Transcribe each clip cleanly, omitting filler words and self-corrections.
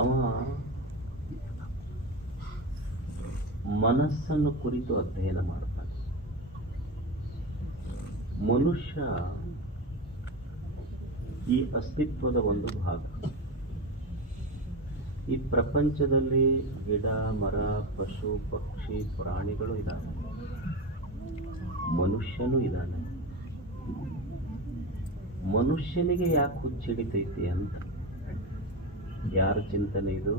ಅವ ಮನಸ್ಸನ್ನು ಕುರಿತು ಅಧ್ಯಯನ ಮಾಡ್ತಾನೆ. ಮನುಷ್ಯ ಈ ಅಸ್ತಿತ್ವದ ಒಂದು ಭಾಗ. ಈ ಪ್ರಪಂಚದಲ್ಲಿ ಗಿಡ, ಮರ, ಪಶು, ಪಕ್ಷಿ, ಪ್ರಾಣಿಗಳು ಇದ್ದಾವೆ, ಮನುಷ್ಯನೂ ಇದ್ದಾನೆ. ಮನುಷ್ಯನಿಗೆ ಯಾಕೆ ಹುಚ್ಚಿಡಿತೈತಿ ಅಂತ ಯಾರ ಚಿಂತನೆ ಇದು?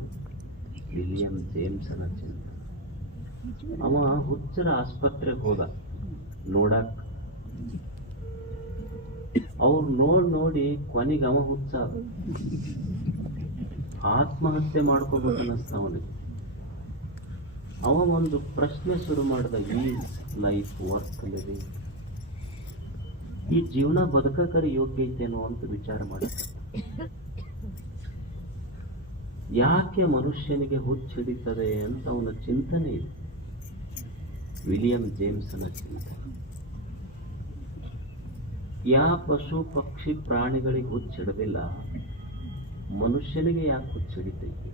ವಿಲಿಯಂ ಜೇಮ್ಸನ ಚಿಂತನೆ. ಅವ ಹುಚ್ಚರ ಆಸ್ಪತ್ರೆಗೆ ಹೋದ ನೋಡಕ್. ಅವ್ರು ನೋಡಿ ಕೊನೆಗೆ ಅವ ಹುಚ್ಚ ಆತ್ಮಹತ್ಯೆ ಮಾಡ್ಕೋಬೇಕನ್ನಿಸ್ತ ಅವನಿಗೆ. ಅವ ಒಂದು ಪ್ರಶ್ನೆ ಶುರು ಮಾಡಿದ, ಈಸ್ ಲೈಫ್ ವರ್ತ್ ಲಿವಿಂಗ್? ಈ ಜೀವನ ಬದುಕಕರೆ ಯೋಗ್ಯ ಐತೇನೋ ಅಂತ ವಿಚಾರ ಮಾಡಿದ. ಯಾಕೆ ಮನುಷ್ಯನಿಗೆ ಹುಚ್ಚಿಡಿತದೆ ಅಂತ ಅವನ ಚಿಂತನೆ ಇದೆ. ವಿಲಿಯಂ ಜೇಮ್ಸನ ಚಿಂತನೆ. ಯಾವ ಪಶು ಪಕ್ಷಿ ಪ್ರಾಣಿಗಳಿಗೆ ಹುಚ್ಚಿಡದಿಲ್ಲ, ಮನುಷ್ಯನಿಗೆ ಯಾಕೆ ಹುಚ್ಚಿಡಿತೈತಿ?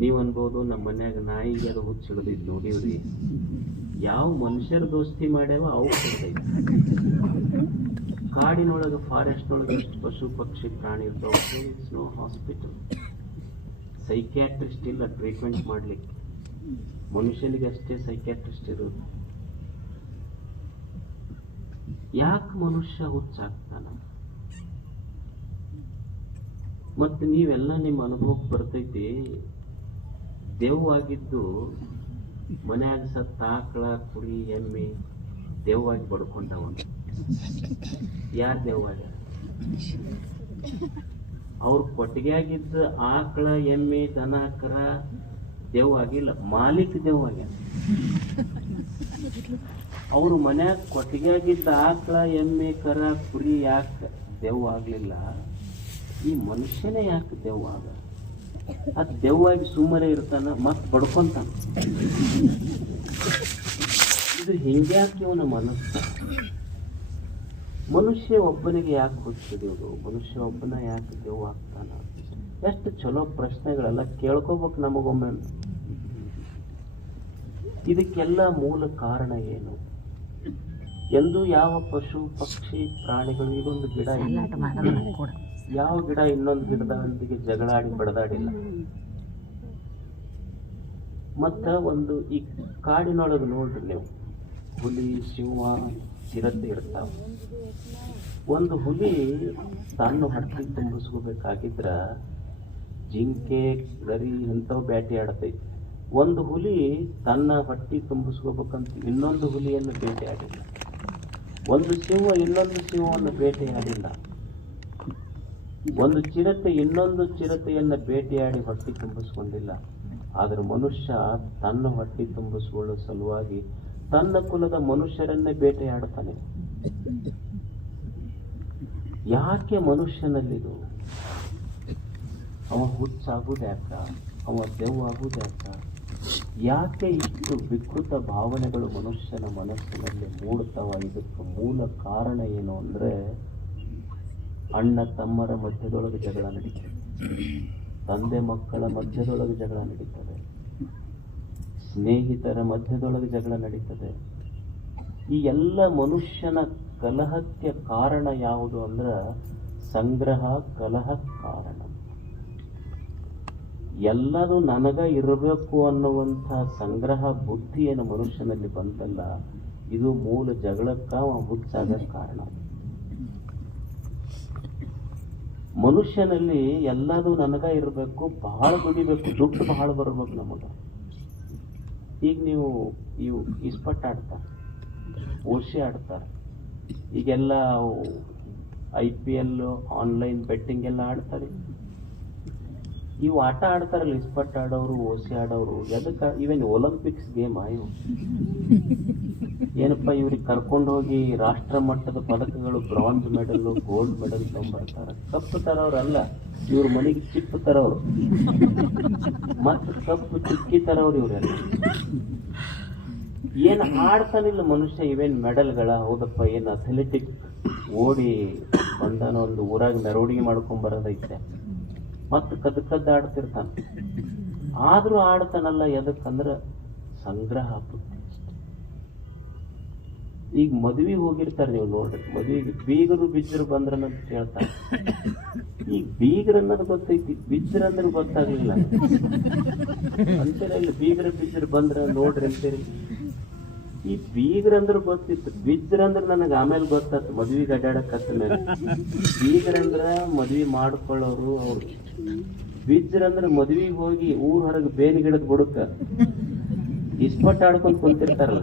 ನೀವು ಅನ್ಬೋದು, ನಮ್ಮ ಮನ್ಯಾಗ ನಾಯಿಗೆ ಅದು ಹುಚ್ಚಿಡದಿದ್ದು ನೋಡಿವ್ರಿ. ಯಾವ ಮನುಷ್ಯರ ದೋಸ್ತಿ ಮಾಡ್ಯಾವ ಅವು ಹಿಡ್ದೈತಿ. ಕಾಡಿನೊಳಗೆ, ಫಾರೆಸ್ಟ್ನೊಳಗೆ ಎಷ್ಟು ಪಶು ಪಕ್ಷಿ ಪ್ರಾಣಿ ಇರ್ತಾವ. ಇಟ್ಸ್ ನೋ ಹಾಸ್ಪಿಟಲ್, ಸೈಕ್ಯಾಟ್ರಿಸ್ಟ್ ಇಲ್ಲ ಟ್ರೀಟ್ಮೆಂಟ್ ಮಾಡ್ಲಿಕ್ಕೆ. ಮನುಷ್ಯನಿಗೆ ಅಷ್ಟೇ ಸೈಕ್ಯಾಟ್ರಿಸ್ಟ್ ಇರೋದು. ಯಾಕೆ ಮನುಷ್ಯ ಹುಚ್ಚಾಗ್ತಾನ? ಮತ್ತೆ ನೀವೆಲ್ಲ ನಿಮ್ಮ ಅನುಭವಕ್ಕೆ ಬರ್ತೈತಿ. ದೆವ್ವಾಗಿದ್ದು ಮನ್ಯಾಗ ಸತ್ತ ಆಕಳ, ಕುರಿ, ಎಮ್ಮೆ ದೆವ್ವಾಗಿ ಬಡ್ಕೊಂಡವ. ಯಾರು ದೆವ್ವಾಗ? ಅವ್ರ ಕೊಟ್ಟಿಗೆಯಾಗಿದ್ದ ಆಕಳ, ಎಮ್ಮೆ, ದನ, ಕರ ದೆವ್ವಾಗಿಲ್ಲ, ಮಾಲೀಕ ದೆವ್ವಾಗ್ಯಾನ. ಅವ್ರ ಮನ್ಯಾಗ ಕೊಟ್ಟಿಗೆಯಾಗಿದ್ದ ಆಕಳ, ಎಮ್ಮೆ, ಕರ, ಕುರಿ ಯಾಕೆ ದೆವ್ವಾಗ್ಲಿಲ್ಲ? ಈ ಮನುಷ್ಯನೇ ಯಾಕೆ ದೆವ್ವಾಗ? ಅದ್ ದೆವ್ವಾಗಿ ಸುಮ್ಮನೆ ಇರ್ತಾನ, ಮತ್ ಬಡ್ಕೊಂತಾನ. ಇದು ಹಿಂಗ್ಯಾಕೆ ಇವನ ಮನಸ್ಸು? ಮನುಷ್ಯ ಒಬ್ಬನಿಗೆ ಯಾಕೆ ಹುಚ್ಚಿಡಿಯೋದು? ಮನುಷ್ಯ ಒಬ್ಬನ ಯಾಕೆ ದೆವ್ವ ಆಗ್ತಾನ? ಎಷ್ಟು ಚಲೋ ಪ್ರಶ್ನೆಗಳೆಲ್ಲ ಕೇಳ್ಕೋಬೇಕು ನಮಗೊಮ್ಮೆ. ಇದಕ್ಕೆಲ್ಲ ಮೂಲ ಕಾರಣ ಏನು? ಎಂದು ಯಾವ ಪಶು ಪಕ್ಷಿ ಪ್ರಾಣಿಗಳು, ಇದೊಂದು ಗಿಡ ಇಲ್ಲ, ಯಾವ ಗಿಡ ಇನ್ನೊಂದು ಗಿಡದೊಂದಿಗೆ ಜಗಳಾಡಿ ಬಡದಾಡಿಲ್ಲ. ಮತ್ತ ಒಂದು ಈ ಕಾಡಿನೊಳಗೆ ನೋಡ್ರಿ ನೀವು, ಹುಲಿ, ಸಿಂಹ, ಚಿರತೆ ಇರ್ತಾವ. ಒಂದು ಹುಲಿ ತನ್ನ ಹೊಟ್ಟೆ ತುಂಬಿಸ್ಕೋಬೇಕಾಗಿದ್ರ ಜಿಂಕೆ, ಗರಿ ಇಂಥವು ಬೇಟೆ ಆಡ್ತೈತಿ. ಒಂದು ಹುಲಿ ತನ್ನ ಹೊಟ್ಟೆ ತುಂಬಿಸ್ಕೋಬೇಕಂತ ಇನ್ನೊಂದು ಹುಲಿಯನ್ನು ಬೇಟೆ ಆಡಿಲ್ಲ. ಒಂದು ಸಿಂಹ ಇನ್ನೊಂದು ಸಿಂಹವನ್ನು ಬೇಟೆಯಾಡಿಲ್ಲ. ಒಂದು ಚಿರತೆ ಇನ್ನೊಂದು ಚಿರತೆಯನ್ನು ಬೇಟೆಯಾಡಿ ಹೊಟ್ಟೆ ತುಂಬಿಸ್ಕೊಂಡಿಲ್ಲ. ಆದ್ರೆ ಮನುಷ್ಯ ತನ್ನ ಹೊಟ್ಟೆ ತುಂಬಿಸಿಕೊಳ್ಳುವ ಸಲುವಾಗಿ ತನ್ನ ಕುಲದ ಮನುಷ್ಯರನ್ನೇ ಬೇಟೆಯಾಡ್ತಾನೆ. ಯಾಕೆ ಮನುಷ್ಯನಲ್ಲಿದು? ಅವ ಹುಚ್ಚಾಗುದ್ಯಾಕ? ಅವ ದೆವ್ವಾಗುದ್ಯಾಕ? ಯಾಕೆ ಇಷ್ಟು ವಿಕೃತ ಭಾವನೆಗಳು ಮನುಷ್ಯನ ಮನಸ್ಸಿನಲ್ಲಿ ಮೂಡ್ತಾವ? ಇದಕ್ಕೆ ಮೂಲ ಕಾರಣ ಏನು ಅಂದ್ರೆ, ಅಣ್ಣ ತಮ್ಮರ ಮಧ್ಯದೊಳಗೆ ಜಗಳ ನಡೀತದೆ, ತಂದೆ ಮಕ್ಕಳ ಮಧ್ಯದೊಳಗೆ ಜಗಳ ನಡೀತದೆ, ಸ್ನೇಹಿತರ ಮಧ್ಯದೊಳಗೆ ಜಗಳ ನಡೀತದೆ. ಈ ಎಲ್ಲ ಮನುಷ್ಯನ ಕಲಹಕ್ಕೆ ಕಾರಣ ಯಾವುದು ಅಂದ್ರೆ ಸಂಗ್ರಹ, ಕಲಹ ಕಾರಣ. ಎಲ್ಲದೂ ನನಗ ಇರಬೇಕು ಅನ್ನುವಂಥ ಸಂಗ್ರಹ ಬುದ್ಧಿ ಏನು ಮನುಷ್ಯನಲ್ಲಿ ಬಂತಲ್ಲ, ಇದು ಮೂಲ ಜಗಳಕ್ಕ ಹುಚ್ಚಾಗ ಕಾರಣ. ಮನುಷ್ಯನಲ್ಲಿ ಎಲ್ಲದೂ ನನಗ ಇರಬೇಕು, ಬಹಳ ದುಡಿಬೇಕು, ದುಡ್ಡು ಬಹಳ ಬರ್ಬೇಕು ನಮಗ. ಈಗ ನೀವು ಇವು ಇಸ್ಪಟ್ ಆಡ್ತಾರ, ಓಶಿ ಆಡ್ತಾರ, ಈಗೆಲ್ಲ IPL, ಆನ್ಲೈನ್ ಬೆಟ್ಟಿಂಗ್ ಎಲ್ಲ ಆಡ್ತಾರೆ. ಇವು ಆಟ ಆಡ್ತಾರಲ್ಲ, ಇಸ್ಪಟ್ ಆಡೋರು, ಓಸಿ ಆಡೋರು, ಎದಕ್ಕೆ? ಇವೇನು ಒಲಿಂಪಿಕ್ಸ್ ಗೇಮ್ ಇವು? ಏನಪ್ಪ, ಇವ್ರಿಗೆ ಕರ್ಕೊಂಡು ಹೋಗಿ ರಾಷ್ಟ್ರ ಮಟ್ಟದ ಪದಕಗಳು, ಬ್ರಾಂಜ್ ಮೆಡಲ್, ಗೋಲ್ಡ್ ಮೆಡಲ್ ತಗೊಂಡ್ಬರ್ತಾರ. ಕಪ್ಪು ತರವ್ರಲ್ಲ, ಇವ್ರ ಮನೆಗೆ ಚಿಪ್ಪು ತರವ್ರು, ಮತ್ತೆ ಕಪ್ಪು ಚಿಕ್ಕಿ ತರವ್ರು ಇವ್ರೆಲ್ಲ. ಏನು ಆಡ್ತಾನಿಲ್ಲ ಮನುಷ್ಯ. ಇವೇನ್ ಮೆಡಲ್ಗಳ? ಹೌದಪ್ಪ, ಏನು ಅಥ್ಲೆಟಿಕ್ ಓಡಿ ಬಂದಾನ, ಒಂದು ಊರಾಗ ಮೆರವಣಿಗೆ ಮಾಡ್ಕೊಂಡ್ ಬರೋದೈತೆ. ಮತ್ತು ಕದ್ದಾಡ್ತಿರ್ತಾನ. ಆದ್ರೂ ಆಡ್ತಾನಲ್ಲ, ಎದಕ್ಕಂದ್ರ ಸಂಗ್ರಹ ಬುದ್ಧಿ ಅಷ್ಟೆ. ಈಗ ಮದ್ವಿಗೆ ಹೋಗಿರ್ತಾರೆ, ನೀವು ನೋಡ್ರಿ, ಮದ್ವಿಗೆ ಬೀಗರು ಬಿಜ್ಜರು ಬಂದ್ರನ್ನಂತ ಕೇಳ್ತಾರೆ. ಈಗ ಬೀಗರ್ ಅನ್ನೋದು ಗೊತ್ತೈತಿ, ಬಿಜ್ಜರ್ ಅಂದ್ರೆ ಗೊತ್ತಾಗ್ಲಿಲ್ಲ ಅಂತೇಳಿ. ಬೀಗರ ಬಿಜ್ಜರು ಬಂದ್ರ ನೋಡ್ರಿ ಅಂತೇಳಿ. ಈ ಬೀಗ್ರಂದ್ರ ಗೊತ್ತಿತ್ತು, ಬಿಜ್ರಂದ್ರ ನನಗೆ ಆಮೇಲೆ ಗೊತ್ತಾಯ್ತು ಮದ್ವಿಗೆ ಅಡ್ಡಾಡಕತ್ತ ಮೇಲೆ. ಬೀಗ್ರಂದ್ರ ಮದ್ವಿ ಮಾಡ್ಕೊಳ್ಳೋರು ಅವ್ರು, ಬಿಜ್ರಂದ್ರ ಮದ್ವಿಗೆ ಹೋಗಿ ಊರ್ ಹೊರಗೆ ಬೇನಿ ಗಿಡದ ಬುಡಕ ಇಸ್ಪಟ್ ಆಡ್ಕೊಂಡ್ ಕುಂತಿರ್ತಾರಲ್ಲ,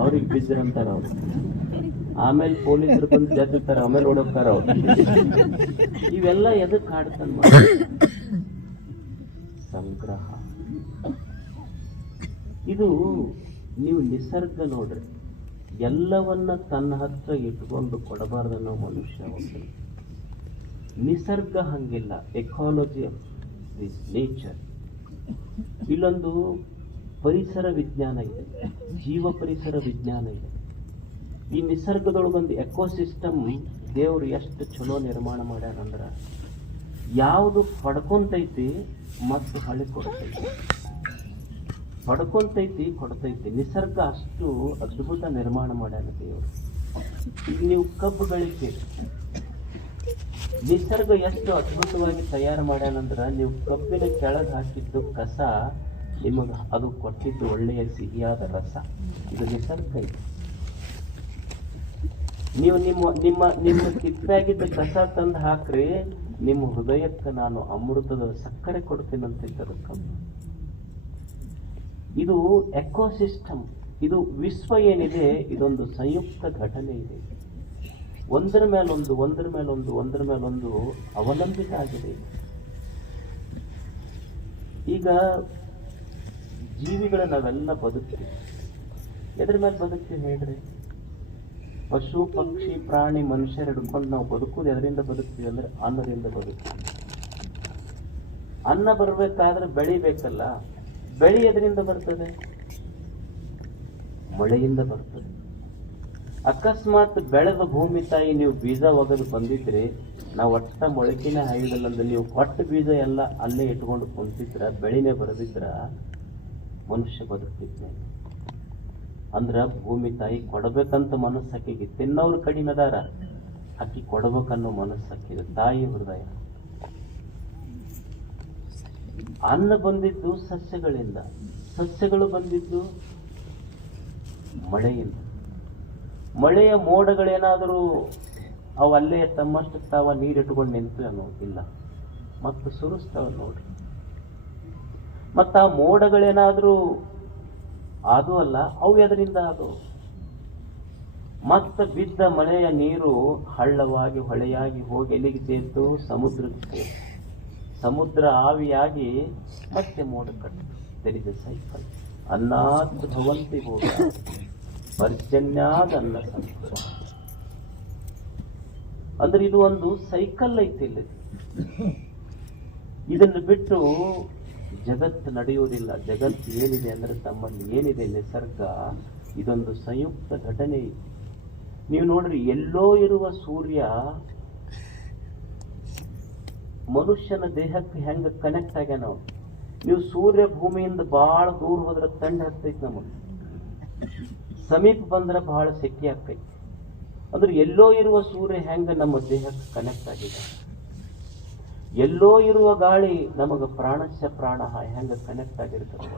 ಅವ್ರಿಗೆ ಬಿಜ್ರ ಅಂತಾರ ಅವ್ರು. ಆಮೇಲೆ ಪೊಲೀಸರು ಬಂದು ಜಡ್ತಾರ, ಆಮೇಲೆ ಓಡೋಗ್ತಾರ ಅವ್ರು. ಇವೆಲ್ಲ ಎದಕ್ ಆಡ್ತಾನ? ಸಂಗ್ರಹ. ಇದು ನೀವು ನಿಸರ್ಗ ನೋಡ್ರಿ, ಎಲ್ಲವನ್ನ ತನ್ನ ಹತ್ರ ಇಟ್ಕೊಂಡು ಕೊಡಬಾರ್ದನ್ನೋ ಮನುಷ್ಯ ಒಬ್ಬ. ನಿಸರ್ಗ ಹಂಗಿಲ್ಲ. Ecology of this nature. ಇಲ್ಲೊಂದು ಪರಿಸರ ವಿಜ್ಞಾನ ಇದೆ, ಜೀವ ಪರಿಸರ ವಿಜ್ಞಾನ ಇದೆ. ಈ ನಿಸರ್ಗದೊಳಗೊಂದು ಎಕೋಸಿಸ್ಟಮ್ ದೇವ್ರು ಎಷ್ಟು ಚಲೋ ನಿರ್ಮಾಣ ಮಾಡ್ಯಾರಂದ್ರ, ಯಾವುದು ಪಡ್ಕೊಂತೈತಿ ಮತ್ತು ಹಳಿ ಕೊಡ್ತೈತಿ, ಪಡ್ಕೊಂತೈತಿ ಕೊಡ್ತೈತಿ. ನಿಸರ್ಗ ಅಷ್ಟು ಅದ್ಭುತ ನಿರ್ಮಾಣ ಮಾಡ್ಯಾನ ದೇವರು. ಈಗ ನೀವು ಕಬ್ಬು ಬೆಳಿತೀರಿ, ನಿಸರ್ಗ ಎಷ್ಟು ಅದ್ಭುತವಾಗಿ ತಯಾರು ಮಾಡ್ಯಾನಂದ್ರ, ನೀವು ಕಬ್ಬಿನ ಕೆಳಗೆ ಹಾಕಿದ್ದು ಕಸ ನಿಮಗ ಅದು ಕೊಟ್ಟಿದ್ದು ಒಳ್ಳೆಯ ಸಿಹಿಯಾದ ರಸ. ಇದು ನಿಸರ್ಗ ಇದೆ. ನೀವು ನಿಮ್ಮ ನಿಮ್ಮ ನಿಮ್ಮ ಕಿತ್ತಾಗಿದ್ದ ಕಸ ತಂದು ಹಾಕ್ರಿ, ನಿಮ್ಮ ಹೃದಯಕ್ಕೆ ನಾನು ಅಮೃತದ ಸಕ್ಕರೆ ಕೊಡ್ತೀನಂತಿದ್ದ ಕಬ್ಬು. ಇದು ಎಕೋಸಿಸ್ಟಮ್, ಇದು ವಿಶ್ವ ಏನಿದೆ, ಇದೊಂದು ಸಂಯುಕ್ತ ಘಟನೆ ಇದೆ. ಒಂದರ ಮೇಲೊಂದು ಒಂದರ ಮೇಲೊಂದು ಒಂದರ ಮೇಲೊಂದು ಅವಲಂಬಿತ ಆಗಿದೆ. ಈಗ ಜೀವಿಗಳ ನಾವೆಲ್ಲ ಬದುಕ್ತೀವಿ, ಎದ್ರ ಮೇಲೆ ಬದುಕ್ತೀವಿ ಹೇಳ್ರಿ? ಪಶು ಪಕ್ಷಿ ಪ್ರಾಣಿ ಮನುಷ್ಯರು ಹಿಡ್ಕೊಂಡು ನಾವು ಬದುಕುವುದು ಎದರಿಂದ ಬದುಕ್ತೀವಿ ಅಂದ್ರೆ ಅನ್ನದಿಂದ ಬದುಕ್ತೀವಿ. ಅನ್ನ ಬರ್ಬೇಕಾದ್ರೆ ಬೆಳಿಬೇಕಲ್ಲ, ಬೆಳೆ ಎದರಿಂದ ಬರ್ತದೆ? ಮಳೆಯಿಂದ ಬರ್ತದೆ. ಅಕಸ್ಮಾತ್ ಬೆಳೆದ ಭೂಮಿ ತಾಯಿ ನೀವು ಬೀಜ ಒಗದು ಬಂದಿದ್ರಿ, ನಾವು ಒಟ್ಟ ಮೊಳಕಿನ ಹಾಯ್ದಲ್ಲ ಅಂದ್ರೆ ನೀವು ಕೊಟ್ಟ ಬೀಜ ಎಲ್ಲ ಅಲ್ಲೇ ಇಟ್ಕೊಂಡು ಕುಂತಿದ್ರ, ಬೆಳಿನೇ ಬರದಿದ್ರ ಮನುಷ್ಯ ಬದುಕ್ತಿದ್ನೆ. ಅಂದ್ರ ಭೂಮಿ ತಾಯಿ ಕೊಡಬೇಕಂತ ಮನಸ್ಸಾಕಿಗೆ, ತಿನ್ನೋರು ಕಡಿಮೆ ಅದಾರ, ಅಕ್ಕಿ ಕೊಡಬೇಕನ್ನೋ ಮನಸ್ಸಾಕಿದೆ. ತಾಯಿ ಹೃದಯ. ಅನ್ನ ಬಂದಿದ್ದು ಸಸ್ಯಗಳಿಂದ, ಸಸ್ಯಗಳು ಬಂದಿದ್ದು ಮಳೆಯಿಂದ. ಮಳೆಯ ಮೋಡಗಳೇನಾದರೂ ಅವು ಅಲ್ಲೇ ತಮ್ಮಷ್ಟು ತಾವ ನೀರಿಟ್ಕೊಂಡು ನಿಂತು ಅನ್ನೋ ಇಲ್ಲ, ಮತ್ತು ಸುರಿಸ್ತಾವ ನೋಡ್ರಿ. ಮತ್ತ ಆ ಮೋಡಗಳೇನಾದ್ರೂ ಅದು ಅಲ್ಲ, ಅವು ಎದರಿಂದ ಅದು? ಮತ್ತ ಬಿದ್ದ ಮಳೆಯ ನೀರು ಹಳ್ಳವಾಗಿ ಹೊಳೆಯಾಗಿ ಹೋಗಿ ಎಲ್ಲಿಗೆ ಸೇರ್ತು? ಸಮುದ್ರಕ್ಕೆ. ಸಮುದ್ರ ಆವಿಯಾಗಿ ಮತ್ತೆ ಮೋಡ ಕಟ್ಟು. ತೆರಿದ ಸೈಕಲ್. ಅನ್ನಾತ್ ಭವಂತಿ ಹೋಗ ಪರ್ಜನ್ಯಾದ ಅನ್ನ ಸಂಪದ. ಅಂದ್ರೆ ಇದು ಒಂದು ಸೈಕಲ್ ಐತಿ ಇಲ್ಲಿ. ಇದನ್ನು ಬಿಟ್ಟು ಜಗತ್ತು ನಡೆಯುವುದಿಲ್ಲ. ಜಗತ್ತು ಏನಿದೆ ಅಂದ್ರೆ ತಮ್ಮಲ್ಲಿ ಏನಿದೆ ನಿಸರ್ಗ, ಇದೊಂದು ಸಂಯುಕ್ತ ಘಟನೆ ಇದೆ. ನೀವು ನೋಡ್ರಿ, ಎಲ್ಲೋ ಇರುವ ಸೂರ್ಯ ಮನುಷ್ಯನ ದೇಹಕ್ಕೆ ಹೆಂಗ ಕನೆಕ್ಟ್ ಆಗ್ಯಾನ. ನೀವು ಸೂರ್ಯ ಭೂಮಿಯಿಂದ ಬಹಳ ದೂರ ಹೋದ್ರೆ ತಂಡ ಹತ್ತೈತಿ, ನಮಗೆ ಸಮೀಪ ಬಂದ್ರೆ ಬಹಳ ಸೆಕೆ ಆಗ್ತೈತಿ. ಅಂದ್ರೆ ಎಲ್ಲೋ ಇರುವ ಸೂರ್ಯ ಹೆಂಗ ನಮ್ಮ ದೇಹಕ್ಕೆ ಕನೆಕ್ಟ್ ಆಗಿದೆ, ಎಲ್ಲೋ ಇರುವ ಗಾಳಿ ನಮಗ ಪ್ರಾಣಸ್ಯ ಪ್ರಾಣ ಹೆಂಗ ಕನೆಕ್ಟ್ ಆಗಿರ್ತದೆ.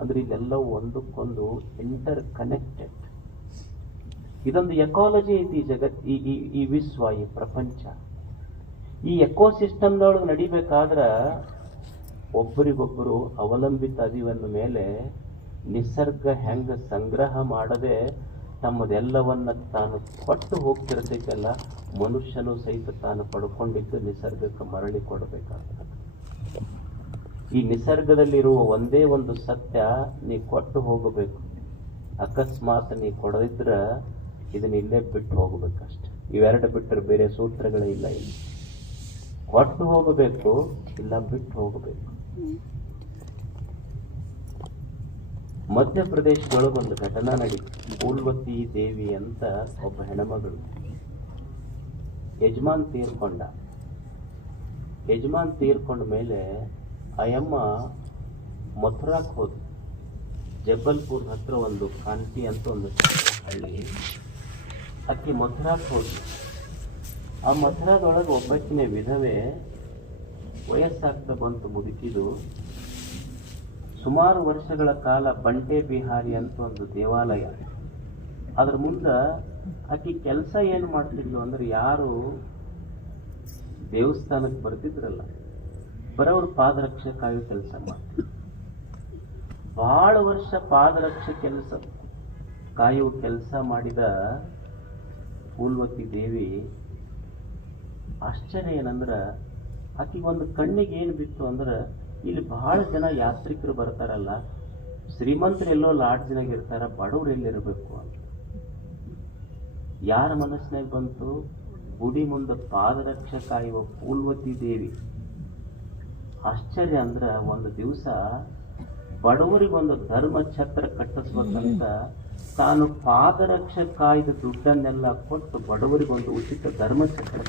ಅಂದ್ರೆ ಇದೆಲ್ಲವೂ ಒಂದಕ್ಕೊಂದು ಇಂಟರ್ ಕನೆಕ್ಟೆಡ್. ಇದೊಂದು ಎಕಾಲಜಿ ಐತಿ ಜಗತ್, ಈ ವಿಶ್ವ, ಈ ಪ್ರಪಂಚ. ಈ ಎಕೋಸಿಸ್ಟಮ್ದೊಳಗೆ ನಡಿಬೇಕಾದ್ರ ಒಬ್ಬರಿಗೊಬ್ಬರು ಅವಲಂಬಿತ ಅದೀವನ್ನ ಮೇಲೆ ನಿಸರ್ಗ ಹೆಂಗ ಸಂಗ್ರಹ ಮಾಡದೆ ತಮ್ಮದೆಲ್ಲವನ್ನ ತಾನು ಕೊಟ್ಟು ಹೋಗ್ತಿರ್ತೈತಲ್ಲ, ಮನುಷ್ಯನು ಸಹಿತ ತಾನು ಪಡ್ಕೊಂಡಿದ್ದು ನಿಸರ್ಗಕ್ಕೆ ಮರಳಿ ಕೊಡಬೇಕಾಗ್ತದೆ. ಈ ನಿಸರ್ಗದಲ್ಲಿರುವ ಒಂದೇ ಒಂದು ಸತ್ಯ, ನೀ ಕೊಟ್ಟು ಹೋಗಬೇಕು. ಅಕಸ್ಮಾತ್ ನೀ ಕೊಡದಿದ್ರ ಇದನ್ನ ಇಲ್ಲೇ ಬಿಟ್ಟು ಹೋಗ್ಬೇಕಷ್ಟೆ. ಇವೆರಡು ಬಿಟ್ಟರೆ ಬೇರೆ ಸೂತ್ರಗಳೇ ಇಲ್ಲ. ಇಲ್ಲಿ ಕೊಟ್ಟು ಹೋಗಬೇಕು, ಇಲ್ಲ ಬಿಟ್ಟು ಹೋಗಬೇಕು. ಮಧ್ಯಪ್ರದೇಶದೊಳಗೊಂದು ಘಟನಾ ನಡೀತು. ಪೂಲ್ವತಿ ದೇವಿ ಅಂತ ಒಬ್ಬ ಹೆಣ್ಮಗಳು, ಯಜಮಾನ್ ತೀರ್ಕೊಂಡ. ಯಜಮಾನ್ ತೀರ್ಕೊಂಡ ಮೇಲೆ ಆ ಯಮ್ಮ ಮಥುರಾಕ್ ಹೋದ. ಜಬ್ಬಲ್ಪುರ್ ಹತ್ರ ಒಂದು ಕಾಂತಿ ಅಂತ ಒಂದು ಹಳ್ಳಿ, ಅಕ್ಕಿ ಮಥುರಾಕ್ ಹೋದ್ಲು. ಆ ಮಥುರಾದೊಳಗೆ ಒಬ್ಬಕ್ಕಿನ ವಿಧವೆ ವಯಸ್ಸಾಗ್ತಾ ಬಂತು ಮುದುಕಿದು. ಸುಮಾರು ವರ್ಷಗಳ ಕಾಲ ಬಂಟೆ ಬಿಹಾರಿ ಅಂತ ಒಂದು ದೇವಾಲಯ, ಅದ್ರ ಮುಂದೆ ಆಕಿ ಕೆಲಸ ಏನು ಮಾಡ್ತಿದ್ಲು ಅಂದ್ರೆ, ಯಾರು ದೇವಸ್ಥಾನಕ್ಕೆ ಬರ್ತಿದ್ರಲ್ಲ ಬರೋರು ಪಾದರಕ್ಷೆ ಕಾಯೋ ಕೆಲಸ ಮಾಡ್ತಿದ್ರು. ಬಹಳ ವರ್ಷ ಪಾದರಕ್ಷೆ ಕೆಲಸ ಕಾಯುವ ಕೆಲಸ ಮಾಡಿದ ಫೂಲ್ವತಿ ದೇವಿ ಆಶ್ಚರ್ಯ ಏನಂದ್ರ, ಆಕಿಗೆ ಒಂದು ಕಣ್ಣಿಗೆ ಏನು ಬಿತ್ತು ಅಂದ್ರೆ, ಇಲ್ಲಿ ಬಹಳ ಜನ ಯಾತ್ರಿಕರು ಬರ್ತಾರಲ್ಲ, ಶ್ರೀಮಂತರು ಎಲ್ಲೋ ಲಾಡ್ಜ್ನಾಗ ಇರ್ತಾರ, ಬಡವ್ರು ಎಲ್ಲಿರಬೇಕು ಅಂತ ಯಾರ ಮನಸ್ಸಿನಾಗ ಬಂತು? ಗುಡಿ ಮುಂದೆ ಪಾದರಕ್ಷೆ ಕಾಯುವ ಫೂಲ್ವತಿ ದೇವಿ. ಆಶ್ಚರ್ಯ ಅಂದ್ರ, ಒಂದು ದಿವಸ ಬಡವರಿಗೊಂದು ಧರ್ಮ ಛತ್ರ ಕಟ್ಟಿಸ್ಬೇಕಂತ ತಾನು ಪಾದರಕ್ಷೆ ಕಾಯ್ದ ದುಡ್ಡನ್ನೆಲ್ಲ ಕೊಟ್ಟು ಬಡವರಿಗೊಂದು ಉಚಿತ ಧರ್ಮ ಛತ್ರ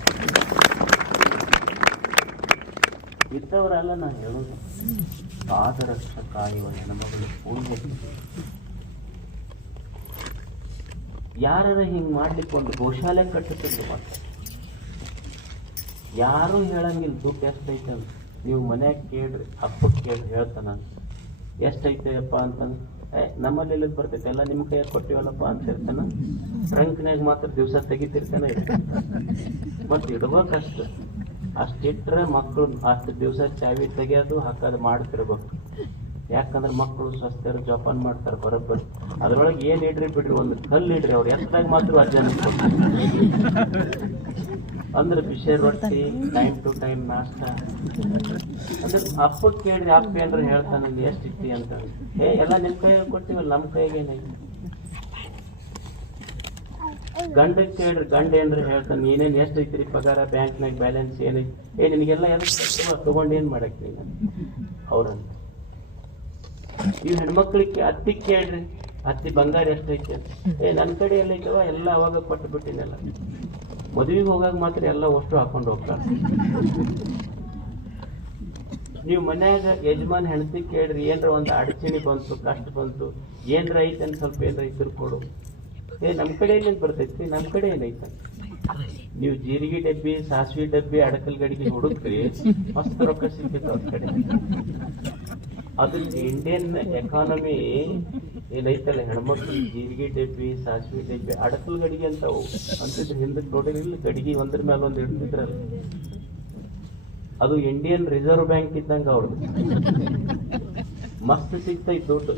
ಇದ್ದವರೆಲ್ಲ ನಾ ಹೇಳೋದು, ಪಾದರಕ್ಷೆ ಕಾಯುವ ಹೆಣ್ಮಗಳು ಫೂಲ್ವತಿ. ಯಾರ ಹಿಂಗ್ ಮಾಡ್ಲಿಕ್ಕೆ ಒಂದು ಗೋಶಾಲೆ ಕಟ್ಟುತ್ತಿಲ್ಲ. ಮತ್ತೆ ಯಾರು ಹೇಳಂಗಿಲ್ಲ ದುಡ್ಡು ಎಷ್ಟೈತೆ ಅಂತ. ನೀವು ಮನ್ಯಾಗ ಕೇಳ್ರಿ, ಹಬ್ಬಕ್ಕೆ ಕೇಳ್ರಿ, ಹೇಳ್ತಾನ ಎಷ್ಟೈತೆಯಪ್ಪ ಅಂತಂದು. ನಮ್ಮಲ್ಲಿ ಎಲ್ಲಿ ಬರ್ತೈತೆ, ಎಲ್ಲ ನಿಮ್ಮ ಕೈಯಾಗ ಕೊಟ್ಟಿವಲ್ಲಪ್ಪ ಅಂತ ಇರ್ತಾನ. ಟ್ರಂಕ್ನಾಗ ಮಾತ್ರ ದಿವಸ ತೆಗಿತಿರ್ತಾನೆ ಮತ್ತೆ ಇಡ್ಬೇಕಷ್ಟು. ಅಷ್ಟಿಟ್ರೆ ಮಕ್ಕಳು ಅಷ್ಟು ದಿವಸ ಚಾವಿ ತೆಗಿಯೋದು ಹಾಕೋದು ಮಾಡ್ತಿರ್ಬೇಕು. ಯಾಕಂದ್ರೆ ಮಕ್ಕಳು ಸ್ವಸ್ಥರು ಜೋಪಾನ ಮಾಡ್ತಾರೆ ಬರೋಬ್ಬರಿ. ಅದ್ರೊಳಗೆ ಏನ್ ಇಡ್ರಿ ಬಿಡ್ರಿ, ಒಂದು ಕಲ್ಲು ಇಡ್ರಿ, ಅವ್ರು ಎಷ್ಟಾಗ ಮಾತ್ರ ಅಜ್ಜನ ಅಂದ್ರೆ ಬಿಸಿ ರೊಟ್ಟಿ, ಟೈಮ್ ಟು ಟೈಮ್ ನಾಷ್ಟ. ಅಂದ್ರೆ ಅಪ್ಪಕ್ಕೆ ಕೇಳ್ರಿ, ಅಪ್ಪ ಏನ್ರ ಹೇಳ್ತಾನಲ್ಲಿ ಎಷ್ಟು ಇಟ್ಟಿ ಅಂತ. ಎಲ್ಲ ನಿಮ್ ಕೈಯಾಗ ಕೊಡ್ತೀವಲ್ಲ, ನಮ್ಮ ಕೈಗೇನೈತಿ. ಗಂಡಕ್ಕೆ ಕೇಳ್ರಿ, ಗಂಡ ಏನ್ರ ಹೇಳ್ತಾನೆ, ಏನೇನು ಎಷ್ಟು ಐತ್ರಿ ಪಗಾರ, ಬ್ಯಾಂಕ್ನಾಗ ಬ್ಯಾಲೆನ್ಸ್ ಏನೈತಿ, ನಿನಗೆಲ್ಲ ಎಲ್ಲ ತಗೊಂಡು ಏನ್ ಮಾಡಕ್ ನೀಗ ಅವ್ರಂತ. ಈ ಹೆಣ್ಮಕ್ಳಿಗೆ ಅತ್ತಿ ಕೇಳ್ರಿ, ಅತ್ತಿ ಬಂಗಾರ ಎಷ್ಟೈತೆ, ನನ್ನ ಕಡೆ ಎಲ್ಲ ಐತವ, ಎಲ್ಲ ಅವಾಗ ಕೊಟ್ಟು ಬಿಟ್ಟಿನೆಲ್ಲ. ಮದುವೆಗೆ ಹೋಗಾಗ ಮಾತ್ರ ಎಲ್ಲ ಅಷ್ಟು ಹಾಕೊಂಡು ಹೋಗ್ತಾರೆ. ನೀವು ಮನ್ಯಾಗ ಯಜಮಾನ್ ಹೆಂಡತಿ ಕೇಳ್ರಿ, ಏನ್ರ ಒಂದು ಅಡಚಣೆ ಬಂತು, ಕಷ್ಟ ಬಂತು, ಏನ್ರ ಐತೆ ಅಂತ ಸ್ವಲ್ಪ ಏನ್ರ ಇದ್ರು ಕೊಡು. ನಮ್ಮ ಕಡೆ ಏನೇನು ಬರ್ತೈತಿ, ನಮ್ಮ ಕಡೆ ಏನೈತೆ. ನೀವು ಜೀರಿಗೆ ಡಬ್ಬಿ, ಸಾಸಿವೆ ಡಬ್ಬಿ, ಅಡಕಲ್ ಗಡಿಗೆ ಹುಡುಕ್ರಿ, ಮಸ್ತ್ ರೊಕ್ಕ ಸಿಗ್ತೈತೆ ಅವ್ರ ಕಡೆ. ಅದು ಇಂಡಿಯನ್ ಎಕಾನಮಿ ಏನೈತಲ್ಲ, ಹೆಣ್ಮಕ್ಳು ಜೀರಿಗೆ ಡಬ್ಬಿ, ಸಾಸಿವೆ ಡಬ್ಬಿ, ಅಡಕಲ್ ಗಡಿಗೆ ಅಂತ ಅಂತಿದ್ರು. ಹಿಂದಕ್ಕೆ ನೋಡಿರಲಿಲ್ಲ, ಗಡಿಗೆ ಒಂದ್ರ ಮೇಲೆ ಒಂದು ಇಡ್ತಿದ್ರಲ್ಲ, ಅದು ಇಂಡಿಯನ್ ರಿಸರ್ವ್ ಬ್ಯಾಂಕ್ ಇದ್ದಂಗ ಅವ್ರದ್ದು. ಮಸ್ತ್ ಸಿಗ್ತೈತ್ ದುಡ್ಡು.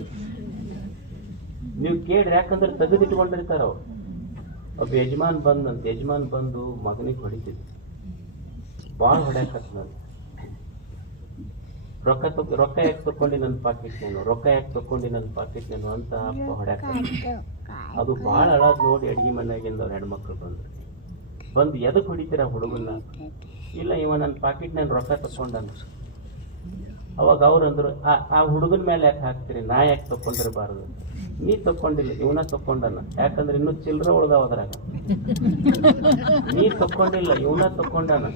ನೀವು ಕೇಳ್ರಿ, ಯಾಕಂದ್ರೆ ತೆಗೆದಿಟ್ಕೊಂಡಿರ್ತಾರ ಅವ್ರು. ಒಬ್ಬ ಯಜಮಾನ್ ಬಂದಂತ, ಯಜಮಾನ್ ಬಂದು ಮಗನಿಗೆ ಹೊಡಿತಿದ್ರು, ಭಾಳ ಹೊಡ್ಯಾಕತ್. ರೊಕ್ಕ ಯಾಕೆ ತಕೊಂಡಿ ನನ್ನ ಪಾಕೆಟ್ ನೇನು, ರೊಕ್ಕ ಯಾಕೆ ತಕೊಂಡಿ ನನ್ನ ಪಾಕೆಟ್ ನೇನು ಅಂತ ಅಪ್ಪ ಹೊಡ್ಯಾಕ. ಅದು ಭಾಳ ಅಳಾದ್ ನೋಡಿ ಅಡ್ಗೆ ಮನೆಯಾಗಿಂದ ಅವ್ರ ಹೆಣ್ಮಕ್ಳು ಬಂದು ಎದಕ್ ಹೊಡಿತೀರ ಹುಡುಗನ್ನ? ಇಲ್ಲ, ಇವ ನನ್ನ ಪಾಕೆಟ್ ನೇನು ರೊಕ್ಕ ತಕೊಂಡಂತ. ಅವಾಗ ಅವ್ರಂದ್ರು, ಆ ಹುಡುಗನ ಮೇಲೆ ಯಾಕೆ ಹಾಕ್ತೀರಿ, ನಾ ಯಾಕೆ ತಕೊಂಡಿರಬಾರ್ದು? ನೀ ತಕೊಂಡಿಲ್ಲ, ಇವನ ತಕೊಂಡನ, ಯಾಕಂದ್ರೆ ಇನ್ನೂ ಚಿಲ್ಲರೆ ಉಳ್ದಾವ ಅದ್ರಾಗ. ನೀ ತಕೊಂಡಿಲ್ಲ, ಇವನ ತಕೊಂಡನ,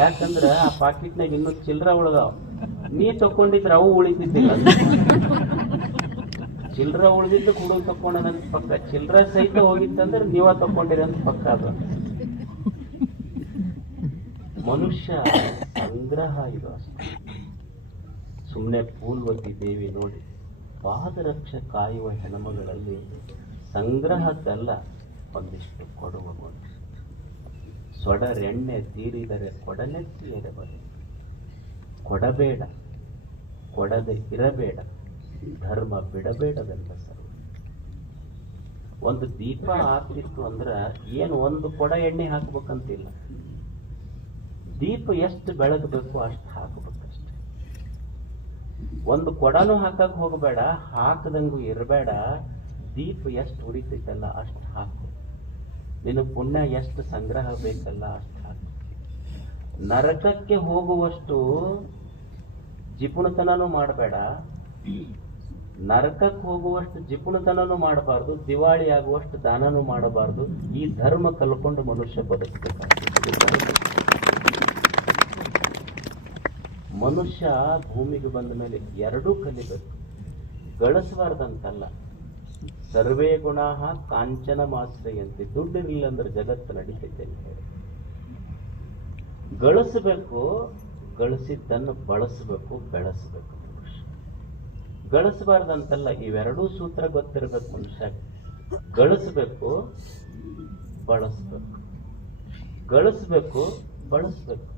ಯಾಕಂದ್ರ ಆ ಪಾಕೆಟ್ನಾಗ ಇನ್ನೂ ಚಿಲ್ಲರೆ ಉಳ್ದಾವ. ನೀ ತಕೊಂಡಿದ್ರೆ ಅವು ಉಳಿತಿದ್ದಿಲ್ಲ. ಚಿಲ್ಲರೆ ಉಳಿದಿದ್ದು ಹುಡುಗ ತಕೊಂಡನಂತ ಪಕ್ಕ, ಚಿಲ್ಲರೆ ಸಹಿತ ಹೋಗಿತ್ತಂದ್ರೆ ನೀವ ತಕೊಂಡಿರಿ ಅಂತ ಪಕ್ಕ. ಅದು ಮನುಷ್ಯ ಸಂಗ್ರಹ ಇದು ಅಷ್ಟೇ. ಸುಮ್ಮನೆ ಫೂಲ್ವತಿ ದೇವಿ ನೋಡಿ, ಪಾದರಕ್ಷೆ ಕಾಯುವ ಹೆಣ್ಮಗಳಲ್ಲಿ ಸಂಗ್ರಹದ್ದಲ್ಲ, ಒಂದಿಷ್ಟು ಕೊಡುವ ಒಂದು ಸೊಡರೆಣ್ಣೆ ತೀರಿದರೆ ಕೊಡನೆತ್ತಿ ಎರೆಬರೆ. ಕೊಡಬೇಡ, ಕೊಡದೆ ಇರಬೇಡ, ಧರ್ಮ ಬಿಡಬೇಡವೆಂದ ಸರ್ವ. ಒಂದು ದೀಪ ಹಾಕ್ತಿತ್ತು ಅಂದ್ರೆ ಏನು ಒಂದು ಕೊಡ ಎಣ್ಣೆ ಹಾಕ್ಬೇಕಂತಿಲ್ಲ, ದೀಪ ಎಷ್ಟು ಬೆಳಗಬೇಕು ಅಷ್ಟು ಹಾಕಬೇಕಷ್ಟೆ. ಒಂದು ಕೊಡನೂ ಹಾಕಕ್ ಹೋಗಬೇಡ, ಹಾಕದಂಗೂ ಇರಬೇಡ. ದೀಪ ಎಷ್ಟು ಉರಿತೈತಲ್ಲ ಅಷ್ಟು ಹಾಕು. ನಿನ್ನ ಪುಣ್ಯ ಎಷ್ಟು ಸಂಗ್ರಹ ಬೇಕಲ್ಲ ಅಷ್ಟು ಹಾಕು. ನರಕಕ್ಕೆ ಹೋಗುವಷ್ಟು ಜಿಪುಣತನೂ ಮಾಡಬೇಡ, ನರಕಕ್ಕೆ ಹೋಗುವಷ್ಟು ಜಿಪುಣತನೂ ಮಾಡಬಾರ್ದು, ದಿವಾಳಿ ಆಗುವಷ್ಟು ದಾನನೂ ಮಾಡಬಾರ್ದು. ಈ ಧರ್ಮ ಕಲ್ಕೊಂಡು ಮನುಷ್ಯ ಬದುಕಬೇಕಾಗ್ತದೆ. ಮನುಷ್ಯ ಭೂಮಿಗೆ ಬಂದ ಮೇಲೆ ಎರಡೂ ಕಲಿಬೇಕು. ಗಳಿಸಬಾರ್ದಂತಲ್ಲ. ಸರ್ವೇ ಗುಣಾಃ ಕಾಂಚನ ಮಾಶ್ರಯಂತೆ. ದುಡ್ಡಿರಲಿಲ್ಲ ಅಂದ್ರೆ ಜಗತ್ತು ನಡೀತೈತೆ ಅಂತ ಹೇಳಿ. ಗಳಿಸಬೇಕು, ಗಳಿಸಿದ್ದನ್ನು ಬಳಸಬೇಕು, ಬೆಳೆಸಬೇಕು. ಮನುಷ್ಯ ಗಳಿಸಬಾರ್ದಂತಲ್ಲ. ಇವೆರಡೂ ಸೂತ್ರ ಗೊತ್ತಿರಬೇಕು ಮನುಷ್ಯ. ಗಳಿಸಬೇಕು, ಬಳಸಬೇಕು. ಗಳಿಸಬೇಕು, ಬಳಸಬೇಕು.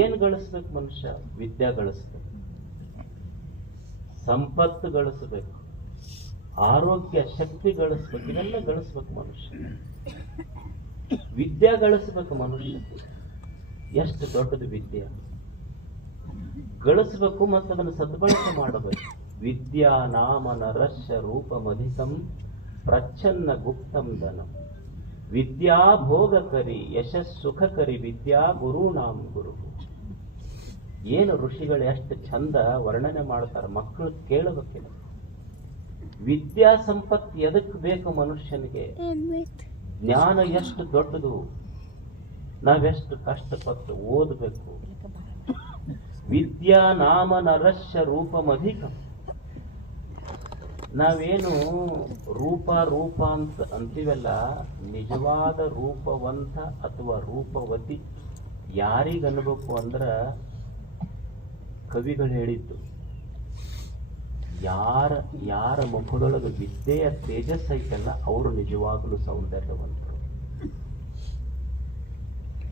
ಏನ್ ಗಳಿಸ್ಬೇಕು ಮನುಷ್ಯ? ವಿದ್ಯೆ ಗಳಿಸ್ಬೇಕು, ಸಂಪತ್ತು ಗಳಿಸ್ಬೇಕು, ಆರೋಗ್ಯ ಶಕ್ತಿ ಗಳಿಸ್ಬೇಕು. ಇದೆಲ್ಲ ಗಳಿಸ್ಬೇಕು ಮನುಷ್ಯ. ವಿದ್ಯೆ ಗಳಿಸ್ಬೇಕು ಮನುಷ್ಯ. ಎಷ್ಟು ದೊಡ್ಡದು ವಿದ್ಯೆ ಗಳಿಸ್ಬೇಕು ಮತ್ತು ಅದನ್ನು ಸದ್ಬಳಕೆ ಮಾಡಬೇಕು. ವಿದ್ಯಾ ನಾಮ ನರಸ್ಯ ರೂಪಮಧಿಕಂ ಪ್ರಚ್ಛನ್ನ ಗುಪ್ತಂ ಧನಂ. ವಿದ್ಯಾ ಭೋಗಕರಿ ಯಶಸ್ಸುಖಕರಿ ವಿದ್ಯಾ ಗುರುನಾಂ ಗುರು. ಏನು ಋಷಿಗಳು ಎಷ್ಟು ಚಂದ ವರ್ಣನೆ ಮಾಡ್ತಾರೆ, ಮಕ್ಕಳು ಕೇಳಬೇಕಿಲ್ಲ. ವಿದ್ಯಾ ಸಂಪತ್ತು ಎದಕ್ಕೆ ಬೇಕು ಮನುಷ್ಯನಿಗೆ? ಜ್ಞಾನ ಎಷ್ಟು ದೊಡ್ಡದು, ನಾವೆಷ್ಟು ಕಷ್ಟಪಟ್ಟು ಓದಬೇಕು. ವಿದ್ಯಾ ನಾಮ ನರಸ್ಯ ರೂಪಮಧಿಕಂ. ನಾವೇನು ರೂಪ ರೂಪ ಅಂತ ಅಂತೀವಲ್ಲ, ನಿಜವಾದ ರೂಪವಂತ ಅಥವಾ ರೂಪವತಿ ಯಾರಿಗನ್ಬೇಕು ಅಂದ್ರ ಕವಿಗಳು ಹೇಳಿದ್ದು, ಯಾರ ಮುಖದೊಳಗೆ ವಿದ್ಯೆಯ ತೇಜಸ್ ಐತಲ್ಲ ಅವರು ನಿಜವಾಗಲೂ ಸೌಂದರ್ಯವಂತರು.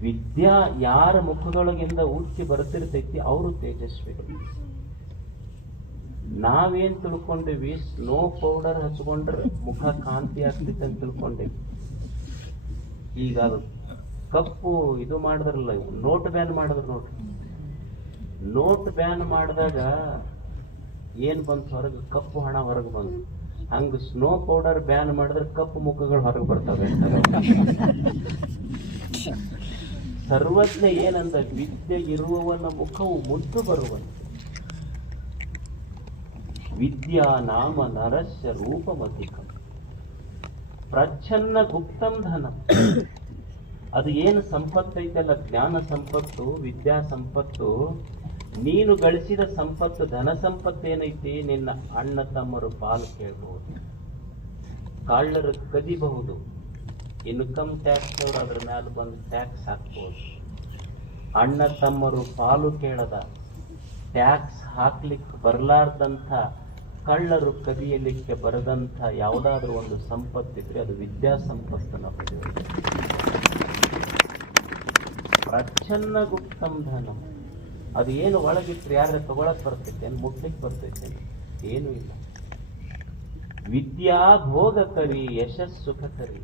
ವಿದ್ಯಾ ಯಾರ ಮುಖದೊಳಗಿಂದ ಉಕ್ಕಿ ಬರ್ತಿರ್ತೈತಿ ಅವರು ತೇಜಸ್ವಿಗಳು. ನಾವೇನ್ ತಿಳ್ಕೊಂಡಿವಿ, ಸ್ನೋ ಪೌಡರ್ ಹಚ್ಕೊಂಡ್ರೆ ಮುಖ ಕಾಂತಿ ಆಗ್ತೈತೆ ಅಂತ ತಿಳ್ಕೊಂಡಿವಿ. ಈಗ ಅದು ಕಪ್ಪು ಇದು ಮಾಡಿದ್ರಲ್ಲ, ನೋಟ್ ಬ್ಯಾನ್ ಮಾಡಿದ್ರು ನೋಡ್ರಿ. ನೋಟ್ ಬ್ಯಾನ್ ಮಾಡಿದಾಗ ಏನ್ ಬಂತು ಹೊರಗೆ? ಕಪ್ಪು ಹಣ ಹೊರಗೆ ಬಂತು. ಹಂಗ ಸ್ನೋ ಪೌಡರ್ ಬ್ಯಾನ್ ಮಾಡಿದ್ರೆ ಕಪ್ಪು ಮುಖಗಳು ಹೊರಗೆ ಬರ್ತವೆ. ಸರ್ವಜ್ಞ ಏನಂದ, ವಿದ್ಯೆ ಇರುವವನ ಮುಖವು ಮುದ್ದು ಬರುವಂತೆ. ವಿದ್ಯಾ ನಾಮ ನರಸ್ಯ ರೂಪಮಧಿಕಂ ಪ್ರಚ್ಛನ್ನ ಗುಪ್ತಂ ಧನಂ. ಅದು ಏನು ಸಂಪತ್ತು ಐತಲ್ಲ, ಜ್ಞಾನ ಸಂಪತ್ತು, ವಿದ್ಯಾ ಸಂಪತ್ತು, ನೀನು ಗಳಿಸಿದ ಸಂಪತ್ತು, ಧನ ಸಂಪತ್ತು ಏನೈತಿ, ನಿನ್ನ ಅಣ್ಣ ತಮ್ಮರು ಪಾಲು ಕೇಳಬಹುದು, ಕಳ್ಳರು ಕದಿಬಹುದು, ಇನ್ಕಮ್ ಟ್ಯಾಕ್ಸ್ ಅವರು ಅದ್ರ ಮೇಲೆ ಬಂದು ಟ್ಯಾಕ್ಸ್ ಹಾಕ್ಬೋದು. ಅಣ್ಣ ತಮ್ಮರು ಪಾಲು ಕೇಳದ, ಟ್ಯಾಕ್ಸ್ ಹಾಕ್ಲಿಕ್ಕೆ ಬರಲಾರ್ದಂಥ, ಕಳ್ಳರು ಕದಿಯಲಿಕ್ಕೆ ಬರದಂಥ ಯಾವುದಾದ್ರೂ ಒಂದು ಸಂಪತ್ತಿದ್ರೆ ಅದು ವಿದ್ಯಾ ಸಂಪತ್ತು. ನಾವು ಪ್ರಚ್ಛನ್ನ ಗುಪ್ತಂ ಧನಂ. ಅದು ಏನು ಒಳಗಿಟ್ರೆ ಯಾರ ತಗೊಳಕ್ ಬರ್ತೈತೆ, ಮುಟ್ಲಿಕ್ಕೆ ಬರ್ತೈತೆ? ಏನೂ ಇಲ್ಲ. ವಿದ್ಯಾ ಭೋಗಕರಿ ಯಶಸ್ಸುಖಕರಿ.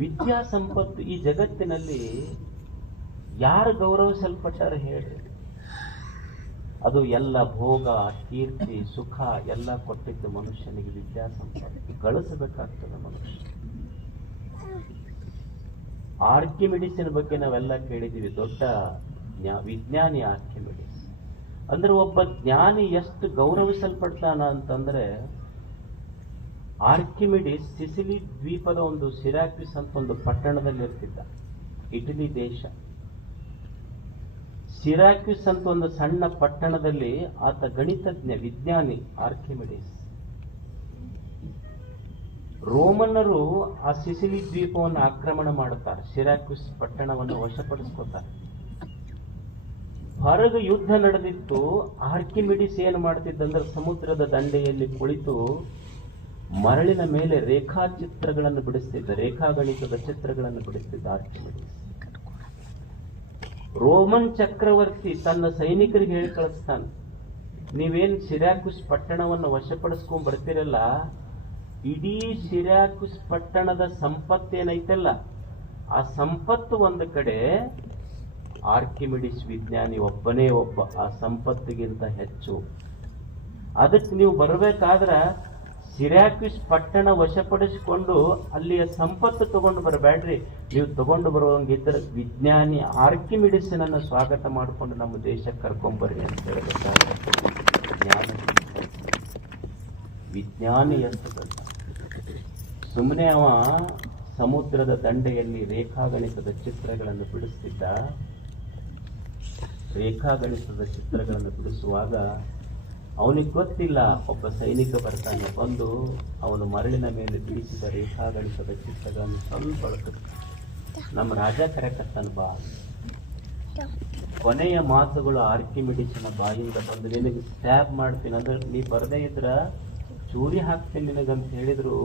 ವಿದ್ಯಾ ಸಂಪತ್ತು ಈ ಜಗತ್ತಿನಲ್ಲಿ ಯಾರು ಗೌರವಿಸಲ್ಪಟ್ಟಾರ ಹೇಳ್ರಿ? ಅದು ಎಲ್ಲ ಭೋಗ, ಕೀರ್ತಿ, ಸುಖ ಎಲ್ಲ ಕೊಟ್ಟಿದ್ದು ಮನುಷ್ಯನಿಗೆ ವಿದ್ಯಾ ಸಂಪತ್ತು. ಗಳಿಸಬೇಕಾಗ್ತದೆ ಮನುಷ್ಯ. ಆರ್ಕಿಮಿಡಿಸಿನ ಬಗ್ಗೆ ನಾವೆಲ್ಲ ಕೇಳಿದೀವಿ, ದೊಡ್ಡ ವಿಜ್ಞಾನಿ ಆರ್ಕಿಮಿಡಿಸ್. ಅಂದ್ರೆ ಒಬ್ಬ ಜ್ಞಾನಿ ಎಷ್ಟು ಗೌರವಿಸಲ್ಪಡ್ತಾನ ಅಂತಂದ್ರೆ, ಆರ್ಕಿಮಿಡಿಸ್ ಸಿಸಿಲಿ ದ್ವೀಪದ ಒಂದು ಸಿರಾಕ್ವಿಸ್ ಅಂತ ಒಂದು ಪಟ್ಟಣದಲ್ಲಿ ಇರ್ತಿದ್ದ, ಇಟಲಿ ದೇಶ. ಸಿರಾಕ್ವಿಸ್ ಅಂತ ಒಂದು ಸಣ್ಣ ಪಟ್ಟಣದಲ್ಲಿ ಆತ ಗಣಿತಜ್ಞ, ವಿಜ್ಞಾನಿ ಆರ್ಕಿಮಿಡಿಸ್. ರೋಮನ್ನರು ಆ ಸಿಸಿಲಿ ದ್ವೀಪವನ್ನು ಆಕ್ರಮಣ ಮಾಡುತ್ತಾರೆ, ಸಿರಾಕ್ವಿಸ್ ಪಟ್ಟಣವನ್ನು ವಶಪಡಿಸ್ಕೋತಾರೆ. ಹೊರಗೆ ಯುದ್ಧ ನಡೆದಿತ್ತು. ಆರ್ಕಿಮಿಡಿಸ್ ಏನು ಮಾಡ್ತಿದ್ದಂದ್ರೆ, ಸಮುದ್ರದ ದಂಡೆಯಲ್ಲಿ ಕುಳಿತು ಮರಳಿನ ಮೇಲೆ ರೇಖಾಚಿತ್ರಗಳನ್ನು ಬಿಡಿಸ್ತಿದ್ದ, ರೇಖಾಗಣಿತದ ಚಿತ್ರಗಳನ್ನು ಬಿಡಿಸ್ತಿದ್ದ ಆರ್ಕಿಮಿಡಿಸ್. ರೋಮನ್ ಚಕ್ರವರ್ತಿ ತನ್ನ ಸೈನಿಕರಿಗೆ ಹೇಳಿ ಕಳಿಸ್ತಾನೆ, ನೀವೇನ್ ಸಿರಾಕ್ವಿಸ್ ಪಟ್ಟಣವನ್ನು ವಶಪಡಿಸ್ಕೊಂಡ್ ಬರ್ತಿರಲ್ಲ, ಇಡೀ ಸಿರಾಕ್ವಿಸ್ ಪಟ್ಟಣದ ಸಂಪತ್ತೇನೈತಲ್ಲ, ಆ ಸಂಪತ್ತು ಒಂದು ಕಡೆ, ಆರ್ಕಿಮಿಡಿಸ್ ವಿಜ್ಞಾನಿ ಒಬ್ಬನೇ ಒಬ್ಬ ಆ ಸಂಪತ್ತಿಗಿಂತ ಹೆಚ್ಚು. ಅದಕ್ಕೆ ನೀವು ಬರಬೇಕಾದ್ರ ಸಿರಾಕ್ವಿಸ್ ಪಟ್ಟಣ ವಶಪಡಿಸಿಕೊಂಡು ಅಲ್ಲಿಯ ಸಂಪತ್ತು ತಗೊಂಡು ಬರಬೇಡ್ರಿ, ನೀವು ತಗೊಂಡು ಬರುವಂಗಿದ್ರೆ ವಿಜ್ಞಾನಿ ಆರ್ಕಿಮಿಡಿಸ್ನನ್ನ ಸ್ವಾಗತ ಮಾಡಿಕೊಂಡು ನಮ್ಮ ದೇಶಕ್ಕೆ ಕರ್ಕೊಂಡ್ಬರ್ರಿ ಅಂತ ಹೇಳಬೇಕಾದ್ರೆ ವಿಜ್ಞಾನಿ ಎಷ್ಟು ದೊಡ್ಡ. ಸುಮ್ಮನೆ ಅವ ಸಮುದ್ರದ ದಂಡೆಯಲ್ಲಿ ರೇಖಾಗಣಿತದ ಚಿತ್ರಗಳನ್ನು ಬಿಡಿಸ್ತಿದ್ದ. ರೇಖಾಗಣಿತದ ಚಿತ್ರಗಳನ್ನು ಬಿಡಿಸುವಾಗ ಅವನಿಗೆ ಗೊತ್ತಿಲ್ಲ, ಒಬ್ಬ ಸೈನಿಕ ಬರ್ತಾನೆ, ಬಂದು ಅವನು ಮರಳಿನ ಮೇಲೆ ಬಿಡಿಸಿದ ರೇಖಾಗಣಿತದ ಚಿತ್ರಗಳನ್ನು ಸ್ವಲ್ಪ ನಮ್ಮ ರಾಜ ಕರೆಕತ್ತಾನ ಬಾ. ಕೊನೆಯ ಮಾತುಗಳು ಆರ್ಕಿಮಿಡಿಸನ ಬಾಯಿಂದ ಬಂದು, ನಿನಗೆ ಸ್ಟ್ಯಾಬ್ ಮಾಡ್ತೀನಿ ಅಂದ್ರೆ ನೀ ಬರದೇ ಇದ್ರ ಚೂರಿ ಹಾಕ್ತೀನಿ ನಿನಗಂತ ಹೇಳಿದ್ರು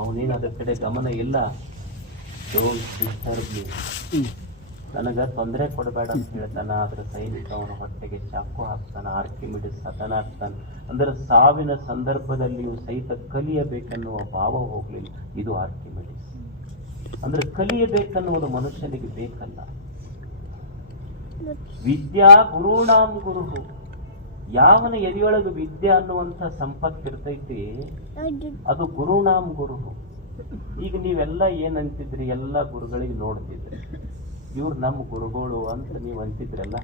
ಅವನೇನು ಅದ್ರ ಕಡೆ ಗಮನ ಇಲ್ಲ. ಡೋಂಟ್ ಡಿಸ್ಟರ್ಬ್ ಮೀ, ನನಗೆ ತೊಂದರೆ ಕೊಡಬೇಡ ಅಂತ ಹೇಳ್ತಾನ. ಆದ್ರೆ ಸೈನಿಕ ಅವನ ಹೊಟ್ಟೆಗೆ ಚಾಕು ಹಾಕ್ತಾನ. ಆರ್ಕಿಮಿಡಿಸ್ ಹತನ ಆಗ್ತಾನೆ. ಅಂದ್ರೆ ಸಾವಿನ ಸಂದರ್ಭದಲ್ಲಿಯೂ ಸಹಿತ ಕಲಿಯಬೇಕೆನ್ನುವ ಭಾವ ಹೋಗ್ಲಿಲ್ಲ. ಇದು ಆರ್ಕಿಮಿಡಿಸ್. ಅಂದ್ರೆ ಕಲಿಯಬೇಕನ್ನುವುದು ಮನುಷ್ಯನಿಗೆ ಬೇಕಲ್ಲ. ವಿದ್ಯಾ ಗುರುಣಾಂ ಗುರುಹು, ಯಾವನ ಎದೆಯೊಳಗೆ ವಿದ್ಯೆ ಅನ್ನುವಂಥ ಸಂಪತ್ತು ಇರ್ತೈತಿ ಅದು ಗುರುಣಾಂ ಗುರುಹು. ಈಗ ನೀವೆಲ್ಲ ಏನಂತಿದ್ರಿ, ಎಲ್ಲ ಗುರುಗಳಿಗೆ ನೋಡ್ತಿದ್ರಿ, ಇವ್ರು ನಮ್ಮ ಗುರುಗಳು ಅಂತ ನೀವು ಅಂತಿದ್ರಲ್ಲ.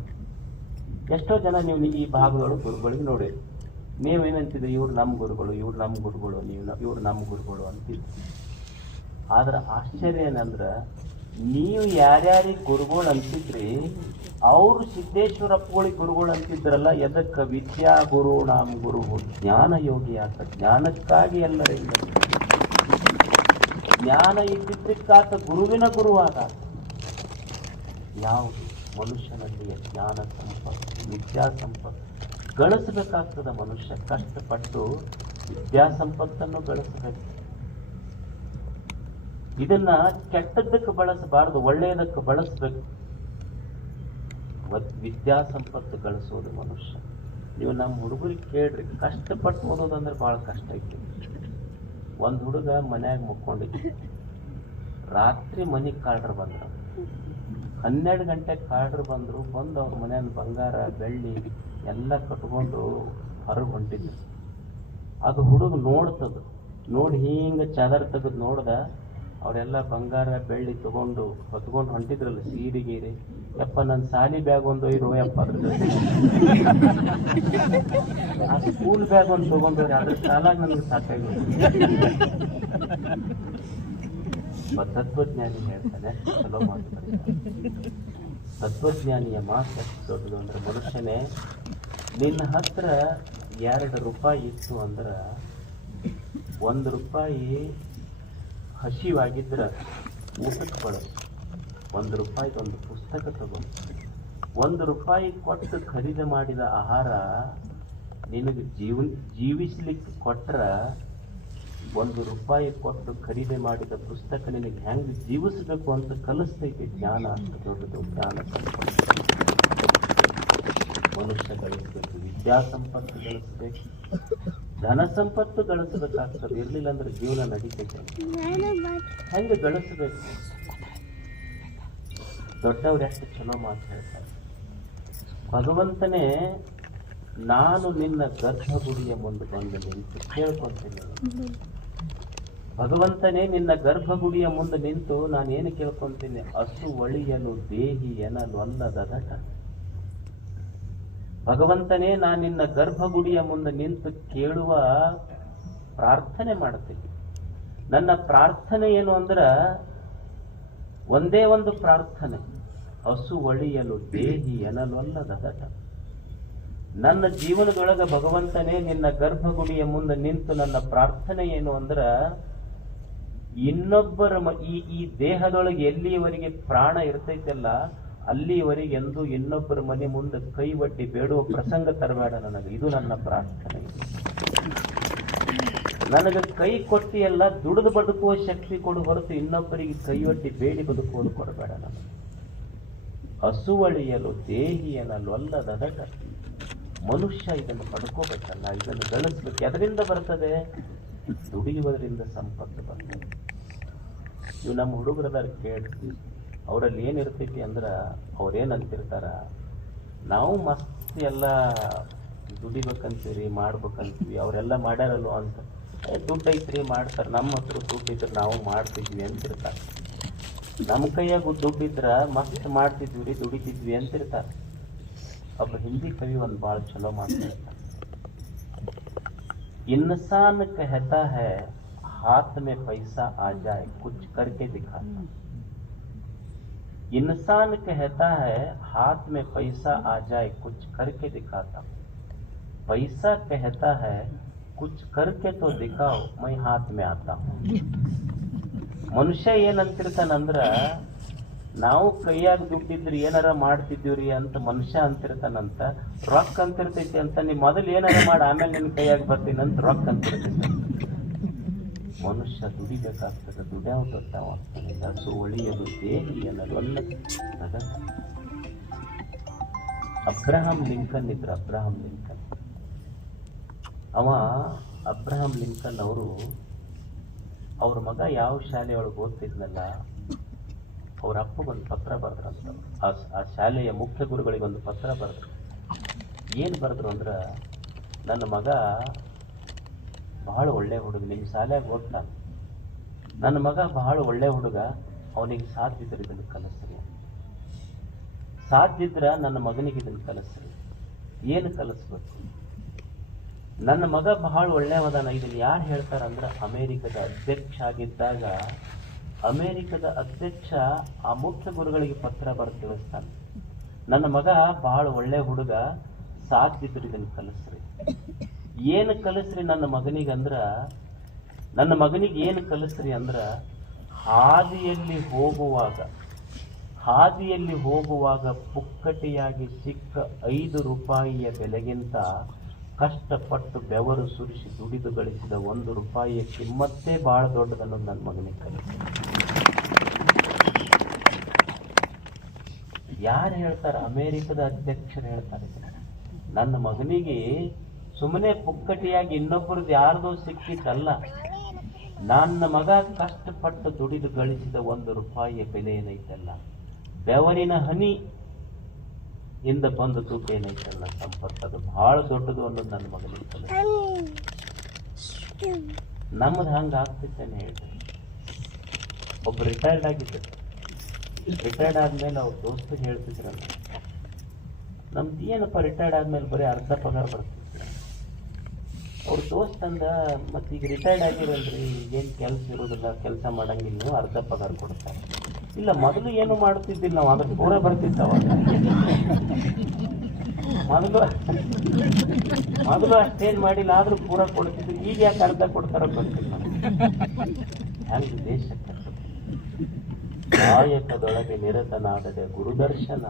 ಎಷ್ಟೋ ಜನ ನೀವು ಈ ಭಾಗದೊಳಗೆ ಗುರುಗಳಿಗೆ ನೋಡಿ, ನೀವೇನಂತಿದ್ರಿ, ಇವ್ರು ನಮ್ಮ ಗುರುಗಳು, ಇವ್ರು ನಮ್ಮ ಗುರುಗಳು, ಇವ್ರು ನಮ್ಮ ಗುರುಗಳು ಅಂತಿದ್ರಿ. ಆದ್ರೆ ಆಶ್ಚರ್ಯ ಏನಂದ್ರ, ನೀವು ಯಾರ್ಯಾರಿಗೆ ಗುರುಗಳು ಅಂತಿದ್ರಿ ಅವರು ಸಿದ್ದೇಶ್ವರಪ್ಪಗಳಿಗೆ ಗುರುಗಳು ಅಂತಿದ್ರಲ್ಲ. ಎದಕ್ಕ? ವಿದ್ಯಾ ಗುರು ನಾಮ ಗುರು, ಜ್ಞಾನ ಯೋಗಿ ಆತ, ಜ್ಞಾನಕ್ಕಾಗಿ ಎಲ್ಲರಿಂದ ಜ್ಞಾನ ಇದ್ದಿದ್ದಕ್ಕಾತ ಗುರುವಿನ ಗುರುವಾದ. ಯಾವುದು ಮನುಷ್ಯನಲ್ಲಿ ಜ್ಞಾನ ಸಂಪತ್ತು, ವಿದ್ಯಾ ಸಂಪತ್ತು ಗಳಿಸಬೇಕಾಗ್ತದ. ಮನುಷ್ಯ ಕಷ್ಟಪಟ್ಟು ವಿದ್ಯಾ ಸಂಪತ್ತನ್ನು ಗಳಿಸಬೇಕು. ಇದನ್ನ ಕೆಟ್ಟದ್ದಕ್ಕೆ ಬಳಸಬಾರದು, ಒಳ್ಳೆಯದಕ್ಕೆ ಬಳಸಬೇಕು. ವಿದ್ಯಾ ಸಂಪತ್ತು ಗಳಿಸೋದು ಮನುಷ್ಯ. ನೀವು ನಮ್ಮ ಹುಡುಗರಿಗೆ ಕೇಳ್ರಿ, ಕಷ್ಟಪಟ್ಟು ಓದೋದಂದ್ರೆ ಬಹಳ ಕಷ್ಟ ಐತಿ. ಒಂದ್ ಹುಡುಗ ಮನ್ಯಾಗ ಮುಕ್ಕೊಂಡಿದ್ದ, ರಾತ್ರಿ ಮನೆಗೆ ಕಾಳ್ರು ಬಂದ್ರು. 12 ಗಂಟೆಗೆ ಕಾಳ್ರು ಬಂದ್ರು. ಬಂದು ಅವ್ರ ಮನೆಯ ಬಂಗಾರ ಬೆಳ್ಳಿ ಎಲ್ಲ ಕಟ್ಕೊಂಡು ಹೊರಗೆ ಹೊಂಟಿದ್ರು. ಅದು ಹುಡುಗ ನೋಡ್ತದ, ನೋಡಿ ಹಿಂಗ ಚಾದರ್ ತೆಗೆದು ನೋಡ್ದ, ಅವರೆಲ್ಲ ಬಂಗಾರ ಬೆಳ್ಳಿ ತಗೊಂಡು ಹೊತ್ಕೊಂಡು ಹೊಂಟಿದ್ರಲ್ಲ, ಸೀರೆ ಗೀರೆ. ಯಪ್ಪ, ನನ್ನ ಸಾಲಿ ಬ್ಯಾಗ್ ಒಂದು ಒಯ್ದು ಯಪ್ಪ, ಅದ್ರ ಜೊತೆ ಆ ಸ್ಕೂಲ್ ಬ್ಯಾಗ್ ಒಂದು ತಗೊಂಡ್ರಿ, ಅದ್ರ ಕಾಲಾಗ ನನಗೆ ಸಾಕಾಗಿ. ತತ್ವಜ್ಞಾನಿ ಹೇಳ್ತಾನೆ, ಚಲೋ ಮಾತು ಬರೀತಾನೆ. ತತ್ವಜ್ಞಾನಿಯ ಮಾತು ಎಷ್ಟು ದೊಡ್ಡದು ಅಂದ್ರೆ, ಮನುಷ್ಯನೇ ನಿನ್ನ ಹತ್ರ 2 ರೂಪಾಯಿ ಇತ್ತು ಅಂದ್ರ, 1 ರೂಪಾಯಿ ಹಸಿವಾಗಿದ್ರ ಊಟಕ್ಕೆ ಬಳಸು, 1 ರೂಪಾಯಿಗೆ ಒಂದು ಪುಸ್ತಕ ತಗೊಂಡು, 1 ರೂಪಾಯಿ ಕೊಟ್ಟು ಖರೀದಿ ಮಾಡಿದ ಆಹಾರ ನಿನಗೆ ಜೀವಿಸ್ಲಿಕ್ಕೆ ಕೊಟ್ರ, 1 ರೂಪಾಯಿ ಕೊಟ್ಟು ಖರೀದಿ ಮಾಡಿದ ಪುಸ್ತಕ ನಿನಗೆ ಹೆಂಗೆ ಜೀವಿಸ್ಬೇಕು ಅಂತ ಕಲಿಸ್ತೈತಿ. ಜ್ಞಾನ ಅಷ್ಟು ದೊಡ್ಡದು. ಜ್ಞಾನ ಸಂಪತ್ತು ಮನುಷ್ಯ ಗಳಿಸ್ಬೇಕು, ವಿದ್ಯಾ ಸಂಪತ್ತು ಗಳಿಸ್ಬೇಕು, ಧನ ಸಂಪತ್ತು ಗಳಿಸಬೇಕಾಗ್ತದೆ. ಇರ್ಲಿಲ್ಲ ಅಂದ್ರೆ ಜೀವನ ನಡೀತೈತೆ. ಹೆಂಗೆ ಗಳಿಸಬೇಕು? ದೊಡ್ಡವ್ರು ಎಷ್ಟು ಚಲೋ ಮಾತು ಹೇಳ್ತಾರೆ. ಭಗವಂತನೇ ನಾನು ನಿನ್ನ ಗರ್ಭಗುಡಿಯ ಮುಂದೆ ಬಂದು ನಿಂತು ಕೇಳ್ಕೊಂತೀನಿ. ಭಗವಂತನೇ ನಿನ್ನ ಗರ್ಭಗುಡಿಯ ಮುಂದೆ ನಿಂತು ನಾನೇನು ಕೇಳ್ಕೊಂತೀನಿ? ಹಸು ಒಳಿಯಲು ದೇಹಿ ಎನಲು ಅಲ್ಲದಟ. ಭಗವಂತನೇ ನಾನು ನಿನ್ನ ಗರ್ಭಗುಡಿಯ ಮುಂದೆ ನಿಂತು ಕೇಳುವ ಪ್ರಾರ್ಥನೆ ಮಾಡ್ತೀನಿ. ನನ್ನ ಪ್ರಾರ್ಥನೆ ಏನು ಅಂದ್ರ ಒಂದೇ ಒಂದು ಪ್ರಾರ್ಥನೆ, ಹಸು ಒಳಿಯಲು ದೇಹಿ ಎನಲೊಲ್ಲದಟ. ನನ್ನ ಜೀವನದೊಳಗ ಭಗವಂತನೇ ನಿನ್ನ ಗರ್ಭಗುಡಿಯ ಮುಂದೆ ನಿಂತು ನನ್ನ ಪ್ರಾರ್ಥನೆ ಏನು ಅಂದ್ರ, ಇನ್ನೊಬ್ಬರ ಈ ದೇಹದೊಳಗೆ ಎಲ್ಲಿಯವರೆಗೆ ಪ್ರಾಣ ಇರ್ತೈತಲ್ಲ ಅಲ್ಲಿಯವರೆಗೆ ಎಂದು ಇನ್ನೊಬ್ಬರ ಮನೆ ಮುಂದೆ ಕೈ ಒಡ್ಡಿ ಬೇಡುವ ಪ್ರಸಂಗ ತರಬೇಡ ನನಗೆ. ಇದು ನನ್ನ ಪ್ರಾರ್ಥನೆ. ನನಗೆ ಕೈ ಕೊಟ್ಟಿ ಎಲ್ಲ ದುಡಿದು ಬದುಕುವ ಶಕ್ತಿ ಕೊಡು, ಹೊರತು ಇನ್ನೊಬ್ಬರಿಗೆ ಕೈ ಒಡ್ಡಿ ಬೇಡಿ ಬದುಕುವುದು ಕೊಡಬೇಡ ನನಗೆ. ಹಸುವಳಿಯಲು ದೇಹಿಯನಲು ಅಲ್ಲದಟ. ಮನುಷ್ಯ ಇದನ್ನು ಪಡ್ಕೋಬೇಕಲ್ಲ, ಇದನ್ನು ಗಳಿಸ್ಬೇಕು. ಎದರಿಂದ ಬರ್ತದೆ? ದುಡಿಯುವುದರಿಂದ ಸಂಪತ್ತು ಬರ್ತದೆ. ಇವು ನಮ್ಮ ಹುಡುಗರದಾರ ಕೇಳ್ತೀವಿ, ಅವರಲ್ಲಿ ಏನಿರ್ತೈತಿ ಅಂದ್ರ ಅವ್ರೇನಂತಿರ್ತಾರ, ನಾವು ಮಸ್ತ್ ಎಲ್ಲ ದುಡಿಬೇಕಂತೀವಿ ಮಾಡ್ಬೇಕಂತೀವಿ, ಅವರೆಲ್ಲ ಮಾಡ್ಯಾರಲ್ವ ಅಂತ. ದುಡ್ಡು ಐತ್ರಿ ಮಾಡ್ತಾರೆ, ನಮ್ಮ ಹತ್ರ ದುಡ್ಡು ಇದ್ರೆ ನಾವು ಮಾಡ್ತಿದ್ವಿ ಅಂತಿರ್ತಾರೆ. ನಮ್ಮ ಕೈಯಾಗ ದುಡ್ಡಿದ್ರ ಮಸ್ತ್ ಮಾಡ್ತಿದ್ವಿ ರೀ, ದುಡಿತಿದ್ವಿ ಅಂತಿರ್ತಾರೆ. ಒಬ್ಬ ಹಿಂದಿ ಕವಿ ಒಂದು ಭಾಳ ಚಲೋ ಮಾತಾಡ್ತಾರೆ, इंसान कहता है हाथ में पैसा आ जाए कुछ करके दिखाता. इंसान कहता है हाथ में पैसा आ जाए कुछ करके दिखाता हूं. पैसा कहता है कुछ करके तो दिखाओ मैं हाथ में आता हूं. ಮನುಷ್ಯ ಏನಂತಿರ್ತಾನಂದ್ರ ನಾವು ಕೈಯಾಗ ದುಡ್ಡಿದ್ರಿ ಏನಾರ ಮಾಡ್ತಿದ್ದೀವ್ರಿ ಅಂತ ಮನುಷ್ಯ ಅಂತಿರ್ತಾನಂತ. ರೊಕ್ಕ ಅಂತಿರ್ತೈತಿ ಅಂತ ನೀ ಮೊದಲು ಏನಾರ ಮಾಡಿ ಆಮೇಲೆ ನಿನ್ ಕೈಯಾಗ ಬರ್ತೀನಿ ಅಂತ ರೊಕ್ಕ ಅಂತಿರ್ತೈತಿ. ಮನುಷ್ಯ ದುಡಿಬೇಕಾಗ್ತದೆ. ದುಡ್ಯಾವ ಗೊತ್ತಾವ ಹಸು ಒಳಿಯದು ದೇಹಿ ಅನ್ನೋದೊಲ್ಲ. ಅಬ್ರಹಾಂ ಲಿಂಕನ್ ಇದ್ರು. ಅಬ್ರಹಾಂ ಲಿಂಕನ್ ಅಬ್ರಹಾಂ ಲಿಂಕನ್ ಅವ್ರ ಮಗ ಯಾವ ಶಾಲೆಯೊಳಗೆ ಓದ್ತಿದ್ನಲ್ಲ, ಅವ್ರ ಅಪ್ಪಗೊಂದು ಪತ್ರ ಬರೆದ್ರಂತ. ಆ ಶಾಲೆಯ ಮುಖ್ಯ ಗುರುಗಳಿಗೊಂದು ಪತ್ರ ಬರೆದ್ರು. ಏನು ಬರೆದ್ರು ಅಂದ್ರೆ, ನನ್ನ ಮಗ ಬಹಳ ಒಳ್ಳೆ ಹುಡುಗ, ನಿಮ್ಮ ಶಾಲೆಯಾಗ ಓದ್ತಾನೆ. ನನ್ನ ಮಗ ಬಹಳ ಒಳ್ಳೆ ಹುಡುಗ, ಅವನಿಗೆ ಸಾಧ್ಯದ್ರೆ ಇದನ್ನು ಕಲಿಸ್ರಿ. ಸಾಧ್ಯದ್ರ ನನ್ನ ಮಗನಿಗೆ ಇದನ್ನು ಕಲಿಸ್ರಿ. ಏನು ಕಲಿಸ್ಬೇಕು? ನನ್ನ ಮಗ ಬಹಳ ಒಳ್ಳೆಯವದಾನ. ಇದನ್ನ ಯಾರು ಹೇಳ್ತಾರಂದ್ರ, ಅಮೇರಿಕದ ಅಧ್ಯಕ್ಷ ಆಗಿದ್ದಾಗ ಅಮೇರಿಕದ ಅಧ್ಯಕ್ಷ ಆ ಮುಖ್ಯ ಗುರುಗಳಿಗೆ ಪತ್ರ ಬರೆದು ತಿಳಿಸ್ತಾನೆ, ನನ್ನ ಮಗ ಬಹಳ ಒಳ್ಳೆ ಹುಡುಗ, ಸಾಧ್ಯದ್ರು ಇದನ್ನು ಕಲಿಸ್ರಿ. ಏನು ಕಲಿಸ್ರಿ ನನ್ನ ಮಗನಿಗಂದ್ರ, ನನ್ನ ಮಗನಿಗೆ ಏನು ಕಲಿಸ್ರಿ ಅಂದ್ರ, ಹಾದಿಯಲ್ಲಿ ಹೋಗುವಾಗ ಪುಕ್ಕಟೆಯಾಗಿ ಸಿಕ್ಕ 5 ರೂಪಾಯಿಯ ಬೆಲೆಗಿಂತ ಕಷ್ಟಪಟ್ಟು ಬೆವರು ಸುರಿಸಿ ದುಡಿದು ಗಳಿಸಿದ 1 ರೂಪಾಯಿಯ ಕಿಮ್ಮತ್ತೇ ಬಹಳ ದೊಡ್ಡದನ್ನೋದು ನನ್ನ ಮಗನಿಗೆ ಕಲಿಸ್ರಿ. ಯಾರು ಹೇಳ್ತಾರ? ಅಮೇರಿಕದ ಅಧ್ಯಕ್ಷರು ಹೇಳ್ತಾರೆ. ನನ್ನ ಮಗನಿಗೆ ಸುಮ್ಮನೆ ಪುಕ್ಕಟಿಯಾಗಿ ಇನ್ನೊಬ್ಬರದ್ದು ಯಾರ್ದೋ ಸಿಕ್ಕಿದ್ದಲ್ಲ, ನನ್ನ ಮಗ ಕಷ್ಟಪಟ್ಟು ದುಡಿದು ಗಳಿಸಿದ 1 ರೂಪಾಯಿಯ ಬೆಲೆ ಏನೈತಲ್ಲ, ಬೆವರಿನ ಹನಿ ಇಂದ ಬಂದ ದುಡ್ಡು ಏನೈತಲ್ಲ, ಸಂಪತ್ತು, ಅದು ಬಹಳ ದೊಡ್ಡದು ಅನ್ನೋದು ನನ್ನ ಮಗನಿಗೆ ಕಲಿಸ. ನಮ್ದು ಹಂಗ ಆಗ್ತಿತ್ತೇನೆ ಹೇಳ್ತಾರೆ. ಒಬ್ಬ ರಿಟೈರ್ಡ್ ಆಗಿದ್ದ. ರಿಟೈರ್ಡ್ ಆದ್ಮೇಲೆ ಅವ್ರ ದೋಸ್ತರಿಗೆ ಹೇಳ್ತಿದ್ರಲ್ಲ, ನಮ್ದು ಏನಪ್ಪ ರಿಟೈರ್ಡ್ ಆದ್ಮೇಲೆ ಬರೀ ಅರ್ಧ ಪಗಾರ ಬರ್ತಿತ್ತು. ಅವ್ರ ದೋಸ್ತ್ ಅಂದ, ಮತ್ತೆ ಈಗ ರಿಟೈರ್ಡ್ ಆಗಿರಲ್ರಿ, ಈಗೇನು ಕೆಲಸ ಇರೋದಿಲ್ಲ, ಕೆಲಸ ಮಾಡಂಗಿಲ್ಲ, ನೀವು ಅರ್ಧ ಪಗಾರ ಕೊಡ್ತಾರೆ. ಇಲ್ಲ, ಮೊದಲು ಏನು ಮಾಡ್ತಿದ್ದಿಲ್ಲ ನಾವು, ಅದ್ರ ಪೂರ ಬರ್ತಿತ್ತವ. ಮೊದಲು ಅಷ್ಟೇನ್ ಮಾಡಿಲ್ಲ, ಆದ್ರೂ ಪೂರ ಕೊಡ್ತಿದ್ರು. ಈಗ ಯಾಕೆ ಅರ್ಧ ಕೊಡ್ತಾರ ಗೊತ್ತಿಲ್ಲ. ಹ್ಯಾಂಗ ದೇಶಕ್ಕೆ ಕಾಯಕದೊಳಗೆ ನಿರತನಾಗದೆ ಗುರುದರ್ಶನ,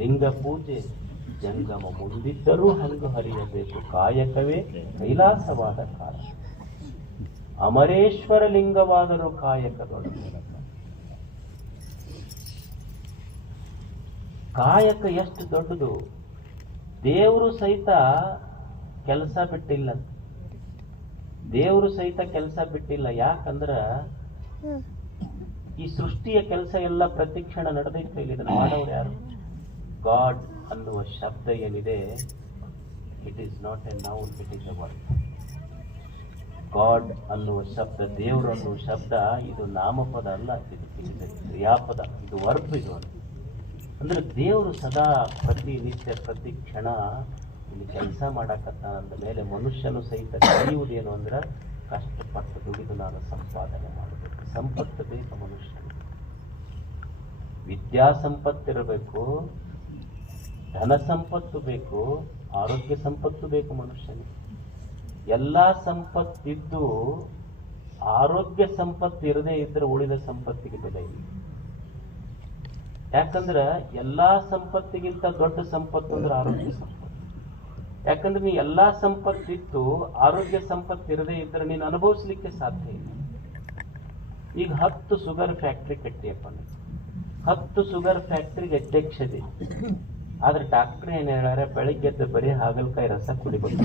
ಲಿಂಗ ಪೂಜೆ ಜಂಗಮ ಮುಂದಿದ್ದರೂ ಹಂಗು ಹರಿಯಬೇಕು. ಕಾಯಕವೇ ಕೈಲಾಸವಾದ ಕಾಲ, ಅಮರೇಶ್ವರ ಲಿಂಗವಾದರೂ ಕಾಯಕದೊಳಗೆ. ಕಾಯಕ ಎಷ್ಟು ದೊಡ್ಡದು. ದೇವರು ಸಹಿತ ಕೆಲಸ ಬಿಟ್ಟಿಲ್ಲ. ದೇವರು ಸಹಿತ ಕೆಲಸ ಬಿಟ್ಟಿಲ್ಲ. ಯಾಕಂದ್ರ ಈ ಸೃಷ್ಟಿಯ ಕೆಲಸ ಎಲ್ಲ ಪ್ರತಿಕ್ಷಣ ನಡೆದೈತೆ. ಇದನ್ನು ಮಾಡೋರು ಯಾರು? ಗಾಡ್ ಅನ್ನುವ ಶಬ್ದ ಏನಿದೆ, it is not A noun, it is A word. God ಅನ್ನುವ ಶಬ್ದ, ದೇವರು ಅನ್ನುವ ಶಬ್ದ, ಇದು ನಾಮಪದ ಅಲ್ಲ, ಇದು ಕ್ರಿಯಾಪದ, ಇದು ವರ್ಬ್. ಇದು ಅಂದ್ರೆ ದೇವರು ಸದಾ ಪ್ರತಿನಿತ್ಯ ಪ್ರತಿ ಕ್ಷಣ ಇಲ್ಲಿ ಕೆಲಸ ಮಾಡಕತ್ತಾನ. ಅಂದ ಮೇಲೆ ಮನುಷ್ಯನು ಸಹಿತ ಕಲಿಯುವುದೇನು ಅಂದ್ರೆ, ಕಷ್ಟಪಟ್ಟು ದುಡಿದು ನಾನು ಸಂಪಾದನೆ ಮಾಡಬೇಕು. ಸಂಪತ್ತು ಬೇಕು ಮನುಷ್ಯನಿಗೆ. ವಿದ್ಯಾ ಸಂಪತ್ತಿರಬೇಕು, ಧನ ಸಂಪತ್ತು ಬೇಕು, ಆರೋಗ್ಯ ಸಂಪತ್ತು ಬೇಕು ಮನುಷ್ಯನಿಗೆ. ಎಲ್ಲಾ ಸಂಪತ್ತಿದ್ದು ಆರೋಗ್ಯ ಸಂಪತ್ತು ಇರದೇ ಇದ್ರೆ ಉಳಿದ ಸಂಪತ್ತಿಗೆ ಬೆಲೆ ಇಲ್ಲ. ಯಾಕಂದ್ರ ಎಲ್ಲಾ ಸಂಪತ್ತಿಗಿಂತ ದೊಡ್ಡ ಸಂಪತ್ತು ಅಂದ್ರೆ ಆರೋಗ್ಯ ಸಂಪತ್ತು. ಯಾಕಂದ್ರೆ ನೀ ಎಲ್ಲಾ ಸಂಪತ್ತಿತ್ತು ಆರೋಗ್ಯ ಸಂಪತ್ತು ಇರದೇ ಇದ್ರೆ ನೀನು ಅನುಭವಿಸ್ಲಿಕ್ಕೆ ಸಾಧ್ಯ ಇಲ್ಲ. ಈಗ 10 ಶುಗರ್ ಫ್ಯಾಕ್ಟ್ರಿ ಕಟ್ಟಿಯಪ್ಪ, 10 ಶುಗರ್ ಫ್ಯಾಕ್ಟ್ರಿಗೆ ಅಧ್ಯಕ್ಷತೆ. ಆದ್ರೆ ಡಾಕ್ಟರ್ ಏನ್ ಹೇಳ್ಯಾರ, ಬೆಳಿಗ್ಗೆ ಎದ್ದು ಬರೀ ಹಾಗಲಕಾಯಿ ರಸ ಕುಡಿಬೇಕು.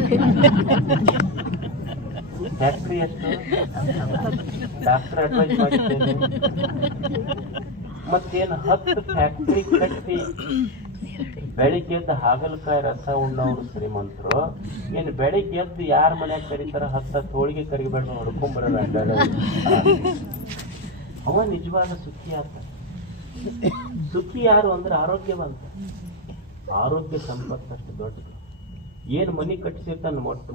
ಫ್ಯಾಕ್ಟ್ರಿ ಎಷ್ಟು? ಡಾಕ್ಟರ್ ಅಡ್ವೈಸ್ ಮಾಡಿದ್ದೇನೆ. ಮತ್ತೇನು 10 ಫ್ಯಾಕ್ಟ್ರಿ ಕಟ್ಟಿ ಬೆಳಿಗ್ಗೆ ಎದ್ದು ಹಾಗಲಕಾಯಿ ರಸ ಉಣ್ಣವ್ರು ಶ್ರೀಮಂತರು. ಏನು ಬೆಳಿಗ್ಗೆ ಎದ್ದು ಯಾರ ಮನ್ಯಾಗ ಕರೀತಾರ 10 ಹೋಳಿಗೆ ಕರಿಬೇಡ ಹೊಡ್ಕೊಂಡ್ಬರೋಣ. ಅವ ನಿಜವಾದ ಸುಖಿ ಆತ. ಸುಖಿ ಯಾರು ಅಂದ್ರೆ ಆರೋಗ್ಯವಂತ. ಆರೋಗ್ಯ ಸಂಪತ್ತಷ್ಟು ದೊಡ್ಡದು. ಏನು ಮನಿ ಕಟ್ಟಿಸಿರ್ತಾನ, ಒಟ್ಟು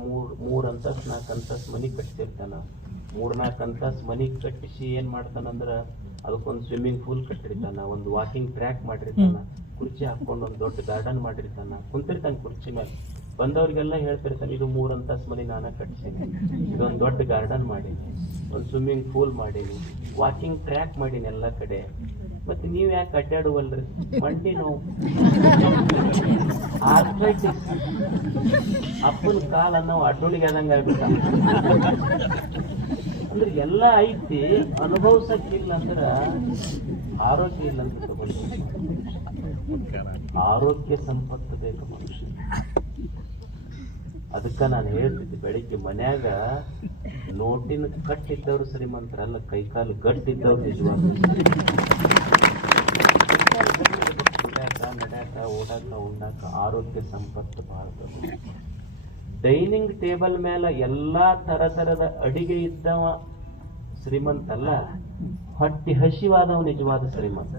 ಮೂರ್ ಅಂತಸ್ತು 4 ಅಂತಸ್ತು ಮನಿ ಕಟ್ಟಿಸಿರ್ತಾನ. 3-4 ಅಂತಸ್ತು ಮನಿ ಕಟ್ಟಿಸಿ ಏನ್ ಮಾಡ್ತಾನಂದ್ರ ಅದಕ್ಕೊಂದು ಸ್ವಿಮ್ಮಿಂಗ್ ಪೂಲ್ ಕಟ್ಟಿರ್ತಾನ, ಒಂದು ವಾಕಿಂಗ್ ಟ್ರ್ಯಾಕ್ ಮಾಡಿರ್ತಾನ, ಕುರ್ಚಿ ಹಾಕೊಂಡು ಒಂದು ದೊಡ್ಡ ಗಾರ್ಡನ್ ಮಾಡಿರ್ತಾನ, ಕುಂತಿರ್ತಾನ ಕುರ್ಚಿ ಮೇಲೆ. ಬಂದವ್ರಿಗೆಲ್ಲ ಹೇಳ್ತಿರ್ತಾನೆ, ಇದು 3 ಅಂತಸ್ತು ಮನಿ ನಾನ ಕಟ್ಟಿಸೀನಿ, ಇದೊಂದು ದೊಡ್ಡ ಗಾರ್ಡನ್ ಮಾಡೀನಿ, ಒಂದು ಸ್ವಿಮ್ಮಿಂಗ್ ಪೂಲ್ ಮಾಡೀನಿ, ವಾಕಿಂಗ್ ಟ್ರ್ಯಾಕ್ ಮಾಡೀನಿ ಎಲ್ಲ ಕಡೆ. ಮತ್ತೆ ನೀವ್ ಯಾಕೆ ಅಡ್ಡಾಡುವಲ್ರಿ? ಮಂಡಿ ನೋವು, ಆರ್ಥ್ರೈಟಿಸ್, ಅಪ್ಪನ ಕಾಲ ನಾವು ಅಡ್ಡೋಳಿಗೆ ಆದಂಗ ಆಗ್ಬಿಟ್ಟ. ಅಂದ್ರೆ ಎಲ್ಲ ಐತಿ, ಅನುಭವಿಸಕ್ಕಿಲ್ಲ ಅಂದ್ರ ಆರೋಗ್ಯ ಇಲ್ಲ ಅಂತ ತಗೊಳ್ಳಿ. ಆರೋಗ್ಯ ಸಂಪತ್ತು ಬೇಕು ಮನುಷ್ಯ. ಅದಕ್ಕ ನಾನು ಹೇಳ್ತಿದ್ದೆ, ಬೆಳಿಗ್ಗೆ ಮನ್ಯಾಗ ನೋಟಿನ ಕಟ್ಟಿದ್ದವ್ರು ಶ್ರೀಮಂತರಲ್ಲ, ಕೈಕಾಲು ಗಟ್ಟಿದ್ದವ್ರು ನಿಜವಾದ. ನಡ್ಯಾಕ ಓಡಾಕ ಉಣ್ಣಾಕ ಆರೋಗ್ಯ ಸಂಪತ್ತು ಬಹಳ. ಡೈನಿಂಗ್ ಟೇಬಲ್ ಮೇಲೆ ಎಲ್ಲಾ ತರದ ಅಡಿಗೆ ಇದ್ದವ ಶ್ರೀಮಂತಲ್ಲ, ಹೊಟ್ಟಿ ಹಸಿವಾದವ ನಿಜವಾದ ಶ್ರೀಮಂತ.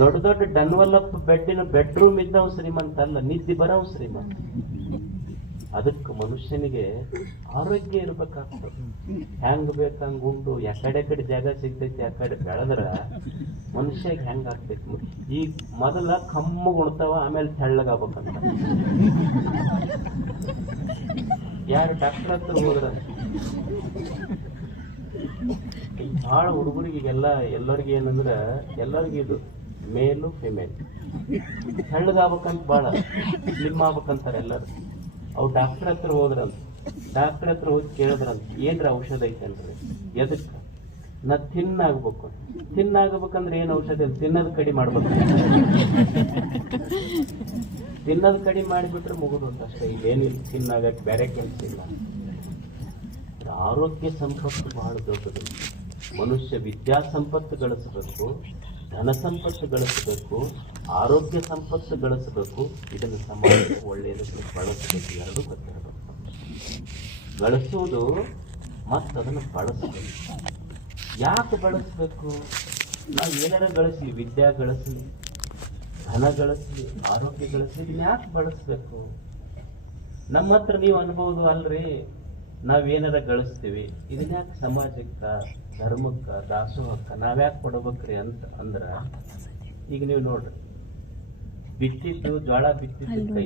ದೊಡ್ಡ ದೊಡ್ಡ ಡನ್ವಲಪ್ ಬೆಡ್ರೂಮ್ ಇದ್ದವ ಶ್ರೀಮಂತ ಅಲ್ಲ, ನಿದ್ದೆ ಬರವ ಶ್ರೀಮಂತ. ಅದಕ್ಕೆ ಮನುಷ್ಯನಿಗೆ ಆರೋಗ್ಯ ಇರ್ಬೇಕಾಗ್ತದೆ. ಹೆಂಗ್ ಬೇಕಂಗ್ ಉಂಡು ಎಕಡೆ ಜಾಗ ಸಿಗ್ತೈತಿ ಆ ಕಡೆ ಬೆಳೆದ್ರ ಮನುಷ್ಯಗೆ ಹೆಂಗ ಆಗ್ತೈತಿ. ಈಗ ಮೊದಲ ಕಮ್ಮಗ್ ಉಣ್ತಾವ, ಆಮೇಲೆ ತೆಳ್ಳಗಾಗ್ಬೇಕಂತ. ಯಾರು ಡಾಕ್ಟರ್ ಹತ್ರ ಹೋದ್ರ ಬಹಳ ಹುಡುಗರಿಗೆಲ್ಲ ಎಲ್ಲರಿಗೂ ಏನಂದ್ರ ಎಲ್ಲರಿಗೂ ಇದು ಮೇಲು ಫಿಮೇಲ್ ತೆಳ್ಳಗಾಗ್ಬೇಕಂತ ಬಹಳ ಸ್ಲಿಮ್ ಆಗ್ಬೇಕಂತಾರ ಎಲ್ಲರು. ಅವ್ ಡಾಕ್ಟರ್ ಹತ್ರ ಹೋದ್ರಂತ, ಡಾಕ್ಟರ್ ಹತ್ರ ಹೋಗಿ ಕೇಳಿದ್ರಂತ, ಏನ್ರ ಔಷಧ ಐತಲ್ರಿ? ಎದಕ್ಕ? ನಾ ತಿನ್ನಾಗ್ಬೇಕು. ತಿನ್ನಾಗಬೇಕಂದ್ರೆ ಏನ್ ಔಷಧ ಇಲ್ಲ, ತಿನ್ನೋದು ಕಡಿಮೆ ಮಾಡ್ಬೇಕು. ತಿನ್ನೋದು ಕಡಿಮೆ ಮಾಡಿಬಿಟ್ರೆ ಮುಗಿದು ಅಂತ ಅಷ್ಟೇ, ಇದೇನಿಲ್ಲ, ತಿನ್ನಾಗಕ್ಕೆ ಬೇರೆ ಕೆಲಸ ಇಲ್ಲ. ಆರೋಗ್ಯ ಸಂಪತ್ತು ಬಹಳ ದೊಡ್ಡದು. ಮನುಷ್ಯ ವಿದ್ಯಾ ಸಂಪತ್ತು ಗಳಿಸಬೇಕು, ಧನ ಸಂಪತ್ತು ಗಳಿಸಬೇಕು, ಆರೋಗ್ಯ ಸಂಪತ್ತು ಗಳಿಸಬೇಕು. ಇದನ್ನು ಸಮಾಜಕ್ಕೆ ಒಳ್ಳೆಯದಕ್ಕೆ ಬಳಸಬೇಕು, ಎರಡೂ ಗೊತ್ತಿರಬೇಕು. ಗಳಿಸುವುದು ಮತ್ತು ಅದನ್ನು ಬಳಸಬೇಕು. ಯಾಕೆ ಬಳಸಬೇಕು? ನಾವು ಏನಾರ ಗಳಿಸ್ಲಿ, ವಿದ್ಯಾ ಗಳಿಸ್ಲಿ, ಧನ ಗಳಿಸ್ಲಿ, ಆರೋಗ್ಯ ಗಳಿಸ್ಲಿ, ಇದನ್ನ ಯಾಕೆ ಬಳಸಬೇಕು? ನಮ್ಮ ಹತ್ರ ನೀವು ಅನ್ಬೋದು, ಅಲ್ರಿ ನಾವೇನಾರ ಗಳಿಸ್ತೀವಿ, ಇದನ್ನ ಯಾಕೆ ಸಮಾಜಕ್ಕ, ಧರ್ಮಕ್ಕ, ದಾಸೋಹಕ್ಕ ನಾವ್ಯಾಕೆ ಕೊಡಬೇಕ್ರಿ ಅಂದ್ರ, ಈಗ ನೀವು ನೋಡ್ರಿ, ಬಿತ್ತಿದ್ದು ಜೋಳ ಬಿತ್ತಿದ್ದು ಕೈ,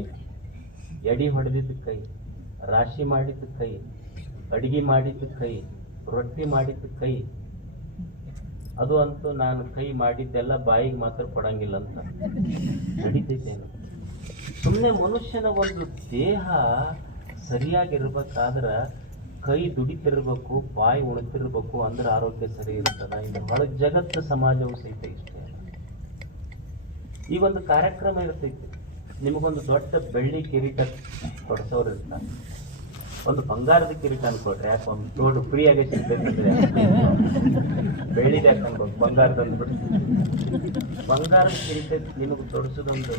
ಎಡಿ ಹೊಡೆದಿದ್ದು ಕೈ, ರಾಶಿ ಮಾಡಿದ್ದು ಕೈ, ಅಡಿಗೆ ಮಾಡಿದ್ದು ಕೈ, ರೊಟ್ಟಿ ಮಾಡಿದ್ದು ಕೈ. ಅದು ಅಂತೂ ನಾನು ಕೈ ಮಾಡಿದ್ದೆಲ್ಲ ಬಾಯಿಗೆ ಮಾತ್ರ ಕೊಡಂಗಿಲ್ಲ ಅಂತ ನಡೀತೈತೇನು? ಸುಮ್ಮನೆ ಮನುಷ್ಯನ ಒಂದು ದೇಹ ಸರಿಯಾಗಿರ್ಬೇಕಾದ್ರ ಕೈ ದುಡಿತಿರ್ಬೇಕು, ಬಾಯಿ ಉಣ್ತಿರ್ಬೇಕು, ಅಂದ್ರೆ ಆರೋಗ್ಯ ಸರಿ ಇರ್ತದ. ಇನ್ನು ಒಳಗೆ ಜಗತ್ತು ಸಮಾಜವು ಸಹಿತ ಇಷ್ಟೇ. ಈ ಒಂದು ಕಾರ್ಯಕ್ರಮ ಇರ್ತೈತಿ, ನಿಮಗೊಂದು ದೊಡ್ಡ ಬೆಳ್ಳಿ ಕಿರೀಟ ಕೊಡ್ಸೋರು ಇರ್ತಾರೆ, ಒಂದು ಬಂಗಾರದ ಕಿರೀಟ ಅನ್ಕೊಡ್ರಿ, ಯಾಕೆ ಒಂದು ದೊಡ್ಡ ಫ್ರೀಯಾಗಿ ಸಿಗ್ತೈತಿದ್ರೆ ಬೆಳ್ಳಿದ ಯಾಕನ್ಬೇಕು, ಬಂಗಾರದಂದು ಬಿಟ್ಟು ಬಂಗಾರದ ಕಿರೀಟ ನಿಮಗೆ ತೊಡಸೋದೊಂದು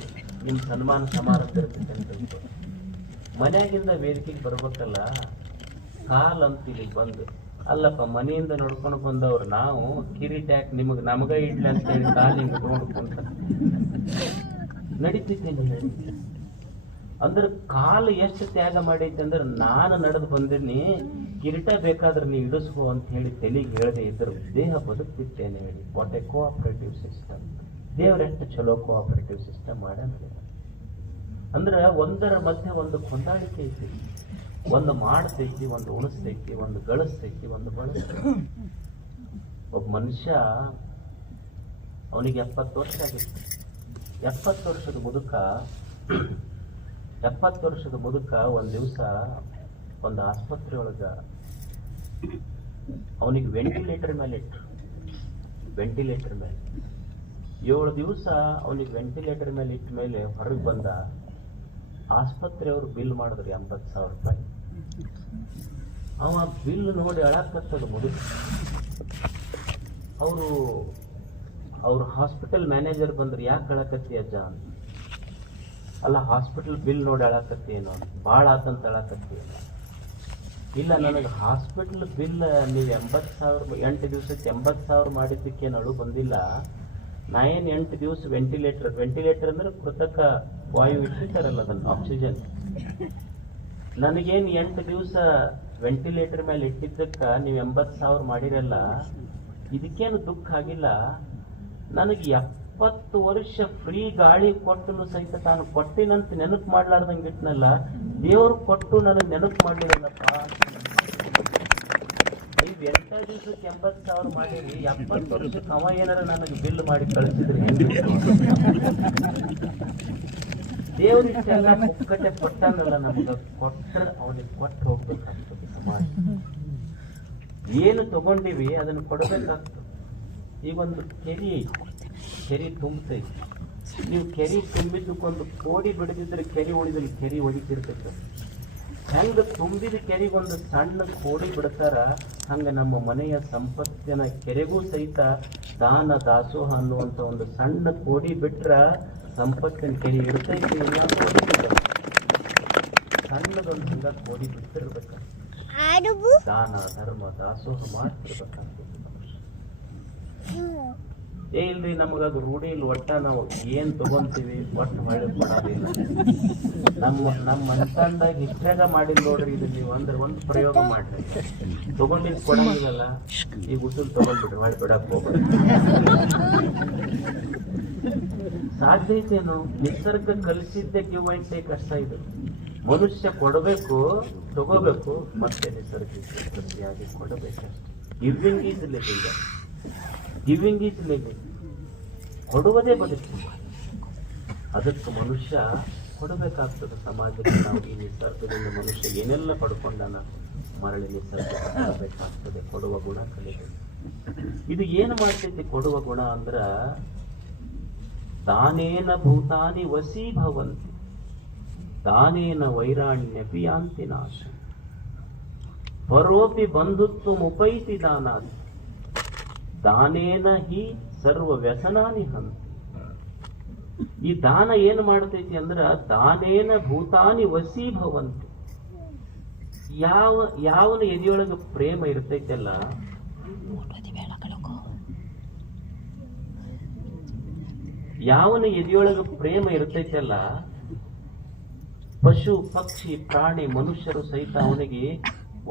ನಿಮ್ಮ ಸನ್ಮಾನ ಸಮಾರಂಭ ಇರ್ತೈತೆ ಅಂತ. ಮನೆಯಾಗಿಂದ ವೇದಿಕೆಗೆ ಬರ್ಬೇಕಲ್ಲ, ಕಾಲಂತ ಇಲ್ಲಿಗೆ ಬಂದು, ಅಲ್ಲಪ್ಪ ಮನೆಯಿಂದ ನೋಡ್ಕೊಂಡು ಬಂದವ್ರು ನಾವು ಕಿರೀಟ ಯಾಕೆ ನಮಗ ಇಡ್ಲಿ ಅಂತ ಹೇಳಿ ಕಾಲು ಹಿಂಗೆ ನೋಡ್ಕೊಂತ ನಡೀತೈತೇನು ಹೇಳಿ? ಅಂದ್ರೆ ಕಾಲು ಎಷ್ಟು ತ್ಯಾಗ ಮಾಡೈತೆ ಅಂದ್ರೆ, ನಾನು ನಡೆದು ಬಂದಿನಿ, ಕಿರೀಟ ಬೇಕಾದ್ರೆ ನೀವು ಇಡಿಸ್ಕೋ ಅಂತ ಹೇಳಿ ತೆಲಿಗೆ ಹೇಳದೆ ಇದ್ರು ದೇಹ ಬದುಕ್ತಿತ್ತೇನೆ ಹೇಳಿ. What a cooperative system. ದೇವರೆಷ್ಟು ಚಲೋ ಕೋಆಪರೇಟಿವ್ ಸಿಸ್ಟಮ್ ಮಾಡ್ಯಾನ. ಅಂದ್ರೆ ಒಂದರ ಮಧ್ಯೆ ಒಂದು ಹೊಂದಾಣಿಕೆ ಐತಿ, ಒಂದು ಮಾಡ್ತೈತಿ, ಒಂದು ಉಣಿಸ್ತೈತಿ, ಒಂದು ಗಳಿಸ್ತೈತಿ, ಒಂದು ಬಳಸ್ತೈತಿ. ಒಬ್ಬ ಮನುಷ್ಯ ಅವನಿಗೆ 70 ವರ್ಷ ಆಗಿತ್ತು. 70 ವರ್ಷದ ಮುದುಕ ಒಂದು ದಿವಸ ಒಂದು ಆಸ್ಪತ್ರೆ ಒಳಗ ಅವನಿಗೆ ವೆಂಟಿಲೇಟರ್ ಮೇಲೆ ಇಟ್ರು. ವೆಂಟಿಲೇಟರ್ ಮೇಲೆ 7 ದಿವಸ ಅವನಿಗೆ ವೆಂಟಿಲೇಟರ್ ಮೇಲೆ ಇಟ್ಟ ಮೇಲೆ ಹೊರಗೆ ಬಂದ. ಆಸ್ಪತ್ರೆಯವರು ಬಿಲ್ ಮಾಡಿದ್ರು 80,000 ರೂಪಾಯಿ. ಅವ ಬಿಲ್ ನೋಡಿ ಅಳಾಕತ್ತದ ಮುದುಕ. ಅವರು ಹಾಸ್ಪಿಟಲ್ ಮ್ಯಾನೇಜರ್ ಬಂದ್ರು, ಯಾಕೆ ಅಳಕತ್ತಿ ಅಜ್ಜ ಅಂತ. ಅಲ್ಲ, ಹಾಸ್ಪಿಟಲ್ ಬಿಲ್ ನೋಡಿ ಅಳಕತ್ತಿ ಏನೋ, ಭಾಳ ಆತಂತ ಅಳಕತ್ತಿ. ಇಲ್ಲ, ನನಗೆ ಹಾಸ್ಪಿಟಲ್ ಬಿಲ್ ನೀವು 80,000 8 ದಿವಸಕ್ಕೆ 80,000 ಮಾಡಿದ್ದಕ್ಕೇನು ಅಳು ಬಂದಿಲ್ಲ. ನಾ ಏನು 8 ದಿವಸ ವೆಂಟಿಲೇಟರ್ ಅಂದ್ರೆ ಕೃತಕ ವಾಯು ಇಟ್ಟಿರ್ತಾರಲ್ಲ ಅದನ್ನು ಆಕ್ಸಿಜನ್. ನನಗೇನು 8 ದಿವಸ ವೆಂಟಿಲೇಟರ್ ಮೇಲೆ ಇಟ್ಟಿದ್ದಕ್ಕ ನೀವು 80,000 ಮಾಡಿರಲ್ಲ, ಇದಕ್ಕೇನು ದುಃಖ ಆಗಿಲ್ಲ. ನನಗೆ 70 ವರ್ಷ ಫ್ರೀ ಗಾಳಿ ಕೊಟ್ಟನು ಸಹಿತ ತಾನು ಕೊಟ್ಟಿನಂತ ನೆನಪು ಮಾಡ್ಲಾರ್ದಂಗೆ ಇಟ್ನಲ್ಲ, ದೇವ್ರು ಕೊಟ್ಟು ನನಗೆ ನೆನಪು ಮಾಡಿರಲ್ಲಪ್ಪ. ನೀವು 8 ದಿವಸಕ್ಕೆ 80,000 ಮಾಡಿರಿ, 70 ವರ್ಷಕ್ಕೆ ಅವ ಏನಾರ ನನಗೆ ಬಿಲ್ ಮಾಡಿ ಕಳಿಸಿದ್ರಿ. ದೇವ್ರ ಇಷ್ಟೆಲ್ಲ ಪುಕ್ಕಟೆ ಕೊಟ್ಟಾನಲ್ಲ, ನಮಗ ಕೊಟ್ಟರೆ ಅವನಿಗೆ ಕೊಟ್ಟು ಹೋಗ್ಬೇಕಾಗ್ತದೆ. ಸಮಾಜ ಏನು ತಗೊಂಡಿವಿ ಅದನ್ನು ಕೊಡಬೇಕಾಗ್ತದೆ. ಈಗ ಒಂದು ಕೆರಿ ತುಂಬತೈತಿ, ನೀವು ಕೆರಿ ತುಂಬಿದ್ದಕ್ಕೊಂದು ಕೋಡಿ ಬಿಡದಿದ್ರೆ ಕೆರಿ ಉಳಿದಲ್ಲಿ ಕೆರಿ ಹೊಡಿತಿರ್ತೈತೆ. ಹೆಂಗ ತುಂಬಿದ ಕೆರಿಗೊಂದು ಸಣ್ಣ ಕೋಡಿ ಬಿಡ್ತಾರ, ಹಂಗ ನಮ್ಮ ಮನೆಯ ಸಂಪತ್ತಿನ ಕೆರೆಗೂ ಸಹಿತ ದಾನ ದಾಸೋಹ ಅನ್ನುವಂತ ಒಂದು ಸಣ್ಣ ಕೋಡಿ ಬಿಟ್ರ ಸಂಪತ್ತಿನ ಕೆರೆ ಇರ್ತೈತಿ. ಸಣ್ಣದೊಂದು ಹಿಂಗ ಕೋಡಿ ಬಿಟ್ಟಿರ್ಬೇಕ, ದಾನ ಧರ್ಮ ದಾಸೋಹ ಮಾಡ್ತಿರ್ಬೇಕಾಗ್ತದೆ. ಇಲ್ರಿ ನಮಗದು ರೂಢಿ ಇಲ್ಲ, ಒಟ್ಟ ನಾವು ಏನ್ ತಗೊಂತೀವಿ ಒಟ್ಟು ಹೊಳೆ ಕೊಡೋದಿಲ್ಲ. ನಮ್ಮ ಮನಸ್ಸಂದಾಗ ಇಷ್ಟಾಗ ಮಾಡಿಲ್ಲ ನೋಡ್ರಿ, ಇದು ನೀವು ಅಂದ್ರೆ ಒಂದು ಪ್ರಯೋಗ ಮಾಡ್ರಿ, ತಗೊಂಡಿದ್ ಕೊಡಂಗಿಲ್ಲಲ್ಲ, ಈಗ ಉಸುಲ್ ತಗೊಂಡ್ಬಿಡ್ರಿ, ಹೊಳೆ ಬಿಡಕ್ ಹೋಗ್ಬೇಡಿ. ಸಾಧ್ಯತೆನು ನಿಸರ್ಗ ಕಲಿಸಿದ್ದೆ ಗಿವ್ ಅಂಡ್ ಟೇಕ್ ಅಷ್ಟ. ಇದು ಮನುಷ್ಯ ಕೊಡಬೇಕು, ತಗೋಬೇಕು, ಮತ್ತೆ ನಿಸರ್ಗಕ್ಕೆ ಪ್ರತಿಯಾಗಿ ಕೊಡಬೇಕಷ್ಟೆ. Giving is living, giving is living. ಕೊಡುವುದೇ ಬದುಕು. ಅದಕ್ಕೆ ಮನುಷ್ಯ ಕೊಡಬೇಕಾಗ್ತದೆ ಸಮಾಜಕ್ಕೆ. ನಾವು ಈ ನಿಸರ್ಗದಿಂದ ಮನುಷ್ಯ ಏನೆಲ್ಲ ಪಡ್ಕೊಂಡಾನ ಮರಳಿ ನಿಸರ್ಗ ಕೊಡಬೇಕಾಗ್ತದೆ. ಕೊಡುವ ಗುಣ ಕಲಿಬೇಕು. ಇದು ಏನು ಮಾಡ್ತೈತಿ ಕೊಡುವ ಗುಣ ಅಂದ್ರ, ದಾನೇನ ಭೂತಾನಿ ವಸೀಭವಂತಿ ದಾನೇನ ವೈರಾಣ್ಯಪಿ ಯಾಂತಿ ನಾಶ ಪರೋಪಿ ಬಂಧುತ್ವ ಮುಪೈತಿ ದಾನಾತ್ ದಾನೇನ ಹಿ ಸರ್ವ ವ್ಯಸನಾನಿ ಹಂತಿ. ಈ ದಾನ ಏನು ಮಾಡ್ತೈತಿ ಅಂದ್ರ, ದಾನೇನ ಭೂತಾನಿ ವಸೀಭವಂತಿ. ಯಾವನ ಎದೆಯೊಳಗ ಪ್ರೇಮ ಇರ್ತೈತಲ್ಲ, ಯಾವನ ಎದೆಯೊಳಗ ಪ್ರೇಮ ಇರ್ತೈತಲ್ಲ, ಪಶು ಪಕ್ಷಿ ಪ್ರಾಣಿ ಮನುಷ್ಯರು ಸಹಿತ ಅವನಿಗೆ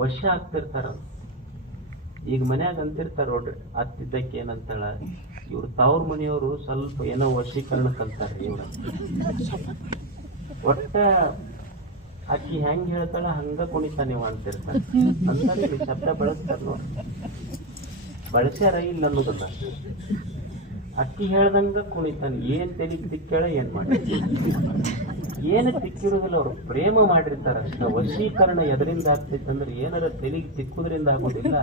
ವಶ ಆಗ್ತಿರ್ತಾರ. ಈಗ ಮನ್ಯಾಗ ಅಂತಿರ್ತಾರ ನೋಡ್ರಿ, ಅತ್ತಿದ್ದಕ್ಕೆ ಏನಂತಾಳ, ಇವ್ರು ತವ್ರ ಮನೆಯವರು ಸ್ವಲ್ಪ ಏನೋ ವಶೀಕರಣ ಕಲ್ತಾರ್ರಿ ಇವ್ರ. ಒಟ್ಟ ಅಕ್ಕಿ ಹೆಂಗ್ ಹೇಳ್ತಾಳ ಹಂಗ ಕುಣಿತಾ ನೀವು ಅಂತಿರ್ತಾರ ಅಂತಾರೆ. ಇಲ್ಲಿ ಶಬ್ದ ಬಳಸ್ತಾರ ನೋಡಿ, ಬಳಸ್ಯಾರ ಇಲ್ಲ ಅನ್ನೋದಲ್ಲ. ಅಕ್ಕಿ ಹೇಳ್ದಂಗ ಕುಣಿತಾನ, ಏನ್ ತೆಲಿಗೆ ತಿಕ್ಕೇಳ ಏನ್ ಮಾಡಿ ಏನು ತಿಕ್ಕಿರೋದಿಲ್ಲ. ಅವ್ರು ಪ್ರೇಮ ಮಾಡಿರ್ತಾರ ಅಷ್ಟ. ವಶೀಕರಣ ಎದರಿಂದ ಆಗ್ತೈತೆ ಅಂದ್ರೆ, ಏನಾರ ತೆಲಿಗೆ ತಿಕ್ಕುದ್ರಿಂದ ಆಗೋದಿಲ್ಲ.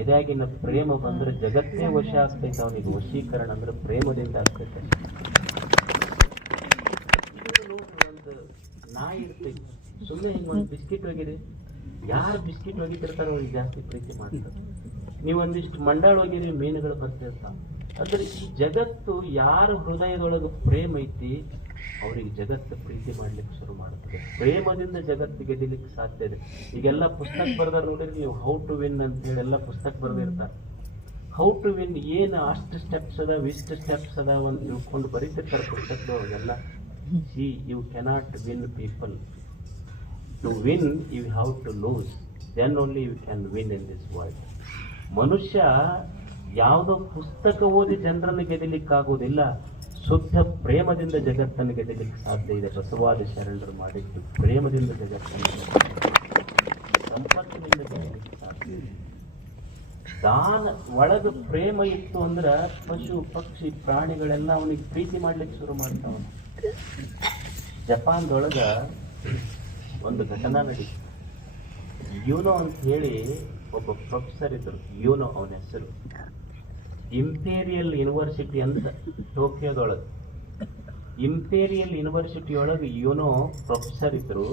ಎದೆಯಾಗಿನ ಪ್ರೇಮ ಬಂದ್ರೆ ಜಗತ್ತೇ ವಶ ಆಗ್ತೈತೆ ಅವನಿಗೆ. ವಶೀಕರಣ ಅಂದ್ರೆ ಪ್ರೇಮದಿಂದ ಆಗ್ತೈತೆ. ಒಂದು ನಾಯಿ ಇರ್ತೈತಿ, ಸುಮ್ಮನೆ ಹಿಂಗ ಒಂದು ಬಿಸ್ಕಿಟ್ ಹೋಗಿರಿ, ಯಾರು ಬಿಸ್ಕಿಟ್ ಹೋಗಿತಿರ್ತಾರ ಅವ್ರಿಗೆ ಜಾಸ್ತಿ ಪ್ರೀತಿ ಮಾಡ್ತಾರೆ. ನೀವೊಂದಿಷ್ಟು ಮಂಡಾಳ ಹೋಗಿರಿ, ಮೀನುಗಳು ಬರ್ತಿರ್ತಾವ. ಅಂದ್ರೆ ಈ ಜಗತ್ತು ಯಾರ ಹೃದಯದೊಳಗೆ ಪ್ರೇಮ ಐತಿ ಅವ್ರಿಗೆ ಜಗತ್ತು ಪ್ರೀತಿ ಮಾಡ್ಲಿಕ್ಕೆ ಶುರು ಮಾಡುತ್ತದೆ. ಪ್ರೇಮದಿಂದ ಜಗತ್ತು ಗೆದಿಲಿಕ್ಕೆ ಸಾಧ್ಯ ಇದೆ. ಈಗೆಲ್ಲ ಪುಸ್ತಕ ಬರ್ದಾರ ನೋಡಿರಿ ನೀವು, ಹೌ ಟು ವಿನ್ ಅಂತ ಹೇಳಿ ಎಲ್ಲ ಪುಸ್ತಕ ಬರ್ದಿರ್ತಾರೆ. ಹೌ ಟು ವಿನ್ ಏನು ಅಷ್ಟು ಸ್ಟೆಪ್ಸ್ ಅದಾವ, ಇಷ್ಟು ಸ್ಟೆಪ್ಸ್ ಅದಾವ ಅಂತ ತಿಳ್ಕೊಂಡು ಬರೀತಿರ್ತಾರೆ ಪುಸ್ತಕದೊಳಗೆಲ್ಲ. See you cannot win people. To win you have to lose, then only you can win in this world. ಮನುಷ್ಯ ಯಾವುದೋ ಪುಸ್ತಕ ಓದಿ ಜನರನ್ನು ಗೆದಿಲಿಕ್ಕಾಗೋದಿಲ್ಲ, ಶುದ್ಧ ಪ್ರೇಮದಿಂದ ಜಗತ್ತನ್ನು ಗೆದಲಿಕ್ಕೆ ಸಾಧ್ಯ ಇದೆ. ಬಸವಾದಿ ಶರಣರು ಮಾಡಿದ್ದು ಪ್ರೇಮದಿಂದ ಜಗತ್ತನ್ನು, ಸಂಪತ್ತಿನಿಂದ ಗೆದಲಿಕ್ಕೆ ಸಾಧ್ಯ ಇದೆ. ದಾನ ಒಳಗ ಪ್ರೇಮ ಇತ್ತು ಅಂದ್ರ ಪಶು ಪಕ್ಷಿ ಪ್ರಾಣಿಗಳೆಲ್ಲ ಅವನಿಗೆ ಪ್ರೀತಿ ಮಾಡ್ಲಿಕ್ಕೆ ಶುರು ಮಾಡ್ತಾವ. ಜಪಾನ್ದೊಳಗ ಒಂದು ಘಟನಾ ನಡೀತು. ಯೂನೋ ಅಂತ ಹೇಳಿ ಒಬ್ಬ ಪ್ರೊಫೆಸರ್ ಇದ್ರು. ಯೂನೋ ಅವನ ಹೆಸರು. ಇಂಪೀರಿಯಲ್ ಯೂನಿವರ್ಸಿಟಿ ಅಂತ ಟೋಕಿಯೋದೊಳಗೆ, ಇಂಪೀರಿಯಲ್ ಯೂನಿವರ್ಸಿಟಿ ಒಳಗೆ ಯೂನೋ ಪ್ರೊಫೆಸರ್ ಇದ್ರು.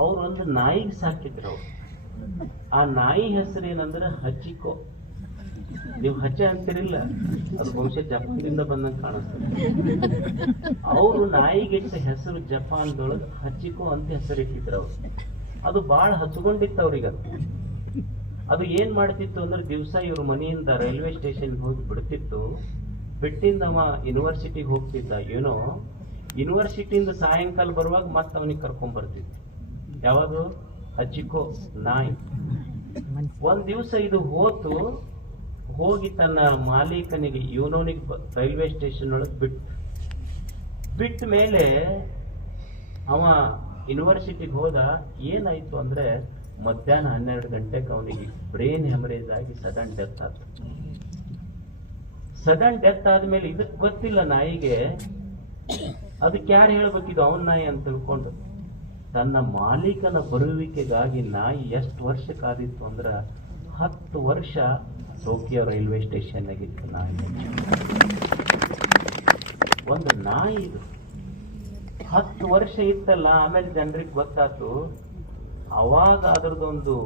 ಅವ್ರು ಒಂದು ನಾಯಿಗೆ ಸಾಕಿದ್ರು. ಅವ್ರು ಆ ನಾಯಿ ಹೆಸರು ಏನಂದ್ರೆ ಹಚಿಕೋ. ನೀವು ಹಚ್ಚ ಅಂತಿರಿಲ್ಲ, ಅದು ಬಹುಶಃ ಜಪಾನ್ದಿಂದ ಬಂದಂಗೆ ಕಾಣಿಸ್ತದೆ. ಅವರು ನಾಯಿಗಿಟ್ಟ ಹೆಸರು ಜಪಾನ್ದೊಳಗೆ ಹಚಿಕೋ ಅಂತ ಹೆಸರು ಇಟ್ಟಿದ್ರು. ಅವ್ರು ಅದು ಬಹಳ ಹಚ್ಕೊಂಡಿತ್ತು ಅವ್ರಿಗೆ. ಅದು ಏನ್ ಮಾಡ್ತಿತ್ತು ಅಂದ್ರೆ, ದಿವಸ ಇವ್ರ ಮನೆಯಿಂದ ರೈಲ್ವೆ ಸ್ಟೇಷನ್ ಹೋಗಿ ಬಿಡ್ತಿತ್ತು. ಬಿಟ್ಟಿಂದ ಅವ ಯೂನಿವರ್ಸಿಟಿಗೆ ಹೋಗ್ತಿದ್ದ. ಏನೋ ಯೂನಿವರ್ಸಿಟಿಯಿಂದ ಸಾಯಂಕಾಲ ಬರುವಾಗ ಮತ್ತೆ ಅವನಿಗೆ ಕರ್ಕೊಂಡ್ ಬರ್ತಿದ್ವಿ. ಯಾವುದು ಹಚ್ಚಿಕೋ ನಾಯಿ. ಒಂದ್ ದಿವಸ ಇದು ಹೋಗಿ ತನ್ನ ಮಾಲೀಕನಿಗೆ ಯೂನೋನಿಗೆ ರೈಲ್ವೆ ಸ್ಟೇಷನ್ ಒಳಗೆ ಬಿಟ್ಟ ಮೇಲೆ ಅವ ಯೂನಿವರ್ಸಿಟಿಗೆ ಹೋದ. ಏನಾಯ್ತು ಅಂದ್ರೆ ಮಧ್ಯಾಹ್ನ 12 ಗಂಟೆಗೆ ಅವನಿಗೆ ಬ್ರೈನ್ ಹೆಮರೇಜ್ ಆಗಿ ಸಡನ್ ಡೆತ್ ಆದ. ಸಡನ್ ಡೆತ್ ಆದ್ಮೇಲೆ ಇದಕ್ ಗೊತ್ತಿಲ್ಲ ನಾಯಿಗೆ, ಅದಕ್ಕೆ ಯಾರು ಹೇಳ್ಬೇಕಿದು ಅವನ್ ನಾಯಿ ಅಂತ ತಿಳ್ಕೊಂಡು ತನ್ನ ಮಾಲೀಕನ ಬರುವಿಕೆಗಾಗಿ ನಾಯಿ ಎಷ್ಟು ವರ್ಷ ಕಾದಿತ್ತು ಅಂದ್ರ 10 ವರ್ಷ ಟೋಕಿಯೋ ರೈಲ್ವೆ ಸ್ಟೇಷನ್ ಆಗಿತ್ತು ನಾಯಿ. ಒಂದು ನಾಯಿ ಇದು 10 ವರ್ಷ ಇತ್ತಲ್ಲ. ಆಮೇಲೆ ಜನರಿಗೆ ಗೊತ್ತಾಯ್ತು. ಅವಾಗ ಅದ್ರದ್ದೊಂದು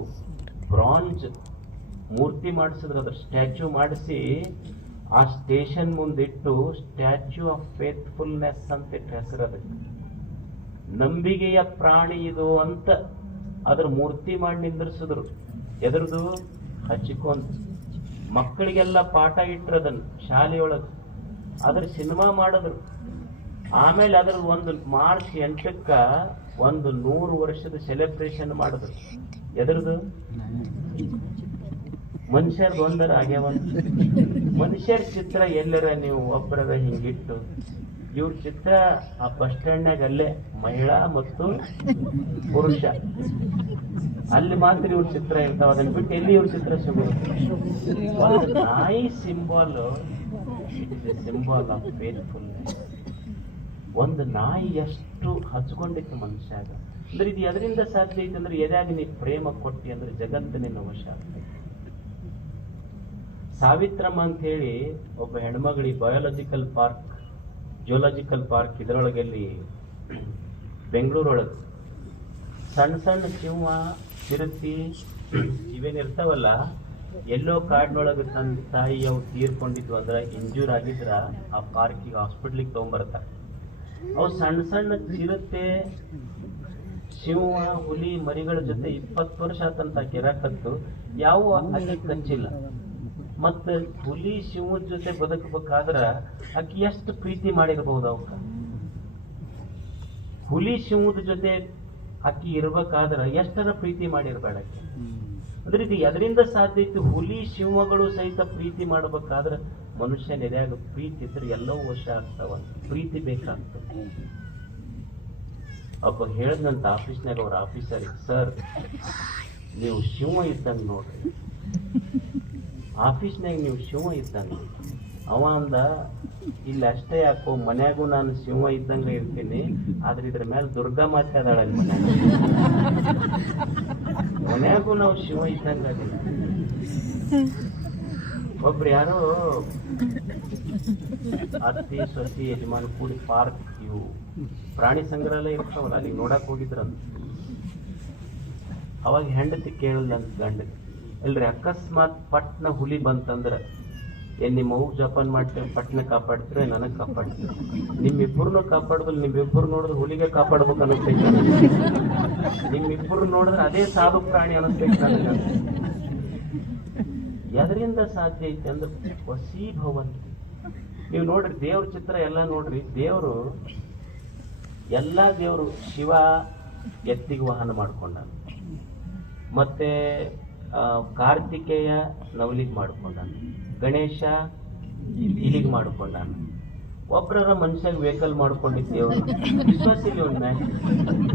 ಬ್ರಾಂಜ್ ಮೂರ್ತಿ ಮಾಡಿಸಿದ್ರು, ಅದ್ರ ಸ್ಟ್ಯಾಚ್ಯೂ ಮಾಡಿಸಿ ಆ ಸ್ಟೇಷನ್ ಮುಂದಿಟ್ಟು ಸ್ಟ್ಯಾಚ್ಯೂ ಆಫ್ ಫೇತ್ಫುಲ್ನೆಸ್ ಅಂತ ಇಟ್ಟು ಹೆಸರು ಅದಕ್ಕೆ. ನಂಬಿಕೆಯ ಪ್ರಾಣಿ ಇದು ಅಂತ ಅದ್ರ ಮೂರ್ತಿ ಮಾಡಿ ನಿಂದ್ರಿಸಿದ್ರು. ಎದ್ರದು ಹಚ್ಚಿಕೊಂಡ್ ಮಕ್ಕಳಿಗೆಲ್ಲ ಪಾಠ ಇಟ್ರದನ್ನ ಶಾಲೆಯೊಳಗೆ. ಅದ್ರ ಸಿನಿಮಾ ಮಾಡಿದ್ರು. ಆಮೇಲೆ ಅದ್ರ ಒಂದು ಮಾರ್ಚ್ 8ಕ್ಕ ಒಂದು 100 ವರ್ಷದ ಸೆಲೆಬ್ರೇಷನ್ ಮಾಡಿದ್ರು. ಎದ್ರದು ಮನುಷ್ಯರ್ದು ಒಂದರ ಆಗ್ಯಾವಂತ. ಮನುಷ್ಯರ ಚಿತ್ರ ಎಲ್ಲರ ನೀವು ಒಬ್ಬರದ ಹಿಂಗಿಟ್ಟು ಇವ್ರ ಚಿತ್ರ ಆ ಬಸ್ ಸ್ಟ್ಯಾಂಡ್ನಾಗ ಅಲ್ಲೇ ಮಹಿಳಾ ಮತ್ತು ಪುರುಷ ಅಲ್ಲಿ ಮಾತ್ರ ಇವ್ರ ಚಿತ್ರ ಇರ್ತಾವ. ಅದನ್ನ ಬಿಟ್ಟು ಎಲ್ಲಿ ಇವ್ರ ಚಿತ್ರ ಸಿಗೋದು? ಒಂದು ನಾಯಿ symbol, it is A symbol of faithfulness. ಒಂದು ನಾಯಿ ಎಷ್ಟು ಹಚ್ಕೊಂಡಿತ್ತು ಮನುಷ್ಯಾಗ ಅಂದ್ರೆ ಇದು ಎದರಿಂದ ಸಾಧ್ಯ ಐತೆ ಅಂದ್ರೆ ಎದಾಗ ನೀ ಪ್ರೇಮ ಕೊಟ್ಟಿ ಅಂದ್ರೆ ಜಗತ್ತು ನಿನ್ನ ವಶ ಆಗ್ತದೆ. ಸಾವಿತ್ರಮ್ಮ ಅಂತ ಹೇಳಿ ಒಬ್ಬ ಹೆಣ್ಮಗಳಿ ಜಿಯೋಲಾಜಿಕಲ್ ಪಾರ್ಕ್ ಇದರೊಳಗೆಲ್ಲಿ ಬೆಂಗಳೂರೊಳಗೆ ಸಣ್ಣ ಸಿಂಹ, ಚಿರತೆ ಇವೇನಿರ್ತಾವಲ್ಲ, ಎಲ್ಲೋ ಕಾಡಿನೊಳಗೆ ತನ್ನ ತಾಯಿ ಅವು ತೀರ್ಕೊಂಡಿದ್ವು ಅಂದ್ರೆ ಇಂಜೂರ್ ಆಗಿದ್ರ ಆ ಪಾರ್ಕಿಗೆ ಹಾಸ್ಪಿಟ್ಲಿಗೆ ತಗೊಂಡ್ಬರ್ತಾರೆ. ಅವು ಸಣ್ಣ ಚಿರತೆ, ಸಿಂಹ, ಹುಲಿ ಮರಿಗಳ ಜೊತೆ 20 ವರ್ಷ ಆತಂತ ಕೆರಾಕತ್ತು ಯಾವ ಅಕ್ಕಿ ಕಚ್ಚಿಲ್ಲ. ಮತ್ತೆ ಹುಲಿ ಸಿಂಹದ ಜೊತೆ ಬದುಕಬೇಕಾದ್ರ ಆಕಿ ಎಷ್ಟು ಪ್ರೀತಿ ಮಾಡಿರ್ಬಹುದು ಅವಕ್ಕ. ಹುಲಿ ಸಿಂಹದ ಜೊತೆ ಆಕಿ ಇರ್ಬೇಕಾದ್ರ ಎಷ್ಟರ ಪ್ರೀತಿ ಮಾಡಿರ್ಬೇಡ ಆಕಿ. ಅಂದ್ರೆ ಇದು ಎದರಿಂದ ಸಾಧ್ಯ ಇತ್ತು? ಹುಲಿ ಸಿಂಹಗಳು ಸಹಿತ ಪ್ರೀತಿ ಮಾಡ್ಬೇಕಾದ್ರ ಮನುಷ್ಯನ ಎದೆಯಾಗ ಪ್ರೀತಿ ಇದ್ರೆ ಎಲ್ಲವೂ ವಶ ಆಗ್ತಾವ. ಪ್ರೀತಿ ಬೇಕಾಗ್ತದೆ. ಒಬ್ಬ ಹೇಳದಂತ ಆಫೀಸ್ನಾಗ ಅವ್ರ ಆಫೀಸರ್, ಸರ್ ನೀವು ಸಿಂಹ ಇದ್ದಂಗ ನೋಡ್ರಿ, ಆಫೀಸ್ನಾಗ ನೀವು ಸಿಂಹ ಇದ್ದಂಗ. ಅವ ಅಂದ, ಇಲ್ಲಿ ಅಷ್ಟೇ ಯಾಕೋ ಮನ್ಯಾಗೂ ನಾನು ಸಿಂಹ ಇದ್ದಂಗ ಇರ್ತೀನಿ, ಆದ್ರೆ ಇದ್ರ ಮೇಲೆ ದುರ್ಗಾ ಮಾತೆ ಅದಾಳ ಅಲ್ಲಿ ಮನ್ಯಾಗೂ ನಾವು ಸಿಂಹ ಇದ್ದಂಗ ಆಗಿಲ್ಲ. ಒಬ್ರು ಯಾರೋ ಅತ್ತಿ ಸೊಸಿ ಯಜಮಾನ್ ಕೂಡಿ ಪಾರ್ಕ್ ಇವು ಪ್ರಾಣಿ ಸಂಗ್ರಹಾಲಯ ಇರ್ತಾವಲ್ಲ ಅಲ್ಲಿ ನೋಡಕ್ ಹೋಗಿದ್ರಂತ. ಅವಾಗ ಹೆಂಡತಿ ಕೇಳಲ್ಲಂತ ಗಂಡ, ಇಲ್ರಿ ಅಕಸ್ಮಾತ್ ಪಟ್ನ ಹುಲಿ ಬಂತಂದ್ರ ಏನ್ ನಿಮ್ಮ ಅವ್ವ ಜಪಾನ್ ಮಾಡ್ತೀರಿ, ಪಟ್ನ ಕಾಪಾಡ್ತೀರ, ನನಗ್ ಕಾಪಾಡ್ತೀರ? ನಿಮ್ಮಿಬ್ಬರನ್ನು ಕಾಪಾಡುದಿಲ್ಲ, ನಿಮ್ಮಿಬ್ಬರು ನೋಡಿದ್ರೆ ಹುಲಿಗೆ ಕಾಪಾಡ್ಬೇಕು ಅನಿಸ್ತೈತೆ, ನಿಮ್ಮಿಬ್ಬರು ನೋಡಿದ್ರೆ ಅದೇ ಸಾಧು ಪ್ರಾಣಿ ಅನಿಸ್ತೈತೆ ನನಗೆ. ಎದರಿಂದ ಸಾಧ್ಯ ಐತೆ ಅಂದ್ರೆ ವಸೀಭವಂತಿ. ನೀವು ನೋಡ್ರಿ ದೇವ್ರ ಚಿತ್ರ ಎಲ್ಲ ನೋಡ್ರಿ. ದೇವರು ಶಿವ ಎತ್ತಿಗೆ ವಾಹನ ಮಾಡ್ಕೊಂಡ, ಮತ್ತೆ ಕಾರ್ತಿಕೇಯ ನವಲಿಗೆ ಮಾಡ್ಕೊಂಡ, ಗಣೇಶ ಇಲಿಗೆ ಮಾಡ್ಕೊಂಡ. ಒಬ್ಬರ ಮನುಷ್ಯಾಗ ವೆಹಿಕಲ್ ಮಾಡ್ಕೊಂಡಿದ್ದ ದೇವ್ರು ವಿಶ್ವಾಸ ಇಲ್ಲ ಅವನ ಮ್ಯಾಲೆ.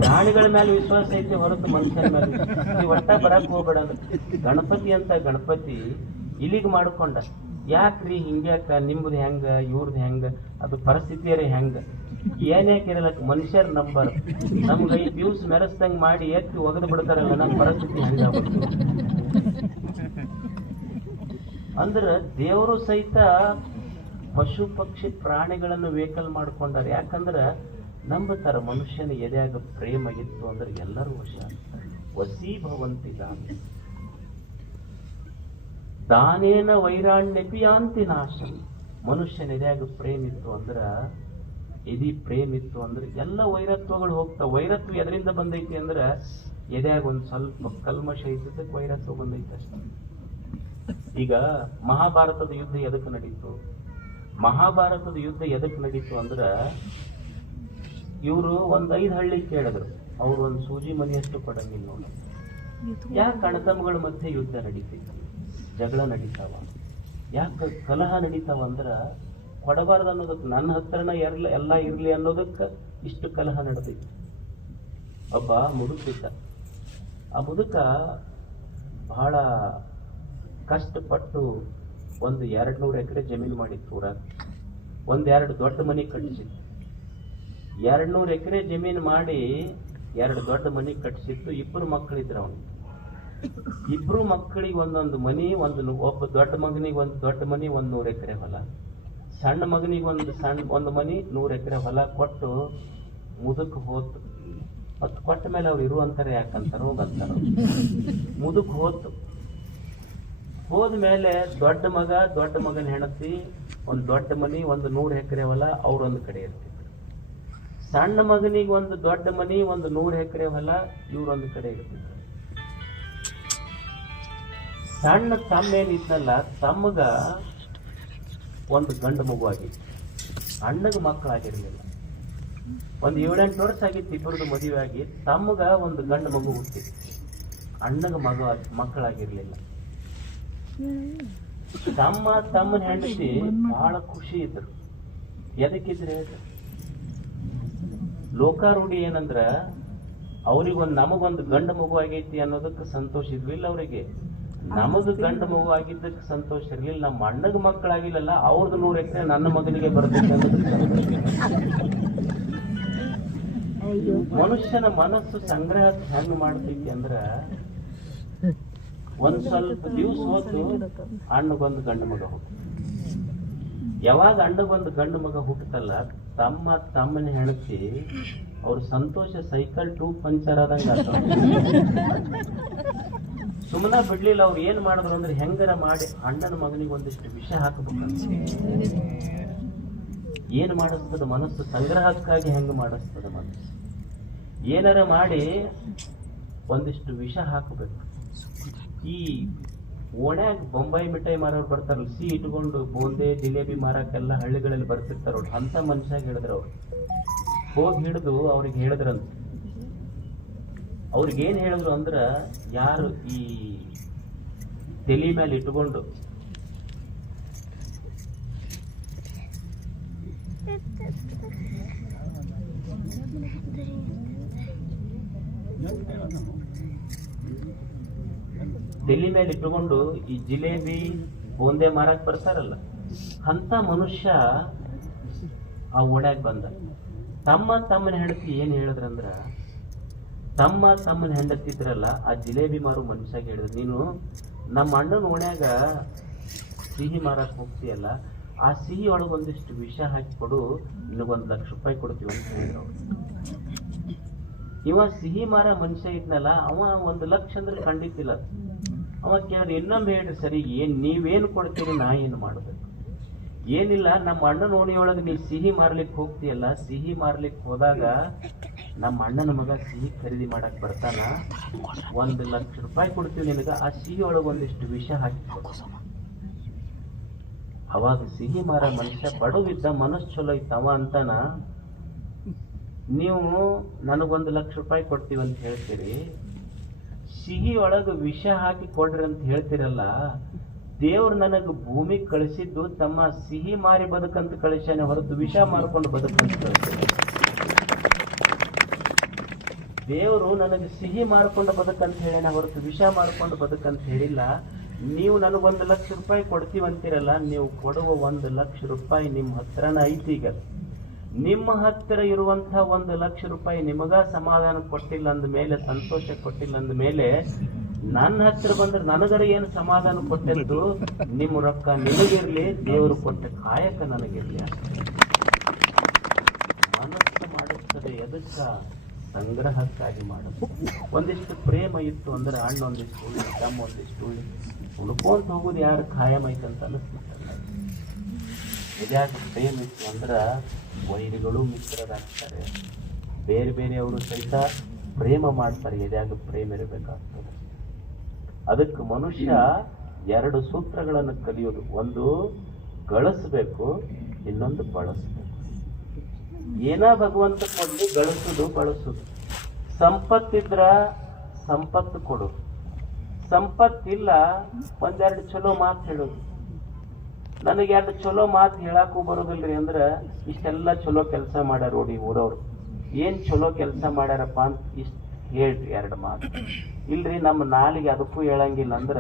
ಪ್ರಾಣಿಗಳ ಮೇಲೆ ವಿಶ್ವಾಸ ಐತೆ ಹೊರತು ಮನುಷ್ಯನ ಮೇಲೆ ನೀವು ಒಟ್ಟ ಬರಕ್ ಹೋಗ್ಬೇಡ ಅಂದ್ರೆ. ಗಣಪತಿ ಅಂತ ಗಣಪತಿ ಇಲಿಗೆ ಮಾಡ್ಕೊಂಡ. ಯಾಕ್ರಿ ಹಿಂಗ್ಯಾಕ? ನಿಮ್ದು ಹೆಂಗ, ಇವ್ರದ್ದು ಹೆಂಗ, ಅದು ಪರಿಸ್ಥಿತಿಯರೇ ಹೆಂಗ? ಏನ್ಯಾಕಿರಲ್ಲ, ಮನುಷ್ಯರ್ ನಂಬರ್ ನಮ್ಗೆ 5 ದಿವ್ಸ ಮೆರೆಸ್ದಂಗ್ ಮಾಡಿ ಎತ್ತಿ ಒಗದು ಬಿಡ್ತಾರಲ್ಲ, ನಮ್ಮ ಪರಿಸ್ಥಿತಿ ಹೆಂಗಾಗ್ಬೇಕು ಅಂದ್ರ ದೇವರು ಸಹಿತ ಪಶು ಪಕ್ಷಿ ಪ್ರಾಣಿಗಳನ್ನು ವೆಹಿಕಲ್ ಮಾಡ್ಕೊಂಡಾರ. ಯಾಕಂದ್ರ ನಂಬುತ್ತಾರ ಮನುಷ್ಯನ ಎದೆಯಾಗ ಪ್ರೇಮ ಇತ್ತು ಅಂದ್ರೆ ಎಲ್ಲರೂ ವಶ. ವಸೀಭವಂತಿ ದಾನೇನ ವೈರಾಣ್ಯಪಿ ಯಾಂತಿ ನಾಶಂ. ಮನುಷ್ಯನ ಎದೆಯಾಗ ಪ್ರೇಮ ಇತ್ತು ಅಂದ್ರ, ಪ್ರೇಮ ಇತ್ತು ಅಂದ್ರೆ ಎಲ್ಲ ವೈರತ್ವಗಳು ಹೋಗ್ತಾವ. ವೈರತ್ವ ಎದರಿಂದ ಬಂದೈತಿ ಅಂದ್ರ ಎದೆಯಾಗ ಒಂದ್ ಸ್ವಲ್ಪ ಕಲ್ಮಶ ಇದ್ದಕ್ಕೆ ವೈರತ್ವ ಬಂದೈತಿ ಅಷ್ಟೇ. ಈಗ ಮಹಾಭಾರತದ ಯುದ್ಧ ಎದಕ್ಕೆ ನಡೀತು? ಮಹಾಭಾರತದ ಯುದ್ಧ ಎದಕ್ಕೆ ನಡೀತು ಅಂದ್ರ ಇವರು ಒಂದ್ 5 ಹಳ್ಳಿ ಕೇಳಿದ್ರು, ಅವ್ರು ಒಂದು ಸೂಜಿ ಮನೆಯಷ್ಟು ಕೊಡಂಗಿಲ್ಲ ನೋಡಿ. ಯಾಕೆ ಅಣ್ಣತಮ್ಮಗಳ ಮಧ್ಯೆ ಯುದ್ಧ ನಡೀತೈತಿ, ಜಗಳ ನಡೀತಾವ, ಯಾಕೆ ಕಲಹ ನಡೀತಾವ ಅಂದ್ರ ಕೊಡಬಾರ್ದು ಅನ್ನೋದಕ್ಕೆ, ನನ್ನ ಹತ್ರನ ಎಲ್ಲ ಇರ್ಲಿ ಅನ್ನೋದಕ್ಕೆ ಇಷ್ಟು ಕಲಹ ನಡೆದೈತಿ. ಒಬ್ಬ ಮುದುಕಿದ್ದ. ಆ ಮುದುಕ ಬಹಳ ಕಷ್ಟಪಟ್ಟು ಒಂದು 200 ಎಕರೆ ಜಮೀನು ಮಾಡಿತ್ತು ಊರಾಗ. 1-2 ದೊಡ್ಡ ಮನೆ ಕಟ್ಟಿಸಿತ್ತು. 200 ಎಕರೆ ಜಮೀನು ಮಾಡಿ 2 ದೊಡ್ಡ ಮನೆ ಕಟ್ಟಿಸಿತ್ತು. 2 ಮಕ್ಕಳಿದ್ರು ಅವನಿಗೆ. 2 ಮಕ್ಕಳಿಗೆ ಒಂದೊಂದು ಮನಿ, ಒಬ್ಬ ದೊಡ್ಡ ಮಗನಿಗೆ ಒಂದು ದೊಡ್ಡ ಮನಿ, 100 ಎಕರೆ ಹೊಲ. ಸಣ್ಣ ಮಗನಿಗೆ ಒಂದು ಮನಿ, 100 ಎಕರೆ ಹೊಲ ಕೊಟ್ಟು ಮುದುಕ್ ಹೋತು. ಮತ್ತು ಕೊಟ್ಟ ಮೇಲೆ ಅವ್ರು ಇರುವಂತಾರೆ ಯಾಕಂತಾರೋ ಗೊತ್ತಾರೋ. ಮುದುಕ್ ಹೋತು. ಹೋದ್ಮೇಲೆ ದೊಡ್ಡ ಮಗನ ಹೆಂಡತಿ, ಒಂದು ದೊಡ್ಡ ಮನಿ, 100 ಎಕರೆ ಹೊಲ, ಅವ್ರೊಂದು ಕಡೆ ಇರ್ತಿದ್ರು. ಸಣ್ಣ ಮಗನಿಗೆ ಒಂದು ದೊಡ್ಡ ಮನಿ, 100 ಎಕರೆ ಹೊಲ, ಇವ್ರೊಂದು ಕಡೆ ಇರ್ತಿದ್ರು. ಸಣ್ಣ ತಮ್ಮ ಏನಿದ್ನಲ್ಲ, ತಮ್ಮಗ ಒಂದು ಗಂಡು ಮಗು ಆಗಿತ್ತು. ಅಣ್ಣಗ ಮಕ್ಕಳಾಗಿರ್ಲಿಲ್ಲ. ಒಂದು 7-8 ವರ್ಷ ಆಗಿತ್ತು ಇಬ್ಬರದು ಮದುವೆ ಆಗಿ. ತಮ್ಮಗ ಒಂದು ಗಂಡು ಮಗು ಹುಟ್ಟಿತ್ತು, ಅಣ್ಣಗ ಮಕ್ಕಳಾಗಿರ್ಲಿಲ್ಲ. ತಮ್ಮನ ಹೆಂಡತಿ ಬಹಳ ಖುಷಿ ಇದ್ರು. ಎದಕ್ಕಿದ್ರೆ ಲೋಕಾರೂಢಿ ಏನಂದ್ರ, ನಮಗೊಂದು ಗಂಡು ಮಗು ಆಗೈತಿ ಅನ್ನೋದಕ್ಕೆ ಸಂತೋಷ ಇರ್ಲಿಲ್ಲ ಅವರಿಗೆ. ನಮಗ ಗಂಡು ಮಗು ಆಗಿದ್ದಕ್ಕೆ ಸಂತೋಷ ಇರ್ಲಿಲ್ಲ. ನಮ್ಮ ಅಣ್ಣಗ ಮಕ್ಕಳಾಗಿಲ್ಲಲ್ಲ, ಅವ್ರದ್ದು 100 ಎಕರೆ ನನ್ನ ಮಗನಿಗೆ ಬರ್ತೈತೆ ಅನ್ನೋದಕ್ಕೆ ಸಂತೋಷ. ಮನುಷ್ಯನ ಮನಸ್ಸು ಸಂಗ್ರಹ ಹೆಂಗ್ ಮಾಡ್ತೈತಿ ಅಂದ್ರ, ಒಂದ್ ಸ್ವಲ್ಪ ದಿವ್ಸ ಹೋತು ಅಣ್ಣಗೊಂದು ಗಂಡು ಮಗ ಹುಟ್ಟ. ಯಾವಾಗ ಅಣ್ಣಗೊಂದು ಗಂಡು ಮಗ ಹುಟ್ಟತಲ್ಲ, ತಮ್ಮನ ಹೆಂಡತಿ ಅವ್ರ ಸಂತೋಷ ಸೈಕಲ್ 2 ಪಂಚರ್ ಆದಂಗ ಸುಮ್ಮನ ಬಿಡ್ಲಿಲ್ಲ. ಅವ್ರು ಏನ್ ಮಾಡಿದ್ರು ಅಂದ್ರೆ, ಹೆಂಗರ ಮಾಡಿ ಅಣ್ಣನ ಮಗನಿಗೆ ಒಂದಿಷ್ಟು ವಿಷ ಹಾಕಬೇಕಂತ. ಏನ್ ಮಾಡಿಸ್ತದ ಮನಸ್ಸು, ಸಂಗ್ರಹಕ್ಕಾಗಿ ಹೆಂಗ ಮಾಡಿಸ್ತದ ಮನಸ್ಸು. ಏನಾರ ಮಾಡಿ ಒಂದಿಷ್ಟು ವಿಷ ಹಾಕಬೇಕು. ಈ ಓಣ್ಯಾಗ ಬೊಂಬಾಯಿ ಮಿಠಾಯಿ ಮಾರೋರು ಬರ್ತಾರಲ್ಲ, ಸಿಹಿ ಇಟ್ಕೊಂಡು ಬೂಂದೆ ಜಿಲೇಬಿ ಮಾರಕ್ಕೆಲ್ಲ ಹಳ್ಳಿಗಳಲ್ಲಿ ಬರ್ತಿರ್ತಾರ. ಅಂತ ಮನುಷ್ಯಾಗ ಹೇಳಿದ್ರು. ಅವ್ರು ಹೋಗಿ ಹಿಡಿದು ಅವ್ರಿಗೆ ಹೇಳಿದ್ರಂತ. ಅವ್ರಿಗೇನ್ ಹೇಳಿದ್ರು ಅಂದ್ರ, ಯಾರು ಈ ತಲೆ ಮೇಲೆ ಇಟ್ಕೊಂಡು ಈ ಜಿಲೇಬಿ ಬೂಂದೆ ಮಾರಕ್ ಬರ್ತಾರಲ್ಲ, ಅಂತ ಮನುಷ್ಯ ಆ ಓಣ್ಯಾಗ ಬಂದ. ತಮ್ಮನ ಹೆಂಡತಿ ಏನ್ ಹೇಳಿದ್ರಂದ್ರ, ತಮ್ಮನ ಹೆಂಡತಿದ್ರಲ್ಲ, ಆ ಜಿಲೇಬಿ ಮಾರು ಮನುಷ್ಯಾಗ ಹೇಳಿದ್ರು, ನೀನು ನಮ್ಮ ಅಣ್ಣನ ಓಣ್ಯಾಗ ಸಿಹಿ ಮಾರಕ್ ಹೋಗ್ತೀಯಲ್ಲ, ಆ ಸಿಹಿ ಒಳಗೊಂದಿಷ್ಟು ವಿಷ ಹಾಕಿ ಕೊಡು, ನಿನಗೊಂದು ₹1,00,000 ಕೊಡ್ತೀವಿ ಅಂತ ಹೇಳಿದ್ರು. ಇವ ಸಿಹಿ ಮಾರ ಮನುಷ್ಯ ಇದ್ನಲ್ಲ, ಅವ 1,00,000 ಅಂದ್ರೆ ಖಂಡಿತಿಲ್ಲ. ಅವ ಕೇಳಿದ್ರೆ, ಇನ್ನೊಮ್ಮೆ ಹೇಳ್ರಿ ಸರಿ, ನೀವೇನು ಕೊಡ್ತೀರಿ, ನಾ ಏನು ಮಾಡ್ಬೇಕು? ಏನಿಲ್ಲ, ನಮ್ಮ ಅಣ್ಣನ ಓಣಿಯೊಳಗೆ ನೀ ಸಿಹಿ ಮಾರ್ಲಿಕ್ಕೆ ಹೋಗ್ತೀಯಲ್ಲ, ಸಿಹಿ ಮಾರ್ಲಿಕ್ಕೆ ಹೋದಾಗ ನಮ್ಮ ಅಣ್ಣನ ಮಗ ಸಿಹಿ ಖರೀದಿ ಮಾಡಕ್ ಬರ್ತಾನ, ₹1,00,000 ಕೊಡ್ತೀವಿ ನಿನಗ, ಆ ಸಿಹಿ ಒಳಗೆ ಒಂದಿಷ್ಟು ವಿಷ ಹಾಕಿ. ಅವಾಗ ಸಿಹಿ ಮಾರ ಮನುಷ್ಯ ಬಡವಿದ್ದ, ಮನಸ್ಸು ಚಲೋ ಇತ್ತವ ಅಂತಾನ, ನೀವು ನನಗ್1,00,000 ಕೊಡ್ತೀವಿ ಅಂತ ಹೇಳ್ತೀರಿ, ಸಿಹಿ ಒಳಗ ವಿಷ ಹಾಕಿ ಕೊಡ್ರಿ ಅಂತ ಹೇಳ್ತಿರಲ್ಲ, ದೇವ್ರು ನನಗ ಭೂಮಿ ಕಳಿಸಿದ್ದು ತಮ್ಮ ಸಿಹಿ ಮಾರಿ ಬದುಕಂತ ಕಳಿಸ್ಯಾನೆ ಹೊರತು ವಿಷ ಮಾರ್ಕೊಂಡು ಬದುಕಂತ ಕಳಿಸ್ಯಾನೆ. ದೇವ್ರು ನನಗೆ ಸಿಹಿ ಮಾರ್ಕೊಂಡು ಬದುಕಂತ ಹೇಳ್ಯಾನ ಹೊರತು ವಿಷ ಮಾರ್ಕೊಂಡು ಬದುಕಂತ ಹೇಳಿಲ್ಲ. ನೀವು ನನಗೊಂದು ₹1,00,000 ಕೊಡ್ತೀವಂತೀರಲ್ಲ, ನೀವು ಕೊಡುವ ₹1,00,000 ನಿಮ್ಮ ಹತ್ರನ ಐತಿ. ಈಗ ನಿಮ್ಮ ಹತ್ತಿರ ಇರುವಂತಹ ₹1,00,000 ನಿಮಗ ಸಮಾಧಾನ ಕೊಟ್ಟಿಲ್ಲ ಅಂದ ಮೇಲೆ, ಸಂತೋಷ ಕೊಟ್ಟಿಲ್ಲ ಅಂದ ಮೇಲೆ, ನನ್ನ ಹತ್ತಿರ ಬಂದ್ರೆ ನನಗರ ಏನು ಸಮಾಧಾನ ಕೊಟ್ಟಿದ್ದು? ನಿಮ್ಮ ರೊಕ್ಕ ನಿಮಗಿರ್ಲಿ, ದೇವರು ಕೊಟ್ಟ ಕಾಯಕ ನನಗಿರ್ಲಿ. ಮನಸ್ಸು ಮಾಡುತ್ತದೆ ಎದಕ್ಕ? ಸಂಗ್ರಹಕ್ಕಾಗಿ ಮಾಡೋದು. ಒಂದಿಷ್ಟು ಪ್ರೇಮ ಇತ್ತು ಅಂದ್ರೆ ಅಣ್ಣ ಒಂದಿಷ್ಟು ಉಳ್ಳಿ, ತಮ್ಮ ಒಂದಿಷ್ಟು ಉಳ್ಳಿ, ಉಳ್ಕೊಂತ ಹೋಗುದು ಯಾರು ಖಾಯಂ ಐತಂತ ಅನಿಸ್ತಿತ್ತಲ್ಲ. ಇದ್ಯಾಕೆ ಪ್ರೇಮ ಇತ್ತು ಅಂದ್ರ ವೈರಿಗಳು ಮಿತ್ರರಾಗ್ತಾರೆ, ಬೇರೆ ಬೇರೆಯವರು ಸಹಿತ ಪ್ರೇಮ ಮಾಡ್ತಾರೆ. ಎದ್ಯಾಗ ಪ್ರೇಮ ಇರಬೇಕಾಗ್ತದೆ. ಅದಕ್ಕೆ ಮನುಷ್ಯ 2 ಸೂತ್ರಗಳನ್ನು ಕಲಿಯೋದು. ಒಂದು ಗಳಿಸ್ಬೇಕು, ಇನ್ನೊಂದು ಬಳಸ್ಬೇಕು. ಏನ ಭಗವಂತ ಕೊಡ್ಲಿ, ಗಳಿಸುದು ಬಳಸುದು. ಸಂಪತ್ತಿದ್ರ ಸಂಪತ್ತು ಕೊಡು, ಸಂಪತ್ತಿಲ್ಲ ಒಂದೆರಡು ಚಲೋ ಮಾತು ಹೇಳೋದು. ನನಗೆ ಎರಡು ಚಲೋ ಮಾತು ಹೇಳಕ್ಕೂ ಬರೋದಿಲ್ರಿ ಅಂದ್ರ ಇಷ್ಟೆಲ್ಲ ಚಲೋ ಕೆಲಸ ಮಾಡ್ಯಾರ ನೋಡಿ ಊರವ್ರು. ಏನ್ ಚಲೋ ಕೆಲಸ ಮಾಡ್ಯಾರಪ್ಪ ಅಂತ ಇಷ್ಟ ಹೇಳ್ರಿ ಎರಡು ಮಾತು. ಇಲ್ರಿ ನಮ್ಮ ನಾಲಿಗೆ ಅದಕ್ಕೂ ಹೇಳಂಗಿಲ್ಲ ಅಂದ್ರ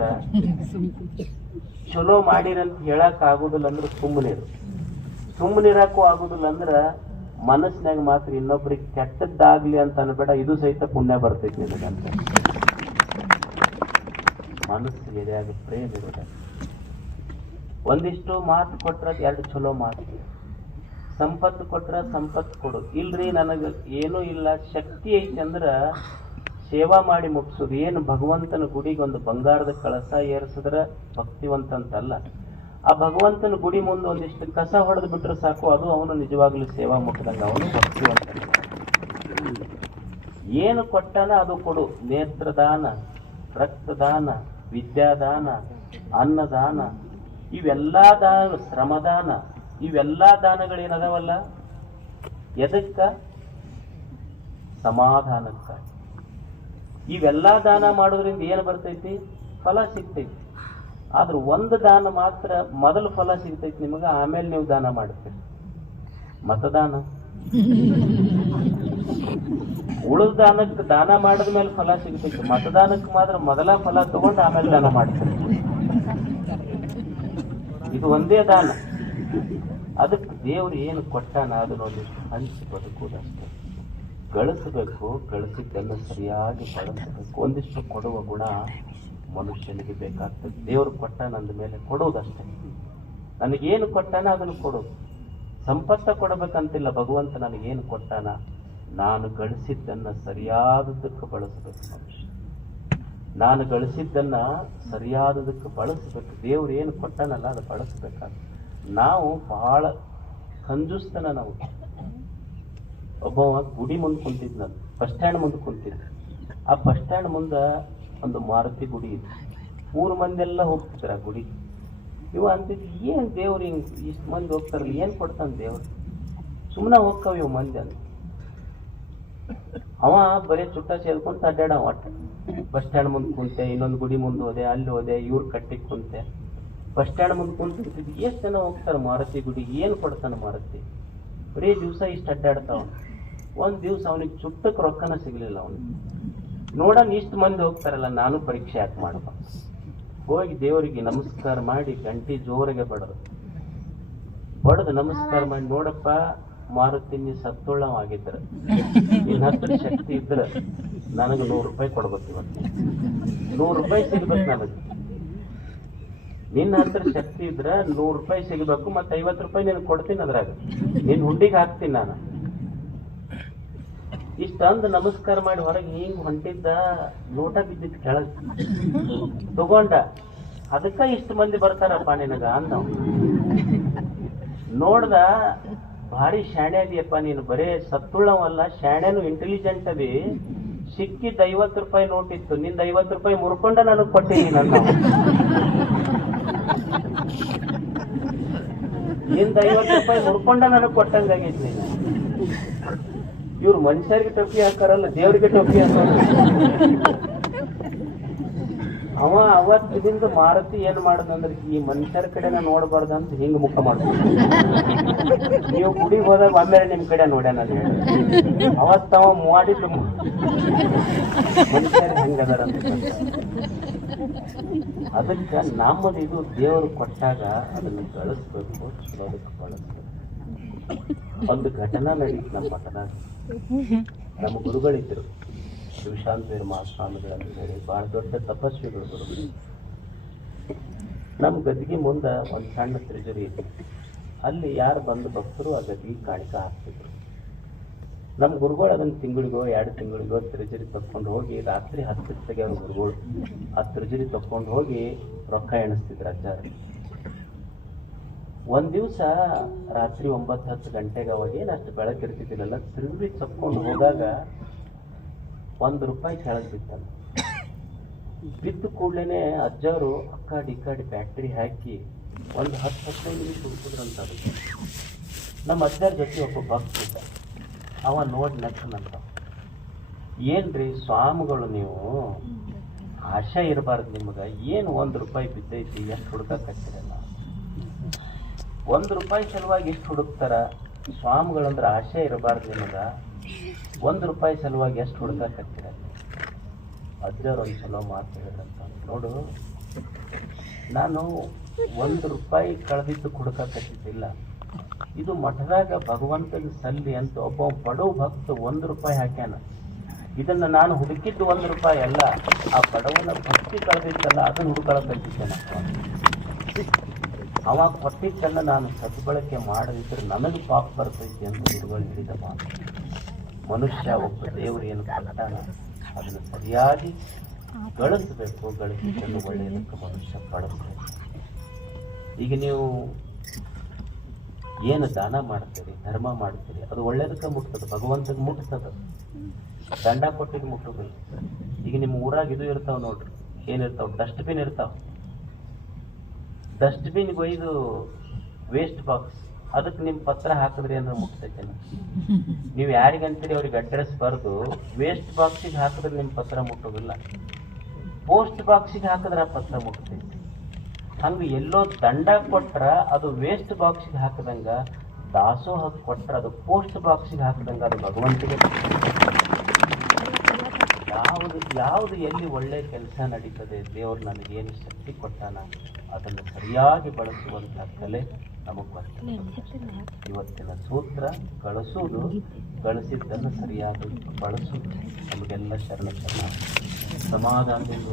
ಚಲೋ ಮಾಡಿರಂತ ಹೇಳಕ್ ಆಗುದಿಲ್ಲ ಅಂದ್ರ ಸುಮ್ಮನಿರಕ್ಕೂ ಆಗುದಿಲ್ಲ ಅಂದ್ರ ಮನಸ್ಸಿನಾಗ ಮಾತ್ರ ಇನ್ನೊಬ್ರಿಗೆ ಕೆಟ್ಟದ್ದಾಗ್ಲಿ ಅಂತ ಅನ್ಬೇಡ, ಇದು ಸಹಿತ ಪುಣ್ಯ ಬರ್ತೈತಿ ನಿನಗಂತ. ಮನಸ್ಸು ಎದೆಯಾಗ ಪ್ರೇಮ ಇರೋದ. ಒಂದಿಷ್ಟು ಮಾತು ಕೊಟ್ರ ಎರಡು ಚಲೋ ಮಾತು, ಸಂಪತ್ತು ಕೊಟ್ರ ಸಂಪತ್ತು ಕೊಡು. ಇಲ್ರಿ ನನಗ ಏನೂ ಇಲ್ಲ, ಶಕ್ತಿ ಐತಿ ಅಂದ್ರ ಸೇವಾ ಮಾಡಿ ಮುಟ್ಸೋದು. ಏನು ಭಗವಂತನ ಗುಡಿಗೆ ಒಂದು ಬಂಗಾರದ ಕಳಸ ಏರಿಸಿದ್ರ ಭಕ್ತಿವಂತ ಅಂತಲ್ಲ. ಆ ಭಗವಂತನ ಗುಡಿ ಮುಂದೆ ಒಂದಿಷ್ಟು ಕಸ ಹೊಡೆದು ಬಿಟ್ರೆ ಸಾಕು, ಅದು ಅವನು ನಿಜವಾಗ್ಲೂ ಸೇವಾ ಮುಟ್ಟದಂಗ, ಅವನು ಭಕ್ತಿವಂತ. ಏನು ಕೊಟ್ಟನ ಅದು ಕೊಡು. ನೇತ್ರದಾನ, ರಕ್ತದಾನ, ವಿದ್ಯಾದಾನ, ಅನ್ನದಾನ, ಇವೆಲ್ಲಾ ದಾನ, ಶ್ರಮದಾನ, ಇವೆಲ್ಲಾ ದಾನಗಳೇನದಾವಲ್ಲ ಎದಕ್ಕ? ಸಮಾಧಾನಕ್ಕ. ಇವೆಲ್ಲಾ ದಾನ ಮಾಡೋದ್ರಿಂದ ಏನು ಬರ್ತೈತಿ? ಫಲ ಸಿಗ್ತೈತಿ. ಆದ್ರೆ ಒಂದು ದಾನ ಮಾತ್ರ ಮೊದಲು ಫಲ ಸಿಗ್ತೈತಿ ನಿಮಗ, ಆಮೇಲೆ ನೀವು ದಾನ ಮಾಡ್ತೀರಿ. ಮತದಾನ, ಉಳಿದ ದಾನಕ್ಕೆ ದಾನ ಮಾಡಿದ ಮೇಲೆ ಫಲ ಸಿಗ್ತೈತಿ. ಮತದಾನಕ್ಕೆ ಮಾತ್ರ ಮೊದಲ ಫಲ ತಗೊಂಡು ಆಮೇಲೆ ದಾನ ಮಾಡ್ತೀರಿ. ಇದು ಒಂದೇ ದಾನ. ಅದಕ್ಕೆ ದೇವ್ರು ಏನು ಕೊಟ್ಟಾನ ಅದನ್ನೊಂದು ಹಂಚಿ ಬದುಕುವುದಷ್ಟೇ. ಗಳಿಸಬೇಕು, ಗಳಿಸಿದ್ದನ್ನು ಸರಿಯಾಗಿ ಬಳಸಬೇಕು. ಒಂದಿಷ್ಟು ಕೊಡುವ ಗುಣ ಮನುಷ್ಯನಿಗೆ ಬೇಕಾಗ್ತದೆ. ದೇವರು ಕೊಟ್ಟಾನ ಅಂದ ಮೇಲೆ ಕೊಡುವುದಷ್ಟೇ. ನನಗೇನು ಕೊಟ್ಟಾನ ಅದನ್ನು ಕೊಡೋದು. ಸಂಪತ್ತ ಕೊಡಬೇಕಂತಿಲ್ಲ. ಭಗವಂತ ನನಗೇನು ಕೊಟ್ಟಾನ, ನಾನು ಗಳಿಸಿದ್ದನ್ನ ಸರಿಯಾದದಕ್ಕೆ ಬಳಸಬೇಕು. ಮನುಷ್ಯ ನಾನು ಗಳಿಸಿದ್ದನ್ನ ಸರಿಯಾದದಕ್ಕೆ ಬಳಸಬೇಕು. ದೇವ್ರು ಏನು ಕೊಟ್ಟಾನಲ್ಲ ಅದು ಬಳಸಬೇಕಾಗ್ತದೆ. ನಾವು ಬಹಳ ಕಂಜೂಸ್ತನ. ನಾವು ಒಬ್ಬ ಗುಡಿ ಮುಂದೆ ಕುಂತಿದ್, ನಾನು ಬಸ್ ಸ್ಟ್ಯಾಂಡ್ ಮುಂದೆ ಕುಂತಿದ್ದೆ. ಆ ಬಸ್ ಸ್ಟ್ಯಾಂಡ್ ಮುಂದೆ ಒಂದು ಮಾರುತಿ ಗುಡಿ ಇದೆ. 3 ಮಂದಿ ಎಲ್ಲ ಹೋಗ್ತಿದ್ರ ಆ ಗುಡಿ. ಇವ ಅಂತಿದ್, ಏನ್ ದೇವ್ರು ಹಿಂಗ್ ಇಷ್ಟು ಮಂದಿ ಹೋಗ್ತಾರಲ್ಲ, ಏನ್ ಕೊಡ್ತಾನ ದೇವ್ರು, ಸುಮ್ಮನೆ ಹೋಗ್ತಾವ ಇವ್ ಮಂದಿ ಅಂತ. ಅವ ಬರೀ ಚುಟ್ಟ ಸೇರ್ಕೊಂತ ಅಡ್ಡಾಡ. ಒಟ್ಟ ಬಸ್ ಸ್ಟ್ಯಾಂಡ್ ಮುಂದೆ ಕುಂತೆ, ಇನ್ನೊಂದು ಗುಡಿ ಮುಂದೆ ಹೋದೆ, ಅಲ್ಲಿ ಹೋದೆ, ಇವ್ರ ಕಟ್ಟಿಗೆ ಕುಂತೆ. ಬಸ್ ಸ್ಟ್ಯಾಂಡ್ ಮುಂದೆ ಕುಂತಿರ್ತಿದ್. ಎಷ್ಟು ಜನ ಹೋಗ್ತಾರ ಮಾರುತಿ ಗುಡಿಗೆ, ಏನ್ ಕೊಡ್ತಾನ ಮಾರುತಿ? ಬರೀ ದಿವಸ ಇಷ್ಟು ಅಡ್ಡಾಡ್ತಾವ. ಒಂದ್ ದಿವ್ಸ ಅವನಿಗೆ ಚುಟ್ಟಕ್ಕೆ ರೊಕ್ಕನ ಸಿಗ್ಲಿಲ್ಲ. ಅವನಿಗೆ ನೋಡೋಣ ಇಷ್ಟು ಮಂದಿ ಹೋಗ್ತಾರಲ್ಲ, ನಾನು ಪರೀಕ್ಷೆ ಯಾಕೆ ಮಾಡಬ. ಹೋಗಿ ದೇವರಿಗೆ ನಮಸ್ಕಾರ ಮಾಡಿ ಗಂಟಿ ಜೋರಿಗೆ ಬಡದು ನಮಸ್ಕಾರ ಮಾಡಿ, ನೋಡಪ್ಪ ಮಾರುತಿ ನೀ ಸತ್ತುಳ್ಳವಾಗಿದ್ರ, ನಿನ್ನ ಹತ್ರ ಶಕ್ತಿ ಇದ್ರ ನನಗೆ 100 ರೂಪಾಯಿ ಕೊಡ್ಬೇಕು. ಇವತ್ತು 100 ರೂಪಾಯಿ ಸಿಗ್ಬೇಕು ನನಗೆ. ನಿನ್ನ ಹತ್ರ ಶಕ್ತಿ ಇದ್ರ 100 ರೂಪಾಯಿ ಸಿಗಬೇಕು. ಮತ್ತೆ 50 ರೂಪಾಯಿ ನಿನಗೆ ಕೊಡ್ತೀನಿ, ಅದ್ರಾಗ ನಿನ್ ಹುಂಡಿಗೆ ಹಾಕ್ತೀನಿ ನಾನು. ಇಷ್ಟಂದು ನಮಸ್ಕಾರ ಮಾಡಿ ಹೊರಗೆ ಹಿಂಗ್ ಹೊಂಟಿದ್ದ, ಲೋಟ ಬಿದ್ದಿದ್ ಕೆಳಗ್ ತಗೊಂಡ. ಅದಕ್ಕ ಇಷ್ಟು ಮಂದಿ ಬರ್ತಾರಪ್ಪ ನಿನಗ ಅಂದ. ನೋಡ್ದ, ಭಾರಿ ಶಾಣೆ ಅದಿಯಪ್ಪ ನೀನು, ಬರೇ ಸತ್ತುಳ್ಳವಲ್ಲ, ಶಾಣೆನು, ಇಂಟೆಲಿಜೆಂಟ್ ಅದಿ. ಸಿಕ್ಕಿದ್ದ 50 ರೂಪಾಯಿ ನೋಟ್ ಇತ್ತು, ನಿಂದ 50 ರೂಪಾಯಿ ಮುರ್ಕೊಂಡ ನನಗ್ ಕೊಟ್ಟಿನಿ. ನನ್ನ ನಿಂದ 50 ರೂಪಾಯಿ ಮುರ್ಕೊಂಡ ನನಗ್ ಕೊಟ್ಟಂಗಾಗೈತಿ ನೀನು. ಇವ್ರು ಮನುಷ್ಯರಿಗೆ ಟೊಪ್ಪಿ ಹಾಕಾರಲ್ಲ, ದೇವ್ರಿಗೆ ಟೊಪ್ಪಿ ಹಾಕಾರ. ಅವ ಅವತ್ತಿನಿಂದ ಮಾರುತಿ ಏನ್ ಮಾಡದಂದ್ರೆ, ಈ ಮನುಷ್ಯರ ಕಡೆನ ನೋಡ್ಬಾರ್ದಂತ ಹಿಂಗ್ ಮುಖ ಮಾಡ್ತಾರೆ. ನೀವು ಗುಡಿಗೆ ಹೋದಾಗ ಆಮೇಲೆ ನಿಮ್ ಕಡೆ ನೋಡ್ಯಾನ ಹೇಳಿ. ಅವತ್ತವ ಮಾಡಿದ್ದು ಮನುಷ್ಯರು ಹೆಂಗದಾರಂತ. ಅದಕ್ಕೆ ನಮ್ಮದು ಇದು ದೇವರು ಕೊಟ್ಟಾಗ ಅದನ್ನು ಗಳಿಸ್ಬೇಕು, ಅದಕ್ಕೆ ಬಳಸ್ಬೇಕು. ಒಂದು ಘಟನಾ ನಡೀತು ನಮ್ಮ ಮಠದಾಗ. ನಮ್ಮ ಗುರುಗಳಿದ್ರು, ಶಿವಶಾಂತೇರ್ ಮಹಾಸ್ವಾಮಿಗಳನ್ನು ಹೇಳಿ, ಬಹಳ ದೊಡ್ಡ ತಪಸ್ವಿಗಳು ಗುರುಗಳು. ನಮ್ಮ ಗದ್ದಿಗೆ ಮುಂದೆ ಒಂದು ಸಣ್ಣ ತ್ರಿಜುರಿ ಇತ್ತು. ಅಲ್ಲಿ ಯಾರು ಬಂದು ಭಕ್ತರು ಆ ಗದ್ದಿಗೆ ಕಾಣಿಕೆ ಹಾಕ್ತಿದ್ರು. ನಮ್ಮ ಗುರುಗಳು ಅದನ್ನ ತಿಂಗಳಿಗೋ 2 ತಿಂಗಳಿಗೋ ತ್ರಿಜುರಿ ತಕ್ಕೊಂಡು ಹೋಗಿ, ರಾತ್ರಿ 10 ಅವ್ರ ಗುರುಗಳು ಆ ತ್ರಿಜುರಿ ತಕ್ಕೊಂಡು ಹೋಗಿ ರೊಕ್ಕ ಎಣಿಸ್ತಿದ್ರು ಆಚಾರ್ಯ. ಒಂದ್ ದಿವ್ಸ ರಾತ್ರಿ 9-10 ಗಂಟೆಗೆ, ಅವಾಗ ಏನಷ್ಟು ಬೆಳಕಿರ್ತಿದ್ದಿಲ್ಲ, ತ್ರಿಜುರಿ ತಕ್ಕೊಂಡು ಹೋದಾಗ 1 ರೂಪಾಯಿ ಕೆಳಗೆ ಬಿತ್ತಲ್ಲ. ಬಿದ್ದು ಕೂಡ್ಲೇನೆ ಅಜ್ಜವರು ಅಕ್ಕಾಡಿ ಇಕ್ಕಾಡಿ ಬ್ಯಾಟ್ರಿ ಹಾಕಿ ಒಂದು 10-15 ನಿಮಿಷ ಹುಡುಕಿದ್ರಂತ. ಅದಕ್ಕೆ ನಮ್ಮ ಅಜ್ಜರ ಜೊತೆ ಒಬ್ಬ ಭಕ್ತ ಇದ್ದ. ಅವ ನೋಡಿ ನಕ್ಕನಂತ, ಏನ್ರಿ ಸ್ವಾಮಿಗಳು ನೀವು ಆಶೆ ಇರಬಾರ್ದು ನಿಮ್ಗೆ, ಏನು ₹1 ಬಿದ್ದೈತಿ, ಎಷ್ಟು ಹುಡುಕತ್ತಿರಲ್ಲ, ₹1 ಸಲುವಾಗಿ ಎಷ್ಟು ಹುಡುಕ್ತಾರ, ಸ್ವಾಮಿಗಳಂದ್ರೆ ಆಶೆ ಇರಬಾರ್ದು ನಿಮಗೆ, ₹1 ಸಲುವಾಗಿ ಎಷ್ಟು ಹುಡುಕತ್ತಿರಲ್ಲ. ಅಜ್ಜರು ಒಂದು ಚಲೋ ಮಾತು ಹೇಳಿದ್ರಂತ, ನೋಡು ನಾನು ₹1 ಕಳೆದಿದ್ದು ಹುಡುಕತ್ತಿದ್ದಿಲ್ಲ, ಇದು ಮಠದಾಗ ಭಗವಂತನ ಸಲ್ಲಿ ಅಂತ ಒಬ್ಬ ಬಡವ ಭಕ್ತ ₹1 ಹಾಕ್ಯಾನ, ಇದನ್ನ ನಾನು ಹುಡುಕಿದ್ದು ₹1 ಅಲ್ಲ, ಆ ಬಡವನ ಭಕ್ತಿ ಕಳೆದಿದ್ದಲ್ಲ ಅದನ್ನು ಹುಡುಕಳಕತ್ತಿದ್ದೇನೆ. ಅವ ಕೊಟ್ಟಿದ್ದನ್ನು ನಾನು ಸದ್ಬಳಕೆ ಮಾಡದಿದ್ರೆ ನನಗೆ ಪಾಪ ಬರ್ತೈತಿ ಅಂತ ಗುರುಗಳು ಹೇಳಿದ ಮಾತು. ಮನುಷ್ಯ ಒಬ್ಬ ದೇವರು ಏನು ಕೊಟ್ಟಾನ ಅದನ್ನು ಸರಿಯಾಗಿ ಗಳಿಸಬೇಕು, ಗಳಿಸಿದ್ದನ್ನು ಒಳ್ಳೆಯದಕ್ಕೆ ಮನುಷ್ಯ ಪಡೆದಬೇಕು. ಈಗ ನೀವು ಏನು ದಾನ ಮಾಡ್ತೀರಿ, ಧರ್ಮ ಮಾಡ್ತೀರಿ, ಅದು ಒಳ್ಳೇದಕ್ಕೆ ಮುಟ್ತದೆ, ಭಗವಂತಗೆ ಮುಟ್ತದ, ದಂಡ ಕೊಟ್ಟಿಗೆ ಮುಟ್ಟೋದಿಲ್ಲ. ಈಗ ನಿಮ್ಮ ಊರಾಗ ಇದು ಇರ್ತಾವ ನೋಡ್ರಿ, ಏನಿರ್ತಾವ, ಡಸ್ಟ್ಬಿನ್ ಇರ್ತಾವ, ಡಸ್ಟ್ಬಿನ್ಗೆ ಒಯ್ದು ವೇಸ್ಟ್ ಬಾಕ್ಸ್, ಅದಕ್ಕೆ ನಿಮ್ಮ ಪತ್ರ ಹಾಕಿದ್ರಿ ಅಂದ್ರೆ ಮುಟ್ತೈತೆ. ನೀವು ಯಾರಿಗಂತೀರಿ ಅವ್ರಿಗೆ ಅಡ್ರೆಸ್ ಬರೆದು ವೇಸ್ಟ್ ಬಾಕ್ಸಿಗೆ ಹಾಕಿದ್ರೆ ನಿಮ್ಮ ಪತ್ರ ಮುಟ್ಟೋದಿಲ್ಲ, ಪೋಸ್ಟ್ ಬಾಕ್ಸಿಗೆ ಹಾಕಿದ್ರೆ ಆ ಪತ್ರ ಮುಟ್ತೈತಿ. ಹಂಗೆ ಎಲ್ಲೋ ದಂಡ ಕೊಟ್ರ ಅದು ವೇಸ್ಟ್ ಬಾಕ್ಸಿಗೆ ಹಾಕಿದಂಗ, ದಾಸೋಹ ಕೊಟ್ರ ಅದು ಪೋಸ್ಟ್ ಬಾಕ್ಸಿಗೆ ಹಾಕಿದಂಗ, ಅದು ಭಗವಂತಗೆ ಯಾವುದು ಎಲ್ಲಿ ಒಳ್ಳೆ ಕೆಲಸ ನಡೀತದೆ, ದೇವರು ನನಗೇನು ಶಕ್ತಿ ಕೊಟ್ಟಾನ ಅದನ್ನು ಸರಿಯಾಗಿ ಬಳಸುವಂಥ ಕಲೆ ನಮಗೆ ಬರ್ತದೆ. ಇವತ್ತಿನ ಸೂತ್ರ ಗಳಿಸುವುದು, ಗಳಿಸಿದ್ದನ್ನು ಸರಿಯಾಗಿ ಬಳಸುವುದು. ನಮಗೆಲ್ಲ ಶರಣ ಸಮಾಧಾನದಿಂದ